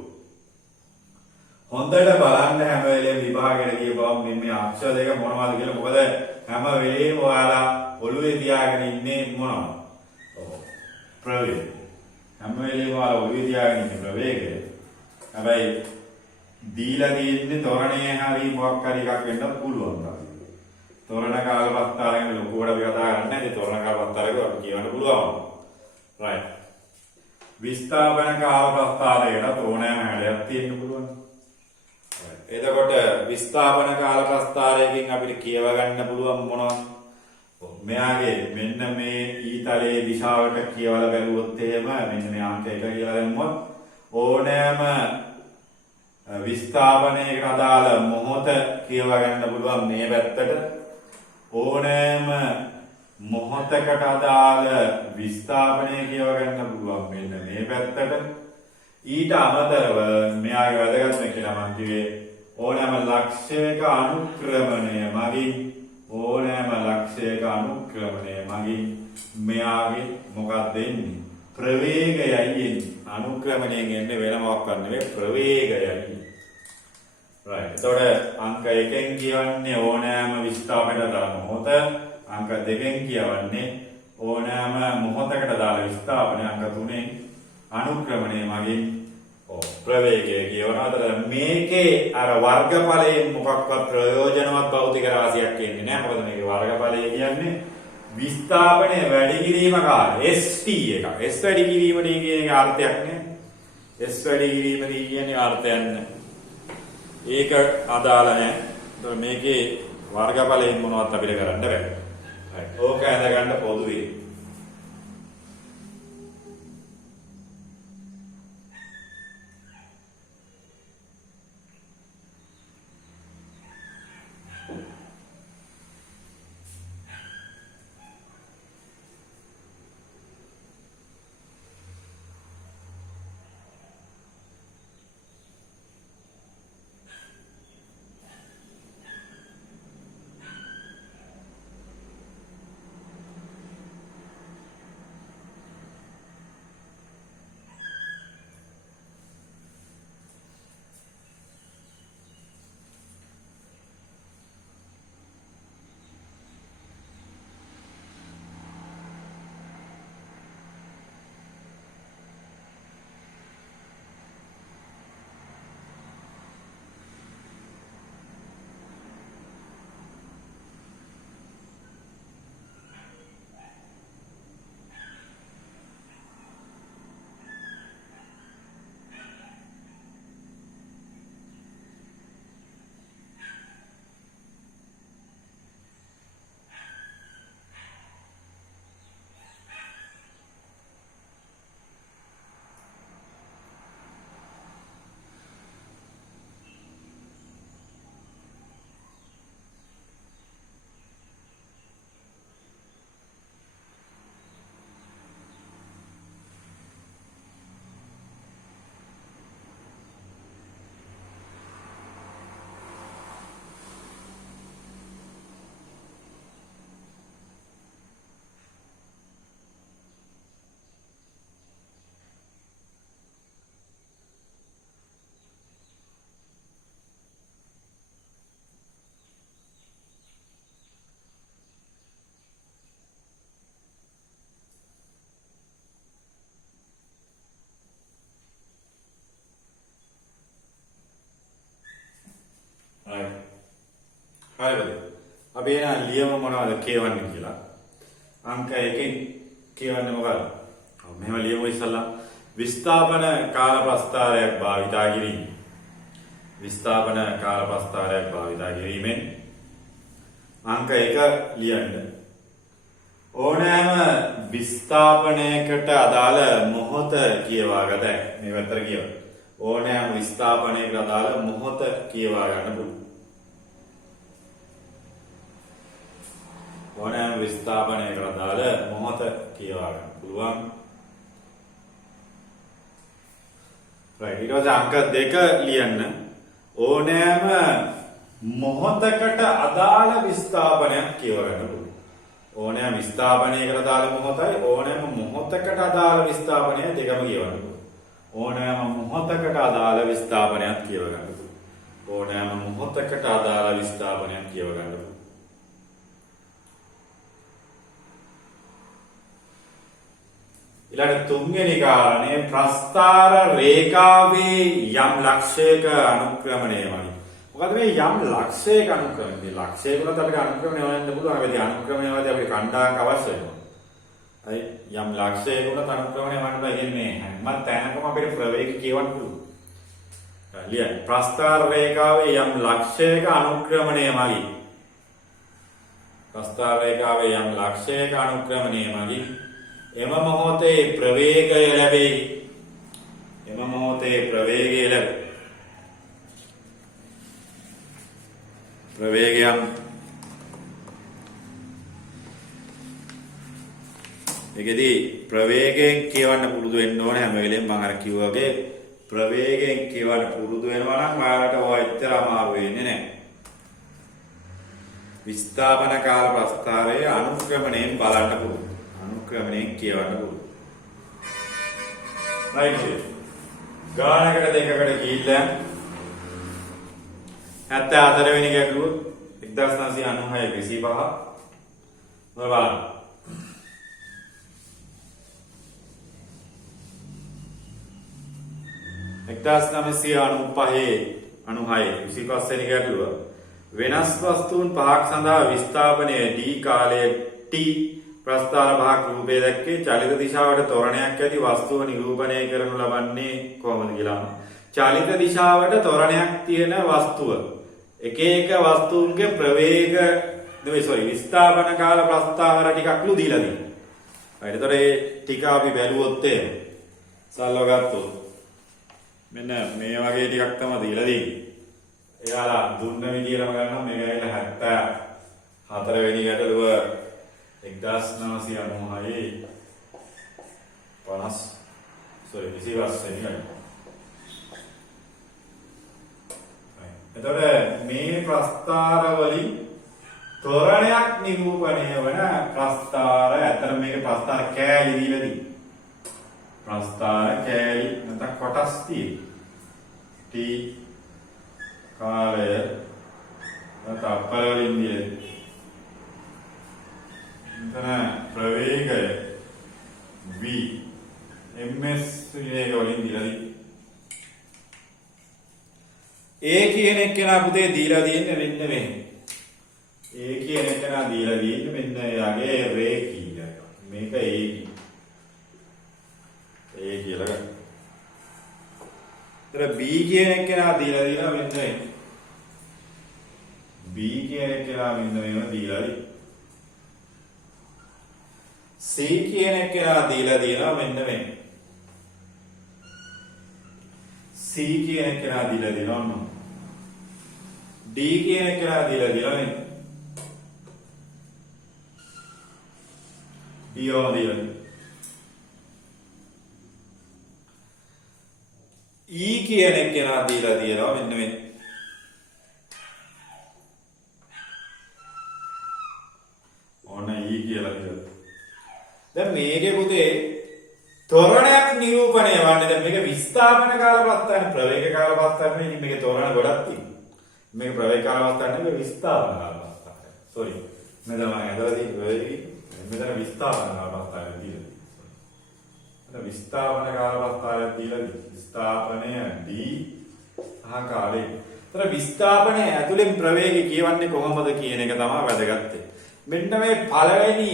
හොඳට බලන්න හැම වෙලේම විභාගයට කියපුවම මේ අක්ෂර දෙක මොනවද කියලා. මොකද හැම වෙලේම ඔයාලා ඔළුවේ තියාගෙන ඉන්නේ මොනවද? ප්‍රවේගය. හැම වෙලේම ඔයාලා ඔළුවේ තියාගෙන ඉන්නේ ප්‍රවේගය. හැබැයි දීලා තියෙන්නේ තොරණේ හරි මොකක් හරි එකක් වෙන්නත් පුළුවන්. තොරණ කාල ප්‍රස්ථාරයෙන් ලොකුවට අපි කතා කරන්නේ නැහැ. ඒ තොරණ කාල ප්‍රස්ථාරයක අපි කියවන්න පුළුවන්. right. විස්ථාපන කාල ප්‍රස්ථාරයට ඕනෑම හැඩයක් තියෙන්න පුළුවන්. එතකොට විස්ථාපන කාල ප්‍රස්ථාරයකින් අපිට කියව ගන්න පුළුවන් මොනවද? මෙයාගේ මෙන්න මේ ඊතලයේ දිශාවට කියවලා බැලුවොත් එහෙම මෙන්න මේ අංක 1 කියලා දැම්මොත් ඕනෑම විස්ථාපනයකට අදාළ මොහොත කියව ගන්න පුළුවන් මේ පැත්තට. ඕනෑම මොහොතකට අදාළ විස්ථාපනය කියව ගන්න පුළුවන් මෙන්න මේ පැත්තට. ඊට අමතරව මෙයාගේ වැදගත්ම කියලා මම කිව්වේ ඕනෑම ලක්ෂයක අනුක්‍රමණය මගින් මෙයාගේ මොකක්ද එන්නේ? ප්‍රවේගයයි එන්නේ. අනුක්‍රමණයෙන් එන්නේ වෙන මොකක්වත් නෙවෙයි ප්‍රවේගයයි. right. එතකොට අංක 1කින් කියවන්නේ ඕනෑම විස්ථාපනයකට දාන මොහොත. අංක 2කින් කියවන්නේ ඕනෑම මොහොතකට දාන විස්ථාපනය. අංක 3කින් අනුක්‍රමණය මගින් ප්‍රවේගය කියවනවා. අතර මේකේ අර වර්ගඵලයෙන් මොකක්වත් ප්‍රයෝජනවත් භෞතික රාශියක් එන්නේ නැහැ. මොකද මේකේ වර්ගඵලය කියන්නේ විස්ථාපනය වැඩි කිරීම කාලය ST එක. S වැඩි කිරීමදී කියන අර්ථයක් නේ. S වැඩි කිරීමදී කියන්නේ අර්ථයක් නැහැ. ඒක අදාළ නැහැ. ඒතකොට මේකේ වර්ගඵලයෙන් මොනවත් අපිට කරන්න බෑ. right. ඕක ඇඳ ගන්න පොදුවේ. මොකද? අපි එන ලියම මොනවද කියවන්නේ කියලා. අංක 1කින් කියවන්නේ මොකද? මෙහෙම ලියමු ඉස්සල්ලා. විස්ථාපන කාල ප්‍රස්ථාරයක් භාවිතා කිරීම. විස්ථාපන කාල ප්‍රස්ථාරයක් භාවිතා කිරීමෙන් අංක 1 ලියන්න. ඕනෑම විස්ථාපනයකට අදාළ මොහොත කියවා ගත හැකියි. මේ පැත්තට කියවන්න. ඕනෑම විස්ථාපනයකට අදාළ මොහොත කියවා ගන්න පුළුවන්. ඕනෑම විස්ථාපනයකට අදාළ මොහොත කියවා ගන්න පුළුවන්. right ඊට පස්සේ අංක 2 ලියන්න. ඕනෑම මොහොතකට අදාළ විස්ථාපනයක් කියවා ගන්න පුළුවන්. ඕනෑම විස්ථාපනයකට අදාළ මොහොතයි ඕනෑම මොහොතකට අදාළ විස්ථාපනය දෙකම කියවන්න පුළුවන්. ඕනෑම මොහොතකට අදාළ විස්ථාපනයක් කියව ගන්න පුළුවන්. ඕනෑම මොහොතකට අදාළ විස්ථාපනයක් කියව ගන්න පුළුවන්. ඊළඟ තුන්වෙනි කාරණේ ප්‍රස්ථාර රේඛාවේ යම් ලක්ෂයක අනුක්‍රමණය වගේ. මොකද මේ යම් ලක්ෂයක අනුක්‍රමණය. මේ ලක්ෂයකට අපිට අනුක්‍රමණය හොයන්න පුළුවන්. අපි අනුක්‍රමණය වලදී අපිට කණ්ඩායමක් අවශ්‍ය වෙනවා. හරි යම් ලක්ෂයකට අනුක්‍රමණය වන්න බැන්නේ හැම තැනකම අපිට ප්‍රවේග කියවන්න පුළුවන්. ලියන්න. ප්‍රස්ථාර රේඛාවේ යම් ලක්ෂයක අනුක්‍රමණය මගින්. ප්‍රස්ථාර රේඛාවේ යම් ලක්ෂයක අනුක්‍රමණය මගින් එම මොහොතේ ප්‍රවේගය ලැබේ. එම මොහොතේ ප්‍රවේගය ලැබේ. ප්‍රවේගයන් මේකෙදී ප්‍රවේගයෙන් කියවන්න පුරුදු වෙන්න ඕනේ හැම වෙලෙම මම අර කිව්වා වගේ ප්‍රවේගයෙන් කියවන්න පුරුදු වෙනවා නම් ඔයාලට ඔය එච්චර අමාරු වෙන්නේ නැහැ. විස්ථාපන කාල ප්‍රස්ථාරයේ අනුක්‍රමණයෙන් බලන්න පුළුවන්. අනුක්‍රමණයෙන් කියවන්න පුළුවන්. right ගානකට දෙකකට ගිහිල්ලා 74 වෙනි ගැටලුව 1996 25 බලන්න. 1995 25 වෙනි ගැටලුව වෙනස් වස්තුන් පහක් සඳහා විස්ථාපනය D කාලයේ T ප්‍රස්ථාර පහක් රූපයේ දැක්කේ චලිත දිශාවට ත්වරණයක් ඇති වස්තුව නිරූපණය කරනු ලබන්නේ කොහොමද කියලා. චලිත දිශාවට ත්වරණයක් තියෙන වස්තුව එක එක වස්තුන්ගේ ප්‍රවේග විස්ථාපන කාල ප්‍රස්ථාර ටිකක්ලු දීලා තියෙනවා. හරි එතකොට ඒ ටික අපි බැලුවොත් සල්ව ගත්තොත් මෙන්න මේ වගේ ටිකක් තමයි දීලා තියෙන්නේ. එයාලා දුන්න විදියටම ගන්නවා මේක ඇවිල්ලා 74 වෙනි ගැටලුව 1996 25 වෙනි එතකොට මේ ප්‍රස්ථාර වලින් ත්වරණයක් නිරූපණය වන ප්‍රස්ථාර ඇත්තට මේක ප්‍රස්ථාර කෑලි දීලා තියෙනවා. ප්‍රස්ථාර කෑලි නැත්නම් කොටස් තියෙනවා. T කාලය නැත්නම් අපල වලින් දීලා තියෙනවා. ප්‍රවේගය v ms වේග වලින් දීලා තියෙනවා. A කියන එක්කෙනා පුතේ දීලා තියෙන්නේ මෙන්න මෙහෙම. A කියන එක්කෙනා දීලා තියෙන්නේ මෙන්න එයාගේ රේඛීය. මේක A කියලා ගන්න. ඒතර B කියන එක්කෙනා දීලා තියෙනවා මෙන්න මෙහෙම. B කියන එක්කෙනා මෙන්න මෙහෙම දීලා තියෙනවා. C කියන එක්කෙනා දීලා තියෙනවා මෙන්න මෙහෙම. C කියන එක්කෙනා දීලා තියෙනවා D කියන එක්කෙනා දීලා තියෙනවා නේ. D ඕන දීලා. E කියන එක්කෙනා දීලා තියෙනවා මෙන්න මේ. ඕන E කියලා කියනවා. දැන් මේකේ පුතේ ත්වරණයක් නිරූපණය වන්නේ දැන් මේක විස්ථාපන කාල ප්‍රස්ථාන ප්‍රවේග කාල ප්‍රස්ථාන නෙමෙයි මේකේ ත්වරණ ගොඩක් තියෙනවා. මේක ප්‍රවේග කාල ප්‍රස්ථාන නෙමෙයි විස්ථාපන කාල ප්‍රස්ථාන. සෝරි. මෙතන මම ඇදලා තියෙන්නේ මෙතන විස්ථාපන කාල ප්‍රස්ථාන දීලා. මෙතන විස්ථාපන කාල ප්‍රස්ථාන දීලා විස්ථාපනය D සහ කාලය. ඒතර විස්ථාපනය ඇතුලෙන් ප්‍රවේගය කියවන්නේ කොහොමද කියන එක තමයි වැදගත්. මෙන්න මේ පළවෙනි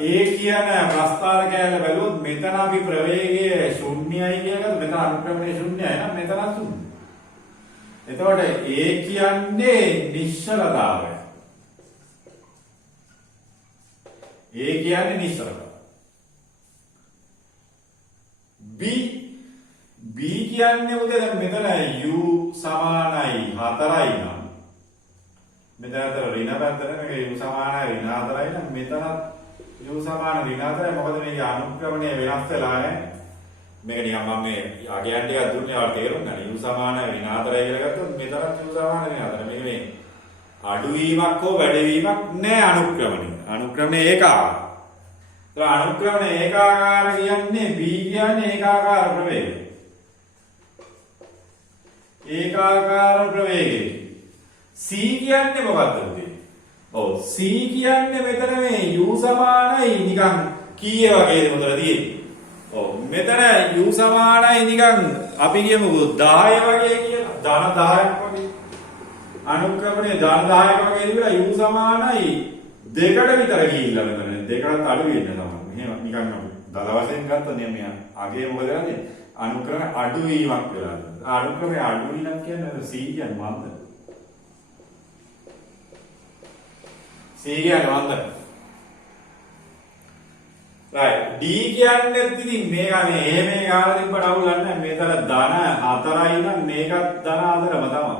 ඒ කියන ප්‍රස්ථාර කැලේ බැලුවොත් මෙතන අපි ප්‍රවේගය ශුන්‍යයි කියනකද මෙතන අනුක්‍රමණය ශුන්‍යයි නම් මෙතන ශුන්‍යයි. එතකොට ඒ කියන්නේ නිශ්චලතාවය. ඒ කියන්නේ නිශ්චලතාවය. B කියන්නේ මොකද දැන් මෙතන u සමානයි 4යි නම් මෙතන අතර ඍණ පැත්තට මේක u සමානයි ඍණ 4යි නම් මෙතනත් u සමාන ඍණ 4යි මොකද මේකේ අනුක්‍රමණය වෙනස් වෙලා නැහැ. මේක නිකන් මම මේ අගයන් ටිකක් දුන්නේ ඔයාලට තේරුම් ගන්න. u සමානයි ඍණ 4යි කියලා ගත්තොත් මෙතනත් u සමානයි ඍණ 4. මේක මේ අඩුවීමක් හෝ වැඩිවීමක් නැහැ අනුක්‍රමණය. අනුක්‍රමණය ඒකාකාර. ඒතර අනුක්‍රමණය ඒකාකාර කියන්නේ b කියන්නේ ඒකාකාර ප්‍රවේගය. ඒකාකාර ප්‍රවේගය. C කියන්නේ මොකක්ද උදේ? ඔව් C කියන්නේ මෙතන මේ u සමානයි නිකන් කීයේ වගේද මොකද තියෙන්නේ? ඔව් මෙතන u සමානයි නිකන් අපි කියමුකෝ 10 වගේ කියලා. ධන 10ක් වගේ. අනුක්‍රමණය ධන 10ක් වගේ කියලා u සමානයි 2කට විතර ගිහිල්ලා මෙතන. 2කටත් අඩු වෙන්න තමයි. මෙහෙම නිකන් දල වශයෙන් ගත්තොත් මේ අගේ මොකද කරන්නේ? අනුක්‍රම අඩුවීමක් වෙලා. අනුක්‍රමයේ අඩුවීමක් කියන්නේ C කියන්නේ මොකක්ද? C කියන්නේ මොකක්ද? right D කියන්නේ ඉතින් මේක මේ එහෙම ගාලා තිබ්බට අවුලක් නැහැ. මේතර ධන 4යි නම් මේකත් ධන 4ම තමයි.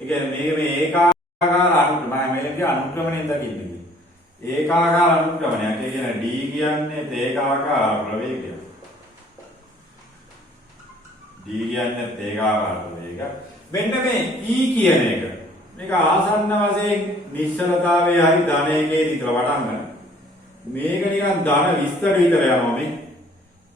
ඒ කියන්නේ මේක මේ ඒකාකාර අනුක්‍රමණයෙන් දකින්නේ. ඒකාකාර අනුක්‍රමණයක්. ඒ කියන්නේ D කියන්නේ ඒකාකාර ප්‍රවේගය. D කියන්නේ ඒකාකාර ප්‍රවේගය. මෙන්න මේ E කියන එක. මේක ආසන්න වශයෙන් නිශ්චලතාවයේ හරි ධන එකේ විතර වටන් ගන්න. මේක නිකන් ධන 20ට විතර යනවා මේ.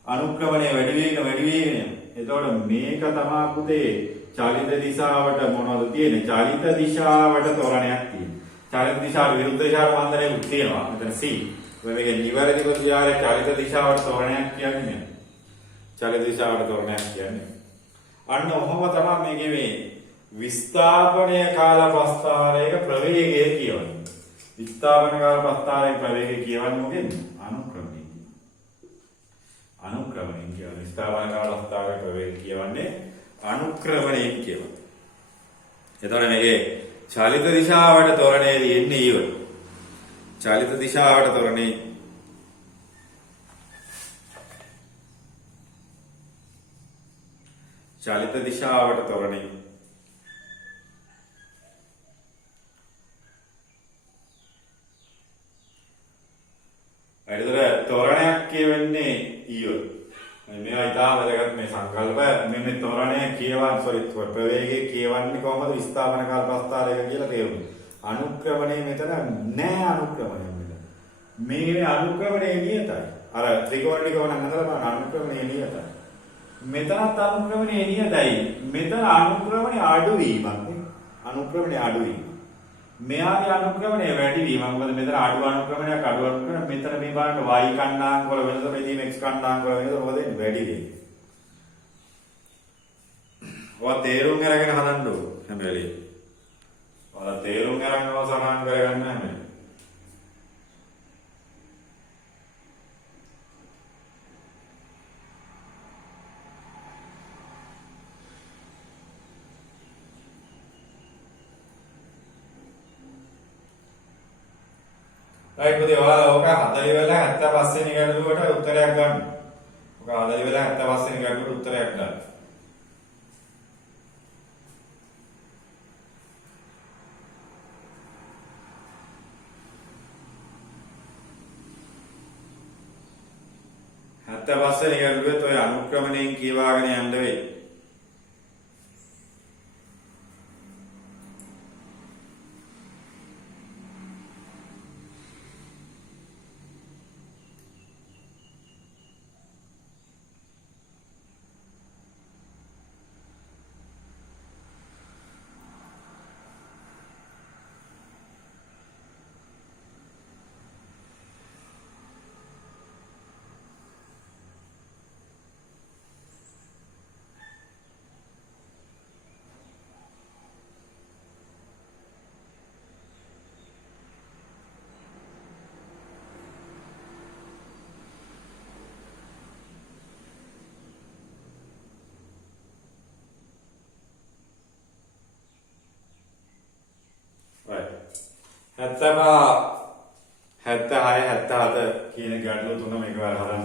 අනුක්‍රමණය වැඩි වේගන. එතකොට මේක තමයි පුතේ චලිත දිශාවට මොනවද තියෙන්නේ? චලිත දිශාවට තොරණයක් තියෙනවා. චලිත දිශාවට විරුද්ධ දිශාවට වන්දනයක් තියෙනවා. මෙතන C. ඔය මේකේ නිවැරදිව තියාගෙන චලිත දිශාවට තොරණයක් කියන්නේ. චලිත දිශාවට තොරණයක් කියන්නේ. අන්න ඔහොම තමයි මේකේ මේ විස්ථාපනය කාල ප්‍රස්ථාරයක ප්‍රවේගය කියවන්නේ. විස්ථාපන කාල ප්‍රස්ථාරයක ප්‍රවේගය කියවන්නේ මොකෙන්ද? අනුක්‍රමණය. අනුක්‍රමණය කියන්නේ විස්ථාපන කාල ප්‍රස්ථාරයක ප්‍රවේගය කියවන්නේ අනුක්‍රමණයෙන් කියවන්නේ. එතකොට මේකේ චලිත දිශාවට තොරණේදී එන්නේ ඊව. චලිත දිශාවට තොරණේ චලිත දිශාවට තොරණේ එතකොට තොරණයක් කියවෙන්නේ ඊව. මේවා ඉතාම වැදගත් මේ සංකල්ප මේ තොරණය කියවන්නේ ප්‍රවේගය කියවන්නේ කොහොමද විස්ථාපන කාල ප්‍රස්ථාරයක කියලා තේරුම්. අනුක්‍රමණය මෙතන නෑ අනුක්‍රමණය මෙතන. මේ අනුක්‍රමණය නියතයි. අර ත්‍රිකෝණික වුණා නේද අනුක්‍රමණය නියතයි. මෙතනත් අනුක්‍රමණය නියතයි. මෙතන අනුක්‍රමණය අඩුවීමක් නේ. අනුක්‍රමණය අඩුවීම. මෙයාගේ අනුක්‍රමණය වැඩි වීම. මොකද මෙතන අඩු අනුක්‍රමණයක් මෙතන මේ බලන්න y කණ්ඩායම් වල වෙනස මෙතන x කණ්ඩායම් වල වෙනස මොකද වැඩි වෙන්නේ. ඔය තේරුම් අරගෙන හදන්න ඕන හැම වෙලේම. ඔය තේරුම් අරගෙනව සමාන කරගන්න හැම වෙලේම. right පුතේ ඔයාලා ඕක 40 වෙලා 75 වෙනි ගැටලුවට උත්තරයක් ගන්න. ඕක 40 වෙලා 75 වෙනි ගැටලුවට උත්තරයක් ගන්න. පස්සේ ගැටලුවෙත් ඔය අනුක්‍රමණයෙන් කියවාගෙන යන්න වෙයි. 76 77 කියන ගැටලු තුනම එකවර හදන්න.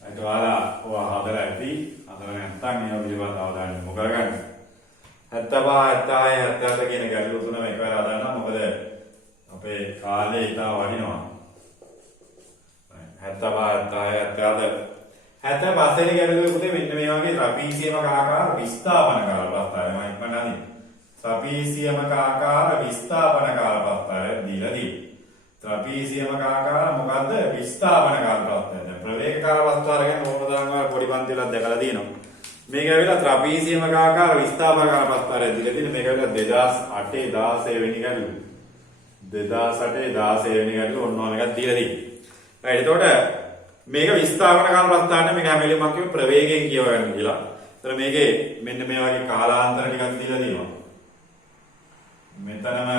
ඒක ඔයාලා ඔයා හදලා ඇති. හදලා නැත්නම් මේවා පිළිබඳව අවධානය යොමු කරගන්න. 75 76 77 කියන ගැටලු තුනම එකවර හදන්න. මොකද අපේ කාලේ ඉතා වටිනවා. 75 77 පස්සේ ගැටලුවේ පුතේ මෙන්න මේ වගේ ත්‍රපීසියමක ආකාර විස්ථාපන කාල ප්‍රස්තාවය මම ඉක්මනට ත්‍රපීසියමක ආකාර විස්ථාපන කාල ප්‍රස්තාවය දීලා තියෙනවා. ත්‍රපීසියමක ආකාර මොකද්ද? විස්ථාපන කාල ප්‍රස්තාවය. ප්‍රවේග කාල ප්‍රස්තාවය ගැන ඕන තරම් ඔය පොඩි පන්තිවලත් දැකලා තියෙනවා. මේක ඇවිල්ලා ත්‍රපීසියමක ආකාර විස්ථාපන කාල ප්‍රස්තාවය දීලා තියෙන මේක ඇවිල්ලා 2008 16 වෙනි ගැටලුව. 2008 16 වෙනි ගැටලුව ඔන්න ඔය එකක් දීලා තියෙනවා. right එතකොට මේක විස්ථාපන කාල ප්‍රස්තාවය මේක හැම වෙලෙම මම කියව ප්‍රවේගයෙන් කියව ගන්න කියලා. ඒතර මේකේ මෙන්න මේ වගේ කාලාන්තර ටිකක් දීලා තියෙනවා. මෙතනම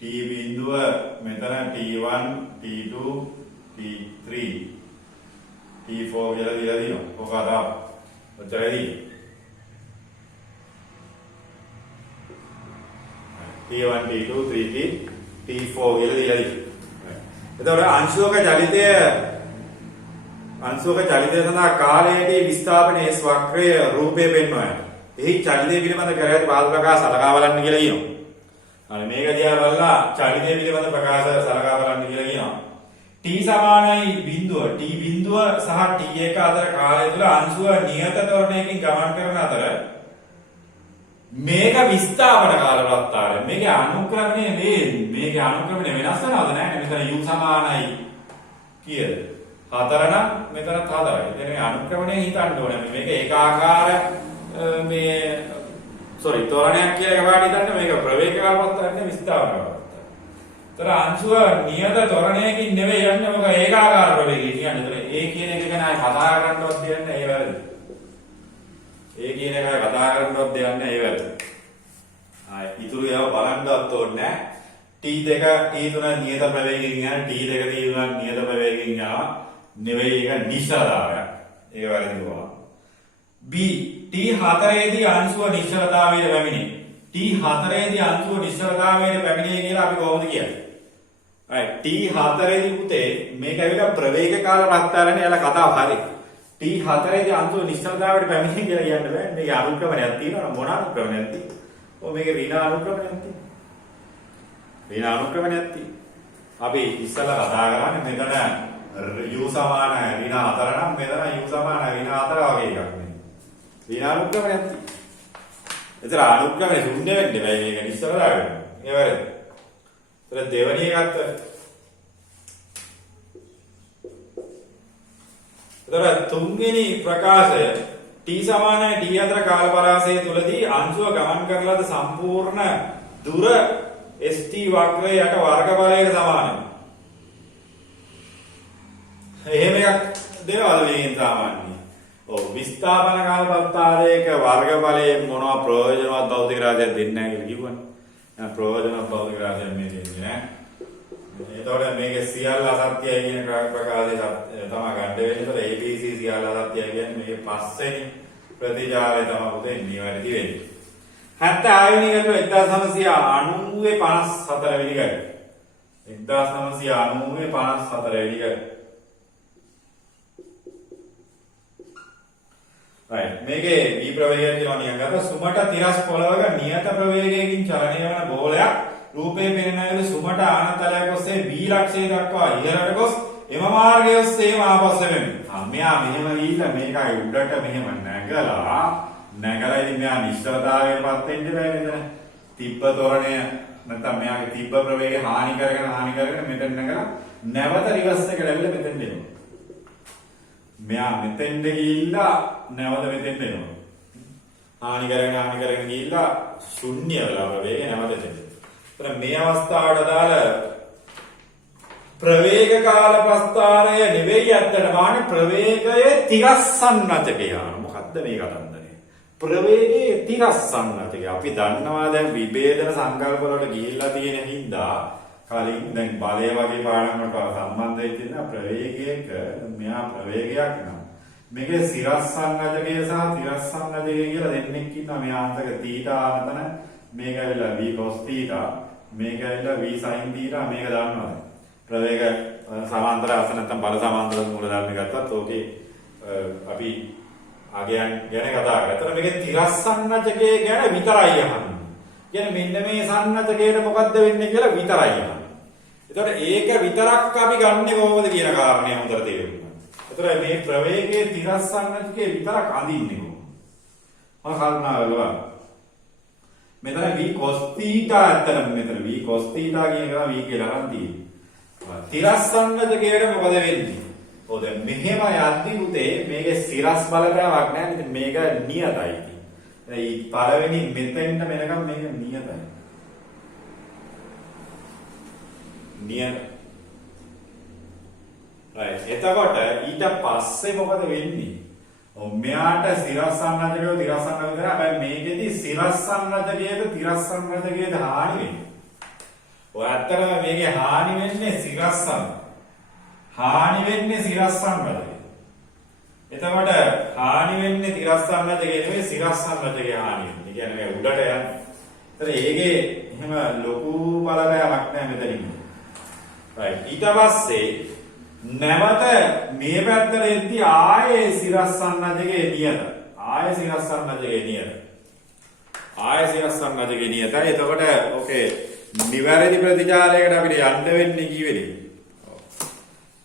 t බිඳුව මෙතන t1 t2 t3 t4 කියලා දීලා තියෙනවා. ඔක අදා ඔච්චරයි. t1 t2 3t t4 කියලා දීලා තියෙනවා. එතකොට අංශුවක චලිතය සඳහා කාලයේදී විස්ථාපනයේ වක්‍රය රූපය පෙන්වනවා. එහි චලිතය පිළිබඳ කර ඇති බාහිර ප්‍රකාශ සලකා බලන්න කියලා කියනවා. අනේ මේක දිහා බලලා චලිතය පිළිබඳ ප්‍රකාශ සලකා බලන්න කියලා කියනවා. t සමානයි බිඳුව. t බිඳුව සහ t1 අතර කාලය තුල අංශුව නියත ත්වරණයකින් ගමන් කරන අතර මේක විස්ථාපන කාල ප්‍රස්තාවය. මේකේ අනුක්‍රමණය මේකේ අනුක්‍රමණය වෙනස් වෙනවද නැහැ? මෙතන u සමානයි කීයද? 4 නම් මෙතනත් 4යි. එතන අනුක්‍රමණය හිතන්න ඕනේ. මේක ඒකාකාර ත්වරණයක් කියලා එකපාරට හිතන්න මේක ප්‍රවේග කාල ප්‍රස්තාවය නෙවෙයි විස්ථාපන කාල ප්‍රස්තාවය. ඒතර අංශුව නියත ත්වරණයකින් නෙවෙයි යන්නේ මොකද ඒකාකාර ප්‍රවේගය කියන්නේ. ඒතර ඒ කියන එක ගැන කතා කරන්නවත් දෙන්නේ ඒ වැරදි. ඒ කියන එක කතා කරන්නවත් දෙන්නේ ඒ වැරදි. ඉතුරු ඒවා බලන්නවත් ඕනේ නැහැ. T2 T3 නියත ප්‍රවේගයෙන් යන T2 T3 නියත ප්‍රවේගයෙන් යනවා. නෙවෙයි ඒක නිශ්චලතාවයක්. ඒක වැරදිනවා. B T4 දී අංශුව නිශ්චලතාවයට පැමිණේ. T4 දී අංශුව නිශ්චලතාවයට පැමිණේ කියලා අපි කොහොමද කියන්නේ? right T4 දී පුතේ මේක ඇවිල්ලා ප්‍රවේග කාල ප්‍රස්තාවයනේ යාලා කතාව හරියි. T4 දී අංශුව නිශ්චලතාවයට පැමිණේ කියලා කියන්න බෑ. මේකේ අනුක්‍රමණයක් තියෙනවා මොන අනුක්‍රමණයක් තියෙන්නේ? ඔව් මේකේ ඍණ අනුක්‍රමණයක් තියෙනවා. ඍණ අනුක්‍රමණයක් තියෙනවා. අපි ඉස්සෙල්ලා කතා කරන්නේ මෙතන u සමානයි ඍණ 4 නම් මෙතන u සමානයි ඍණ 4 වගේ එකක් නේ. ඍණ අනුක්‍රමණයක් තියෙනවා. ඒතර අනුක්‍රමණය ශුන්‍ය වෙන්නේ බෑ මේක ඉස්සෙල්ලා ගන්න. ඒ වැරදි. ඒතර දෙවෙනි එකත් ඒතර තුන්වෙනි ප්‍රකාශය t සමානයි t4 කාල පරාසය තුලදී අංශුව ගමන් කරලාද සම්පූර්ණ දුර st වක්‍රයට වර්ගඵලයට සමානයි. එහෙම එකක් දෙනවද මේකෙන් සාමාන්‍යයෙන්? ඔව් විස්ථාපන කාල ප්‍රස්තාවයක වර්ගඵලයේ මොනවා ප්‍රයෝජනවත් භෞතික රාශියක් දෙන්නේ නැහැ කියලා කිව්වනේ. දැන් ප්‍රයෝජනවත් භෞතික රාශියක් මේ දෙන්නේ නැහැ. එතකොට මේකේ සියල්ල අසත්‍යයි කියන ප්‍රකාශය තමයි ගන්න වෙන්නේ. ඒතකොට ABC සියල්ල අසත්‍යයි කියන්නේ මේකේ පස්වෙනි ප්‍රතිචාරය තමයි පුතේ නිවැරදි වෙන්නේ. 76 වෙනි ගැටලුව 1990 වෙනි ගැටලුව. 1990 54 වෙනි ගැටලුව. right මේකේ B ප්‍රවේගයක් කියනවා නිකන් අර සුමට තිරස් පොළවක නියත ප්‍රවේගයකින් චලනය වන ගෝලයක් රූපේ පෙනෙන ඇවිල සුමට ආනතලයක් ඔස්සේ B ලක්ෂය දක්වා ඉහළට ගොස් එම මාර්ගය ඔස්සේම ආපස්සට වෙනවා. මෙයා මෙහෙම ගිහිල්ලා මේකයි උඩට මෙහෙම නැගලා ඉතින් මෙයා නිශ්චලතාවයටපත් වෙන්න බෑ නේද? තිබ්බ තොරණය නැත්නම් මෙයාගේ තිබ්බ ප්‍රවේගය හානි කරගෙන මෙතෙන් නැගලා නැවත රිවර්ස් එකට ඇවිල්ලා මෙතෙන් එනවා. මෙයා මෙතෙන්ද ගිහිල්ලා නැවත මෙතෙන්ට එනවා. හානි කරගෙන ගිහිල්ලා ශුන්‍ය වෙලා ප්‍රවේගය නැවත එතෙන්ට. ඒතර මේ අවස්ථාවට අදාළ ප්‍රවේග කාල ප්‍රස්ථාරය නෙවෙයි අත්තට ගන්න ප්‍රවේගයේ තිරස්සන්නතක යන මොකද්ද මේ කතන්දරේ? ප්‍රවේගයේ තිරස්සන්නතක අපි දන්නවා දැන් විභේදන සංකල්ප වලට ගිහිල්ලා තියෙන හින්දා කලින් දැන් බලය වගේ පාඩම් වලට සම්බන්ධ වෙච්ච ඉන්න ප්‍රවේගයක මෙහා ප්‍රවේගයක් නවා. මේකේ සිරස්සන්නජකය සහ තිරස්සන්නජකය කියලා දෙන්නෙක් ඉන්නවා. මේ අන්තක θ ආනතන මේක ඇවිල්ලා v cos θ මේක ඇවිල්ලා v sin theta මේක දාන්නවාද? ප්‍රවේග සමාන්තර අස නැත්නම් බල සමාන්තර මූලධර්ම ගත්තත් ඕකේ අපි අගයන් ගැන කතා කරා. එතකොට මේකේ තිරස්සන්නජකයේ ගැන විතරයි අහන්නේ. කියන්නේ මෙන්න මේ සන්නජකයට මොකද්ද වෙන්නේ කියලා විතරයි අහන්නේ. එතකොට ඒක විතරක් අපි ගන්නෙ කොහොමද කියන කාරණේ හොඳට තේරුම්. එතකොට මේ ප්‍රවේගයේ තිරස්සන්නජකයේ විතරක් අඳින්නේ කොහොමද? මම කල්පනා කළා. මෙතන v cos theta ඇත්තටම මෙතන v cos theta කියන එක v කියලා අරන් තියෙන්නේ. තිරස්සන්නජකයට මොකද වෙන්නේ? ඔය දැන් මෙහෙම යද්දි උතේ මේකේ සිරස් බලපෑමක් නැහැ නේද? මේක නියතයි. ඒ පළවෙනි මෙතෙන්ට මෙනකම් මේක නියතයි. නියත. right. එතකොට ඊට පස්සේ මොකද වෙන්නේ? මෙයාට සිරස්සන්නජකයෝ තිරස්සන්නජකයෝ කරා. හැබැයි මේකෙදි සිරස්සන්නජකයේද තිරස්සන්නජකයේද හානි වෙන්නේ. ඔය ඇත්තටම මේකේ හානි වෙන්නේ සිරස්සන්න. හානි වෙන්නේ සිරස්සන්නජකේ. එතකොට හානි වෙන්නේ තිරස්සන්නජකේ නෙවෙයි සිරස්සන්නජකේ හානි වෙන්නේ. කියන්නේ මේ උඩට යන්නේ. ඒතර ඒකේ එහෙම ලොකු බලපෑමක් නැහැ මෙතනින්. right. ඊට පස්සේ නැවත මේ පැත්තට එද්දී ආයේ සිරස්සන්නජකේ නියත. ආයේ සිරස්සන්නජකේ නියත. ආයේ සිරස්සන්නජකේ නියතයි. එතකොට ඕකේ නිවැරදි ප්‍රතිචාරයකට අපිට යන්න වෙන්නේ කීවෙද?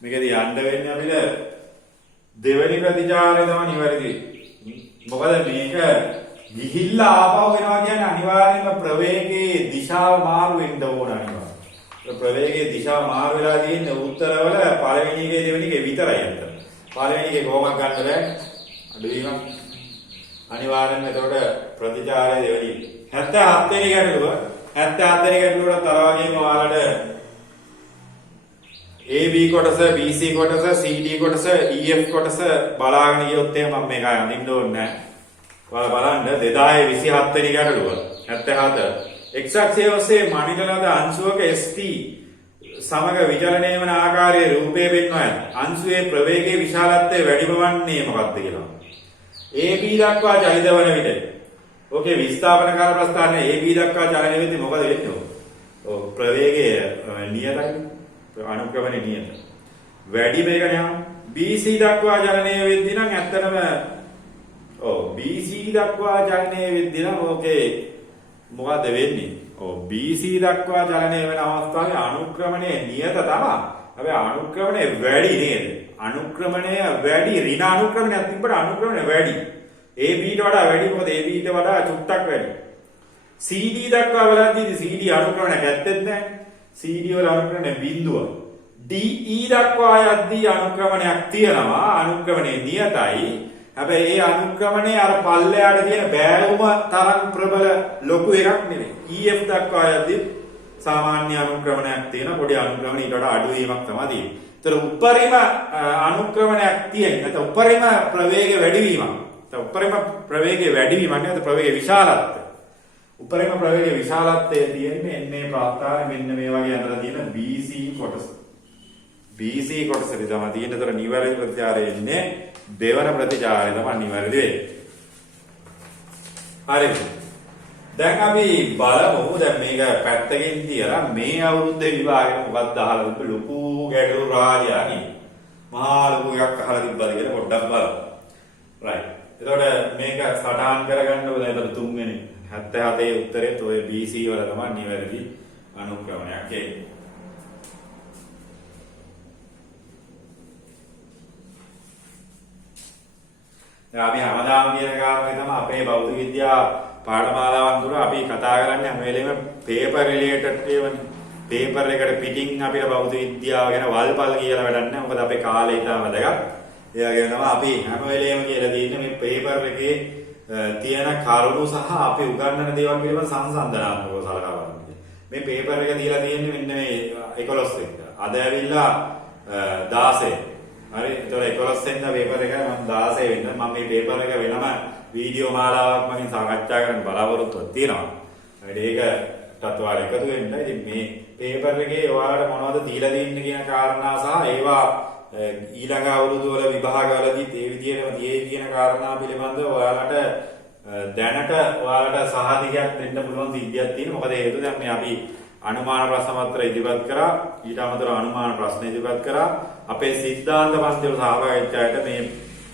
මේකදී යන්න වෙන්නේ අපිට දෙවෙනි ප්‍රතිචාරය තමයි නිවැරදි. මොකද මේක ගිහිල්ලා ආපහු වෙනවා කියන්නේ අනිවාර්යයෙන්ම ප්‍රවේගයේ දිශාව මාරු වෙන්න ඕන අනිවාර්යයෙන්. ප්‍රවේගයේ දිශාව මාරු වෙලා තියෙන උත්තරවල පළවෙනි එකේ දෙවෙනි එකේ විතරයි අතන. පළවෙනි එකේ කොහොමද ගන්න බෑ. අඩුවීමක්. අනිවාර්යෙන්ම එතකොට ප්‍රතිචාරය දෙවෙනි. 77 වෙනි ගැටලුව 77 වෙනි ගැටලුවට තර වගේම ඔයාලට AB කොටස, BC කොටස, CD කොටස, EF කොටස බලාගෙන ගියොත් එහෙනම් මම මේක අඳින්න ඕනේ නැහැ. ඔයාලා බලන්න 2027 වෙනි ගැටලුව 77 x අක්ෂය ඔස්සේ මනින ලද අංශුවක ST සමග විචලනය වන ආකාරයේ රූපය පෙන්වයි. අංශුවේ ප්‍රවේගයේ විශාලත්වය වැඩිම වන්නේ මොකක්ද කියලා. AB දක්වා චලිත වන විට ඕකේ විස්ථාපන කාල ප්‍රස්ථානයේ AB දක්වා චලනය වෙද්දී මොකද වෙන්නේ? ඔව් ප්‍රවේගය නියතයි. අනුක්‍රමණය නියත. වැඩි වේගන යනවා. BC දක්වා චලනය වෙද්දී නම් ඇත්තටම ඔව් BC දක්වා චලනය වෙද්දී නම් ඕකේ මොකද වෙන්නේ? ඔව් BC දක්වා චලනය වෙන අවස්ථාවේ අනුක්‍රමණය නියත තමයි. හැබැයි අනුක්‍රමණය වැඩි නේද? අනුක්‍රමණය වැඩි ඍණ අනුක්‍රමණයක් තිබ්බට අනුක්‍රමණය වැඩි. AB ට වඩා වැඩි. මොකද AB ට වඩා චුට්ටක් වැඩි. CD දක්වා බලද්දී CD අනුක්‍රමණයක් ඇත්තෙත් නැහැ. CD වල අනුක්‍රමණය බිඳුව. DE දක්වා යද්දී අනුක්‍රමණයක් තියෙනවා. අනුක්‍රමණය නියතයි. හැබැයි ඒ අනුක්‍රමණය අර පල්ලයට තියෙන බෑවුම තරම් ප්‍රබල ලොකු එකක් නෙවෙයි. EF දක්වා යද්දී සාමාන්‍ය අනුක්‍රමණයක් තියෙන පොඩි අනුක්‍රමණයකට වඩා අඩු වීමක් තමයි තියෙන්නේ. ඒතර උපරිම අනුක්‍රමණයක් තියෙන. නැත්නම් උපරිම ප්‍රවේග වැඩිවීමක්. නැත්නම් උපරිම ප්‍රවේගයේ වැඩිවීමක් නෙවෙයි ප්‍රවේගයේ විශාලත්වය. උපරිම ප්‍රවේගයේ විශාලත්වය තියෙන්නේ එන්නේ ප්‍රාස්ථානේ මෙන්න මේ වගේ අතර තියෙන BC කොටස. BC කොටසේ තමයි තියෙන. ඒතර නිවැරදි ප්‍රතිචාරය එන්නේ දෙවන ප්‍රතිචාරය තමයි නිවැරදි වෙන්නේ. හරිද? දැන් අපි බලමු දැන් මේක පැත්තකින් තියලා මේ අවුරුද්දේ විභාගෙට මොකක්ද අහලා තිබ්බ ලොකු ගැටලු රාජ්‍යයක් නේ. මහා ලොකු එකක් අහලා තිබ්බද කියලා පොඩ්ඩක් බලමු. right. එතකොට මේක සටහන් කරගන්න ඕනේ. එතකොට තුන්වෙනි 77 උත්තරේ ඔය BC වල තමයි නිවැරදි අනුක්‍රමණයක් එන්නේ. දැන් අපි හැමදාම කියන කාරණේ තමයි අපේ භෞතික විද්‍යා පාඨමාලාවන් තුළ අපි කතා කරන්නේ හැම වෙලේම පේපර් රිලේටඩ් ඒවානේ. පේපර් එකට පිටින් අපිට භෞතික විද්‍යාව ගැන වල්පල් කියලා වැඩක් නැහැ. මොකද අපේ කාලේ ඉතාම වැදගත්. ඒ වගේම තමයි අපි හැම වෙලේම කියලා තියෙන්නේ මේ පේපර් එකේ තියෙන කරුණු සහ අපි උගන්වන දේවල් පිළිබඳ සංසන්දනාත්මකව සලකා බලන්න. මේ පේපර් එක දීලා තියෙන්නේ මෙන්න මේ 11 එක. අද ඇවිල්ලා 16. හරි. ඒතකොට 11 වෙනිදා පේපර් එක මම 16 වෙනිදා මම මේ පේපර් එක වෙනම වීඩියෝ මාලාවක් මගින් සාකච්ඡා කරන්න බලාපොරොත්තුවක් තියෙනවා. ඒකටත් ඔයාලා එකතු වෙන්න. ඉතින් මේ පේපර් එකේ ඔයාලට මොනවද දීලා දෙන්නේ කියන කාරණා සහ ඒවා ඊළඟ අවුරුදු වල විභාගවලදී ඒ විදිහටම තියෙයි කියන කාරණා පිළිබඳව ඔයාලට දැනට ඔයාලට සහතිකයක් දෙන්න පුළුවන් සිද්ධියක් තියෙනවා. මොකද හේතුව දැන් මේ අපි අනුමාන ප්‍රශ්න පත්‍ර ඉදිරිපත් කරා. ඊට අමතරව අනුමාන ප්‍රශ්න ඉදිරිපත් කරා. අපේ සිද්ධාන්ත පන්තිවල සහභාගීත්වයට මේ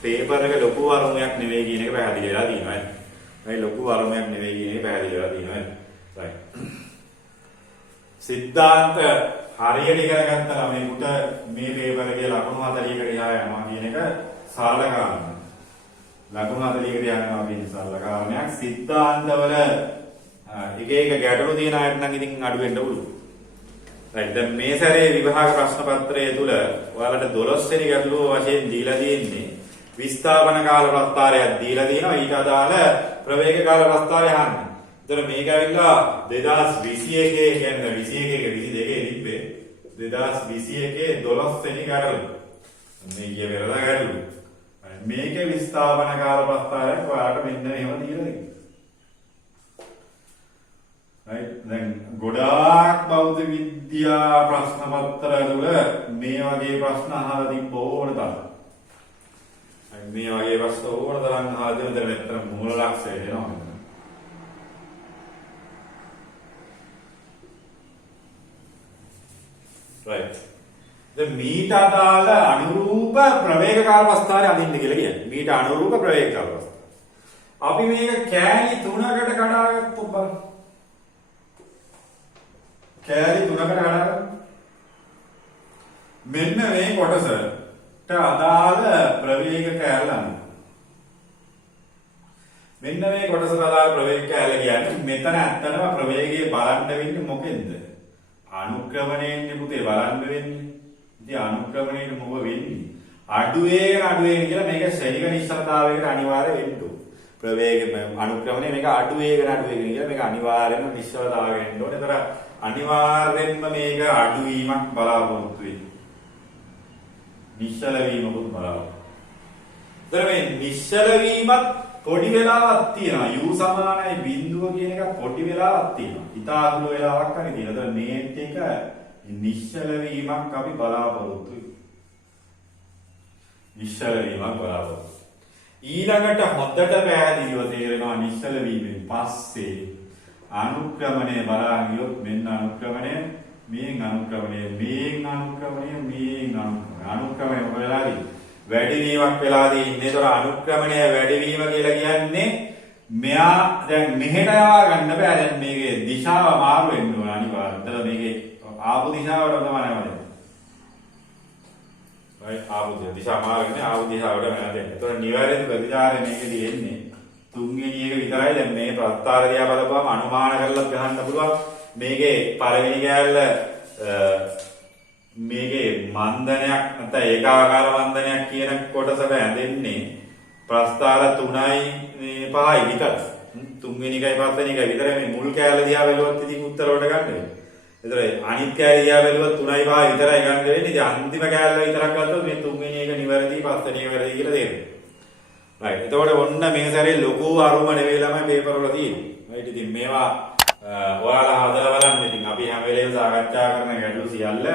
පේපර් එක ලොකු වරමයක් නෙවෙයි කියන එක පැහැදිලි වෙලා තියෙනවා. මේ ලොකු වරමයක් නෙවෙයි කියන එක පැහැදිලි වෙලා තියෙනවා. right. සිද්ධාන්ත හරියට ඉගෙන ගත්ත ළමයෙකුට මේ පේපර් එකේ ලකුණු 40කට එහා යනවා කියන එක සරල කාරණයක්. ලකුණු 40කට යනවා කියන සරල කාරණයක්. සිද්ධාන්තවල එක එක ගැටලු තියෙන අයට නම් ඉතින් අඩු වෙන්න පුළුවන්. right. දැන් මේ සැරේ විභාග ප්‍රශ්න පත්‍රයේ තුල ඔයාලට 12 වෙනි ගැටලුව වශයෙන් දීලා තියෙන්නේ විස්ථාපන කාල ප්‍රස්තාරයක් දීලා තියෙනවා. ඊට අදාළ ප්‍රවේග කාල ප්‍රස්තාරය අහන්න. එතන මේක ඇවිල්ලා 2021 කියන්නේ 21 22 තිබ්බේ 2021 12 වෙනි ගැටලුව. මේ කිය වෙරදා ගැටලුව. මේකේ විස්ථාපන කාල ප්‍රස්තාරයක් ඔයාලට මෙන්න මෙහෙම දීලා තියෙනවා. right. දැන් ගොඩාක් බෞද්ධ විද්‍යා ප්‍රශ්න පත්‍ර වල මේ වගේ ප්‍රශ්න අහලා තිබ්බ ඕන තරම්. මේ වගේ ප්‍රශ්න ඕන තරම් අහලා දෙන මෙතන මූල ලක්ෂය එනවා. right. දැන් මීට අදාළ අනුරූප ප්‍රවේග කාල ප්‍රස්තාරය අදින්න කියලා කියන්නේ. මීට අනුරූප ප්‍රවේග කාල ප්‍රස්තාරය. අපි මේක කෑලි 3කට කඩාගත්තොත් බලන්න. කෑලි 3කට කඩාගන්න. මෙන්න මේ කොටසට අදාළ ප්‍රවේග කෑල්ල අන්න. මෙන්න මේ කොටසට අදාළ ප්‍රවේග කෑල්ල කියන්නේ මෙතන ඇත්තටම ප්‍රවේගයේ බලන්න වෙන්නේ මොකෙන්ද? අනුක්‍රමණයෙන් පුතේ බලන්න වෙන්නේ. ඉතින් අනුක්‍රමණයෙන් මොකද වෙන්නේ? අඩු වේගන කියලා මේක ශ්‍රේණික නිශ්චලතාවයකට අනිවාර්ය වෙන්න ඕන. ප්‍රවේග අනුක්‍රමණය මේක අඩු වේගන කියලා මේක අනිවාර්යයෙන්ම නිශ්චලතාවයකට වෙන්න ඕනේ. ඒතර අනිවාර්යෙන්ම මේක අඩු වීමක් බලාපොරොත්තු වෙන්නේ. නිශ්චල වීමකුත් බලාපොරොත්තු. ඒතර මේ නිශ්චල වීමත් පොඩි වෙලාවක් තියෙනවා. u සමානයි බිඳුව කියන එක පොඩි වෙලාවක් තියෙනවා. ඉතා අඩු වෙලාවක් හරි තියෙනවා. ඒතර මේත් එක නිශ්චල වීමක් අපි බලාපොරොත්තු වෙනවා. නිශ්චල වීමක් බලාපොරොත්තු. ඊළඟට හොද්දට පැහැදිලිව තේරෙනවා නිශ්චල වීමෙන් පස්සේ අනුක්‍රමණය බලන්න ගියොත් මෙන්න අනුක්‍රමණය මේන් අනුක්‍රමණය මේන් අනුක්‍රමණය මේන් අනුක්‍රමණය වෙලාදී වැඩි වීමක් වෙලාදී ඉන්නේ. ඒතර අනුක්‍රමණය වැඩි වීම කියලා කියන්නේ මෙයා දැන් මෙහෙට යවා ගන්න බෑ. දැන් මේකේ දිශාව මාරු වෙන්න ඕන අනිවාර්යයෙන්. ඒතර මේකේ ආපු දිශාවට තමයි යවන්නේ. right. ආපු දිශාව මාරු වෙන්නේ ආපු දිශාවට යනවා. ඒතර නිවැරදි ප්‍රතිචාරය මේකේදී එන්නේ තුන්වෙනි එක විතරයි. දැන් මේ ප්‍රස්තාර දිහා බලපුවම අනුමාන කරලා ගහන්න පුළුවන්. මේකේ පළවෙනි කෑල්ල මේකේ මන්දනයක් නැත්නම් ඒකාකාර මන්දනයක් කියන කොටසට ඇඳෙන්නේ ප්‍රස්තාර 3යි 5යි විතර. තුන්වෙනි එකයි පස්වෙනි එකයි විතර මේ මුල් කෑල්ල දිහා බැලුවොත් ඉතින් උත්තර වලට ගන්න වෙන්නේ. ඒතර අනිත් කෑල්ල දිහා බැලුවොත් 3යි 5යි විතරයි ගන්න වෙන්නේ. ඉතින් අන්තිම කෑල්ල විතරක් ගත්තොත් මේ තුන්වෙනි එක නිවැරදි පස්වෙනි එක වැරදි කියලා තේරෙනවා. right. එතකොට ඔන්න මේ සැරේ ලොකු අරුම නෙවෙයි ළමයි පේපර් වල තියෙන්නේ. right. ඉතින් මේවා ඔයාලා හදලා බලන්න. ඉතින් අපි හැම වෙලේම සාකච්ඡා කරන ගැටලු සියල්ල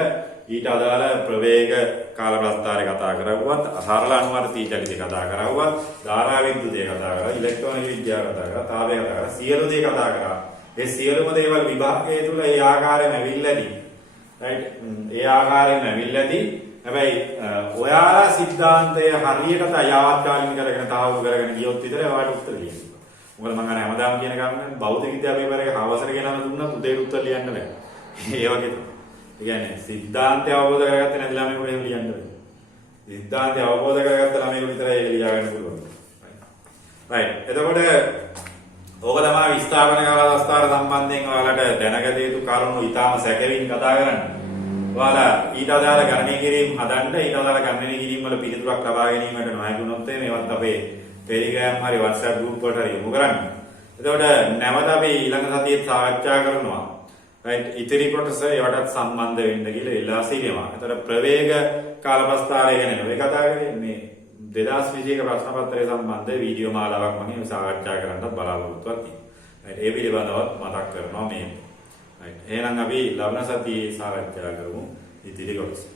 ඊට අදාළ ප්‍රවේග කාල ප්‍රස්තාරය කතා කරවුවත්, සරල අනුවර්තී චලිතය කතා කරවුවත්, ධාරා විද්‍යුතය කතා කරා, ඉලෙක්ට්‍රෝනික විද්‍යාව කතා කරා, තාපය කතා කරා, සියලු දේ කතා කරා. ඒ සියලුම දේවල් විභාගයේ තුල ඒ ආකාරයෙන්ම ඇවිල්ලාදී. right. ඒ ආකාරයෙන්ම ඇවිල්ලාදී හැබැයි ඔයාලා සිද්ධාන්තය හරියට යාවත්කාලින කරගෙන තාවු කරගෙන ගියොත් විතරයි ඔයාලට උත්තර ලියන්න. මොකද මම අර හැමදාම කියන කාරණා භෞතික විද්‍යාව පේපර් එක හවසට ගෙනම දුන්නා උදේට උත්තර ලියන්න බෑ. ඒ වගේ තමයි. ඒ කියන්නේ සිද්ධාන්තය අවබෝධ කරගත්තේ නැති ළමයෙකුට එහෙම ලියන්න බෑ. සිද්ධාන්තය අවබෝධ කරගත්ත ළමයෙකුට විතරයි ඒක ලියා ගන්න පුළුවන්. right. එතකොට ඕක තමයි විස්ථාපන කාලස්ථාර සම්බන්ධයෙන් ඔයාලට දැනගත යුතු කරුණු ඉතාම සැකෙමින් කතා කරන්නේ. ඔයාලා ඊට අදාළ ගණනය කිරීම හදන්න ඊට අදාළ ගණනය කිරීම වල පිළිතුරක් ලබා ගැනීමට නොහැකුණොත් මේවත් අපේ Telegram හරි WhatsApp group වලට හරි යොමු කරන්න. එතකොට නැවත අපි ඊළඟ සතියේ සාකච්ඡා කරනවා. right. ඉතිරි කොටස ඒවටත් සම්බන්ධ වෙන්න කියලා ඉල්ලා සිටිනවා. එතකොට ප්‍රවේග කාලපස්ථාරය ගැන නෙවෙයි කතා කරන්නේ. මේ 2021 ප්‍රශ්න පත්‍රය සම්බන්ධ වීඩියෝ මාලාවක් මම සාකච්ඡා කරන්නත් බලාපොරොත්තුවක් තියෙනවා. right. ඒ පිළිබඳව මතක් කරනවා මේ. right. එහෙනම් අපි ලබන සතියේ සාකච්ඡා කරමු ඉතිරි කොටස.